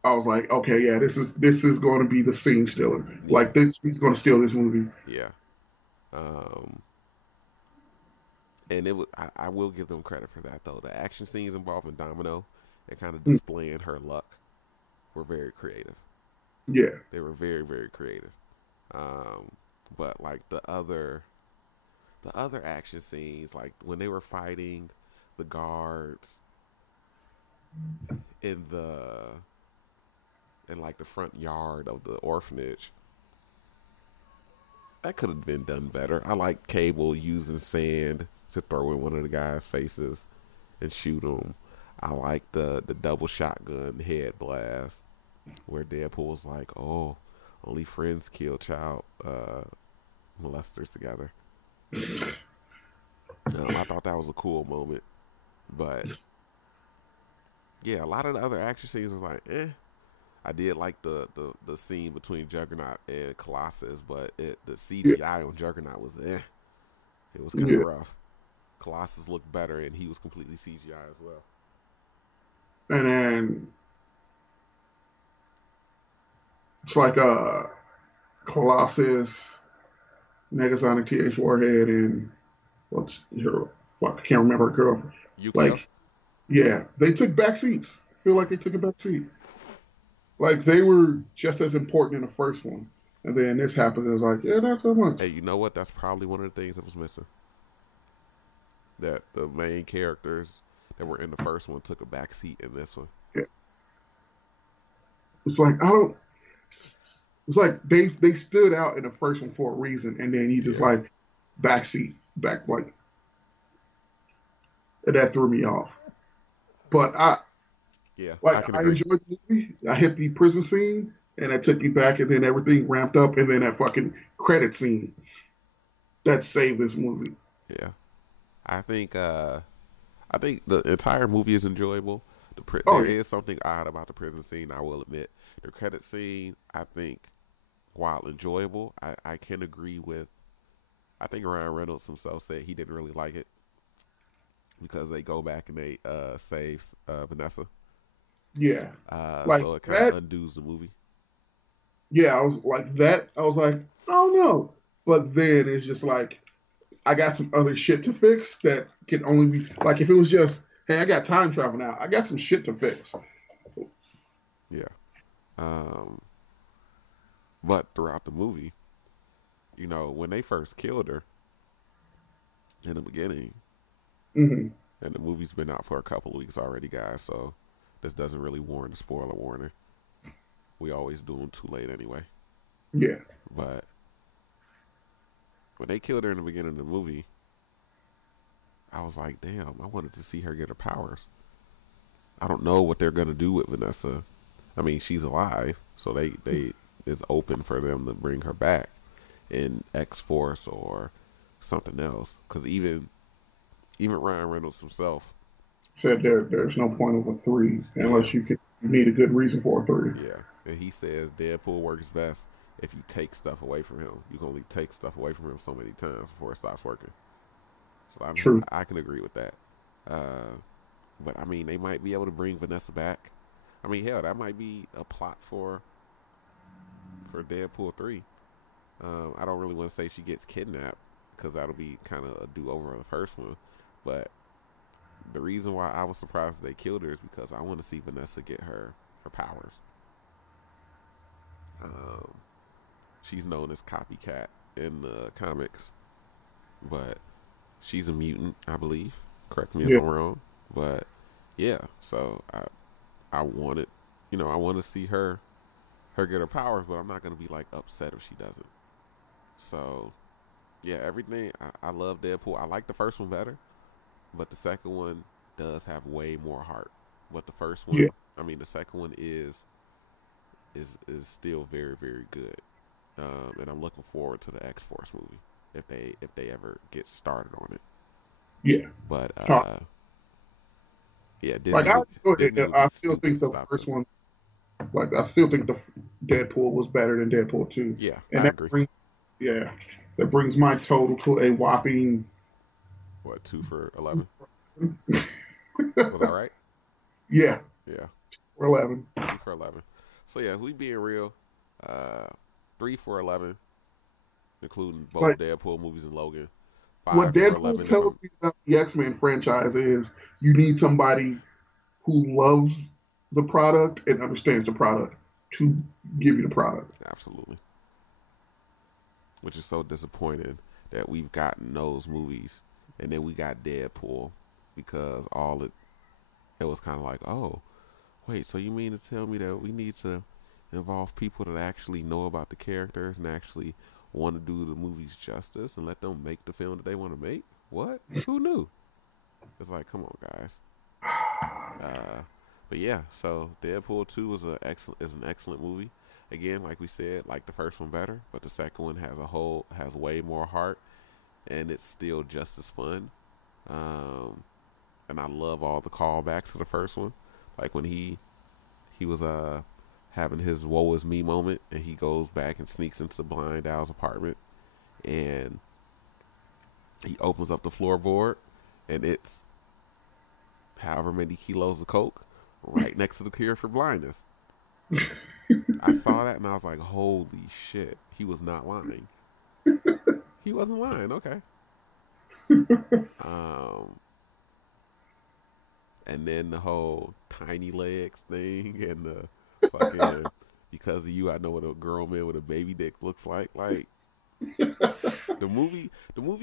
I was like, okay, yeah, this is going to be the scene stealer. Yeah, Like this, he's going to steal this movie. yeah. Um, and I will give them credit for that though. The action scenes involving Domino and kind of Mm. displaying her luck were very creative. Yeah, They were very very creative. Um, but like the other action scenes, like when they were fighting the guards in the in like the front yard of the orphanage, that could have been done better. I like Cable using sand to throw in one of the guys' faces and shoot him. I like the double shotgun head blast where Deadpool was like, "Oh, only friends kill child molesters together." I thought that was a cool moment, but yeah, a lot of the other action scenes was like, eh. I did like the scene between Juggernaut and Colossus, but the yeah, CGI on Juggernaut was eh. It was kind of yeah. rough. Colossus looked better, and he was completely CGI as well. And then it's like Colossus, Negasonic TH Warhead, and what's her? Fuck, I can't remember her girl. Yukio, Like, yeah, they took back seats. I feel like they took a back seat. Like they were just as important in the first one, and then this happened. It was like, yeah, not so much. hey, you know what? That's probably one of the things that was missing. That the main characters that were in the first one took a back seat in this one. Yeah. It's like I don't. It's like they stood out in the first one for a reason, and then you just Yeah, like backseat back like and that threw me off. But yeah, like I can I agree. enjoyed the movie. I hit the prison scene, and that took me back, and then everything ramped up, and then that fucking credit scene that saved this movie. Yeah, I think I think the entire movie is enjoyable. Oh There yeah, is something odd about the prison scene, I will admit. The credit scene, I think, while enjoyable, I can agree with. I think Ryan Reynolds himself said he didn't really like it because they go back and they save Vanessa. yeah. Like So it kind of that. undoes the movie. Yeah, I was like that. I was like, oh no. but then it's just like I got some other shit to fix that can only be like if it was just, hey, I got time travel now. I got some shit to fix. Yeah. Um, but throughout the movie, when they first killed her in the beginning, Hmm. and the movie's been out for a couple of weeks already, guys, so this doesn't really warrant a spoiler warning. We always do them too late anyway. Yeah. But when they killed her in the beginning of the movie, I was like, damn, I wanted to see her get her powers. I don't know what they're gonna do with Vanessa. I mean, she's alive, so they it's open for them to bring her back in X Force or something else. Because even Ryan Reynolds himself, Said there's no point of a three yeah, unless you need a good reason for a three. yeah, and he says Deadpool works best if you take stuff away from him. You can only take stuff away from him so many times before it stops working. So I mean, Truth. I can agree with that. Uh, but I mean, they might be able to bring Vanessa back. I mean, hell, that might be a plot for Deadpool 3. I don't really want to say she gets kidnapped because that'll be kind of a do over of the first one. But the reason why I was surprised they killed her is because I want to see Vanessa get her powers. Um, she's known as Copycat in the comics, but she's a mutant, I believe. Correct me if Yeah. I'm wrong. But yeah, so I wanted, I want to see her get her powers, but I'm not gonna be like upset if she doesn't. So yeah, everything. I love Deadpool. I like the first one better, but the second one does have way more heart. But the first Yeah. one, I mean, the second one is still very very good. And I'm looking forward to the X Force movie if they ever get started on it. Yeah. But Huh. yeah, Like I enjoyed Disney it. would be I still stupid think to the stop first this. one, like I still think the Deadpool was better than Deadpool two, Yeah, and I that agree. brings yeah, that brings my total to a whopping. What, 2 for 11? Was I right? Yeah, Yeah, 11. 2 for 11. So yeah, we being real. Uh, 3 for 11, including both Like Deadpool movies and Logan. what Five for Deadpool 11 if tells I'm me about the X Men franchise is you need somebody who loves the product and understands the product to give you the product. absolutely, which is so disappointing that we've gotten those movies and then we got Deadpool because it was kind of like, oh wait, so you mean to tell me that we need to involve people that actually know about the characters and actually want to do the movies justice and let them make the film that they want to make? What? Who knew? It's like, come on, guys. Uh, but yeah, so Deadpool 2 is an excellent movie. Again, like we said, like the first one better, but the second one has way more heart, and it's still just as fun. Um, and I love all the callbacks to the first one, like when he was having his woe is me moment, and he goes back and sneaks into Blind Al's apartment, and he opens up the floorboard, and it's however many kilos of coke right next to the cure for blindness. I saw that and I was like, holy shit, he was not lying. He wasn't lying. Okay. Um, and then the whole tiny legs thing and the fucking because of you, I know what a grown man with a baby dick looks like. Like the movie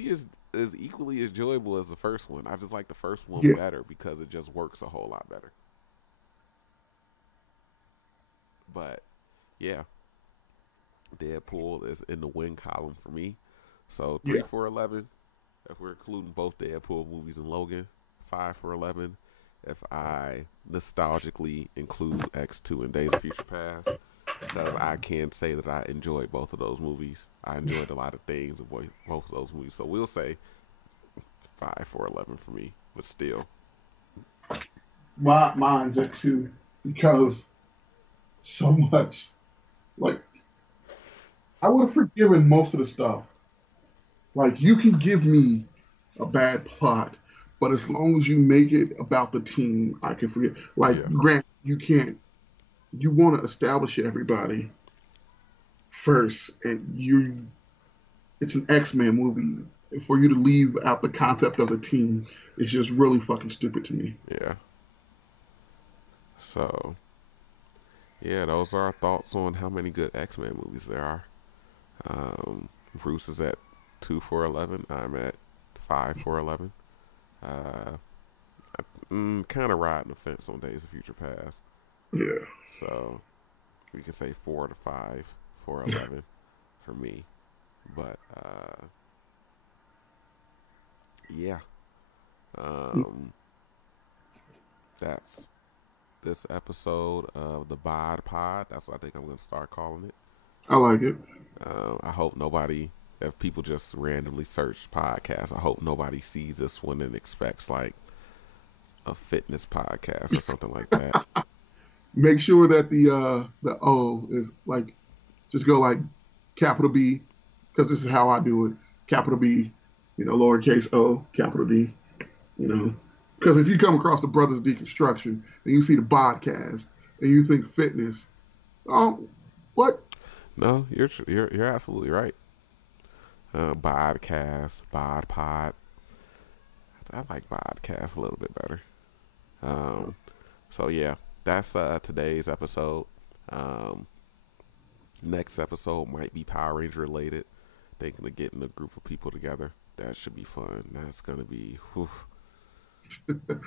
is equally as enjoyable as the first one. I just like the first one Yeah, better because it just works a whole lot better. But yeah, Deadpool is in the win column for me. So three yeah. for 11 if we're including both Deadpool movies and Logan. 5 for 11 if I nostalgically include X2 and Days of Future Past. Because I can say that I enjoyed both of those movies. I enjoyed a lot of things of both of those movies. So we'll say 5 for 11 for me. But still, Mine's at two because so much. Like I would have forgiven most of the stuff. Like you can give me a bad plot, but as long as you make it about the team, I can forget. Like yeah, Grant, you can't. You want to establish everybody first, and it's an X-Men movie. For you to leave out the concept of the team is just really fucking stupid to me. Yeah. So yeah, those are our thoughts on how many good X Men movies there are. Bruce is at 2 for 11. I'm at 5 for 11. Uh, kind of riding the fence on Days of Future Past. Yeah. So we can say 4 to 5 for 11 for me. But yeah, um, that's this episode of the Bod Pod. That's what I think I'm going to start calling it. I like it. I hope nobody, if people just randomly search podcasts, I hope nobody sees this one and expects like a fitness podcast or something like that. Make sure that the O is like just go like capital B because this is how I do it. Capital B, lowercase O, capital D. You know, because if you come across the Brothers Deconstruction and you see the podcast and you think fitness, oh, what? No, you're absolutely right. Bodcast, Bod Pod. I like Bodcast a little bit better. Um, so yeah, that's today's episode. Um, Next episode might be Power Ranger related. Thinking of getting a group of people together. That should be fun. That's gonna be, whew,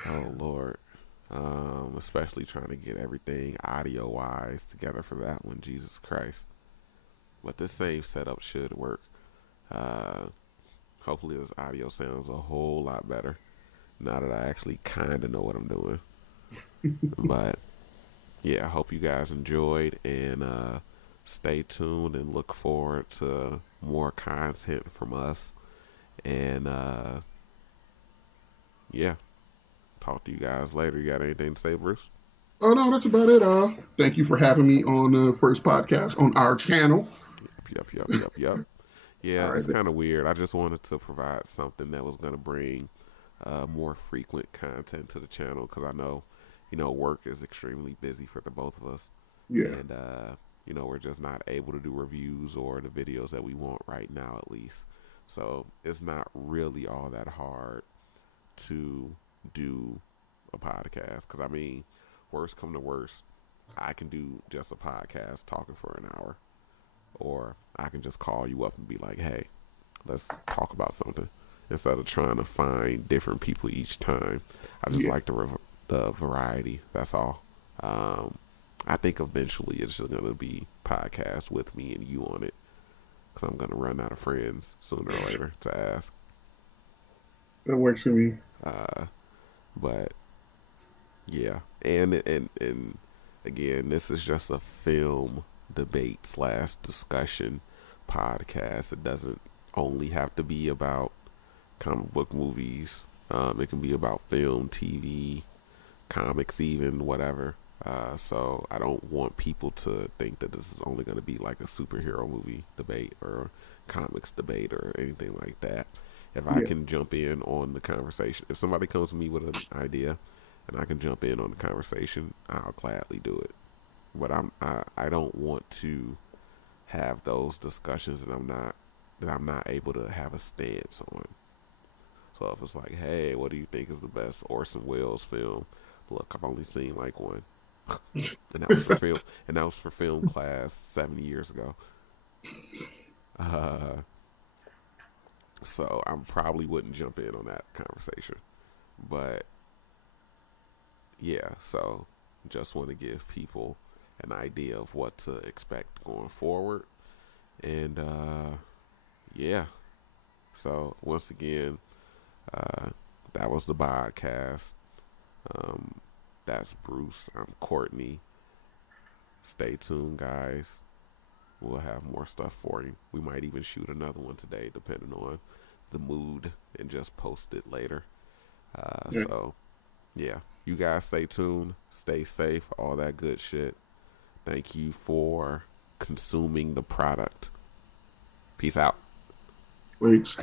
oh Lord. Especially trying to get everything audio wise together for that one. Jesus Christ. But this same setup should work. Uh, Hopefully this audio sounds a whole lot better now that I actually kind of know what I'm doing. But yeah, I hope you guys enjoyed and stay tuned and look forward to more content from us. And yeah, talk to you guys later. You got anything to say, Bruce? Oh no, that's about it. Thank you for having me on the first podcast on our channel. Yep. All Yeah, right, it's kind of weird. I just wanted to provide something that was going to bring more frequent content to the channel because I know, work is extremely busy for the both of us. yeah, And, we're just not able to do reviews or the videos that we want right now, at least. So it's not really all that hard to do a podcast because, I mean, worst come to worst, I can do just a podcast talking for an hour. Or I can just call you up and be like, hey, let's talk about something instead of trying to find different people each time. I just yeah. like the variety. That's all. I think eventually it's just gonna be podcast with me and you on it because I'm gonna run out of friends sooner or later to ask. That works for me. Uh, but yeah, and again, this is just a film debate slash discussion podcast. It doesn't only have to be about comic book movies. It can be about film, TV, comics, even whatever. So I don't want people to think that this is only going to be like a superhero movie debate or comics debate or anything like that. If I Yeah. can jump in on the conversation, if somebody comes to me with an idea and I can jump in on the conversation, I'll gladly do it. But I don't want to have those discussions that I'm not able to have a stance on. So if it's like, hey, what do you think is the best Orson Welles film? Look, I've only seen like one, and that was for film, and that was for film class 70 years ago. Uh, so I probably wouldn't jump in on that conversation. But yeah, so just want to give people an idea of what to expect going forward. And yeah, so once again, uh, that was the podcast. Um, that's Bruce. I'm Courtney. Stay tuned, guys. We'll have more stuff for you. We might even shoot another one today, depending on the mood, and just post it later. Yeah. So, yeah, you guys stay tuned, stay safe, all that good shit. Thank you for consuming the product. Peace out. Wait.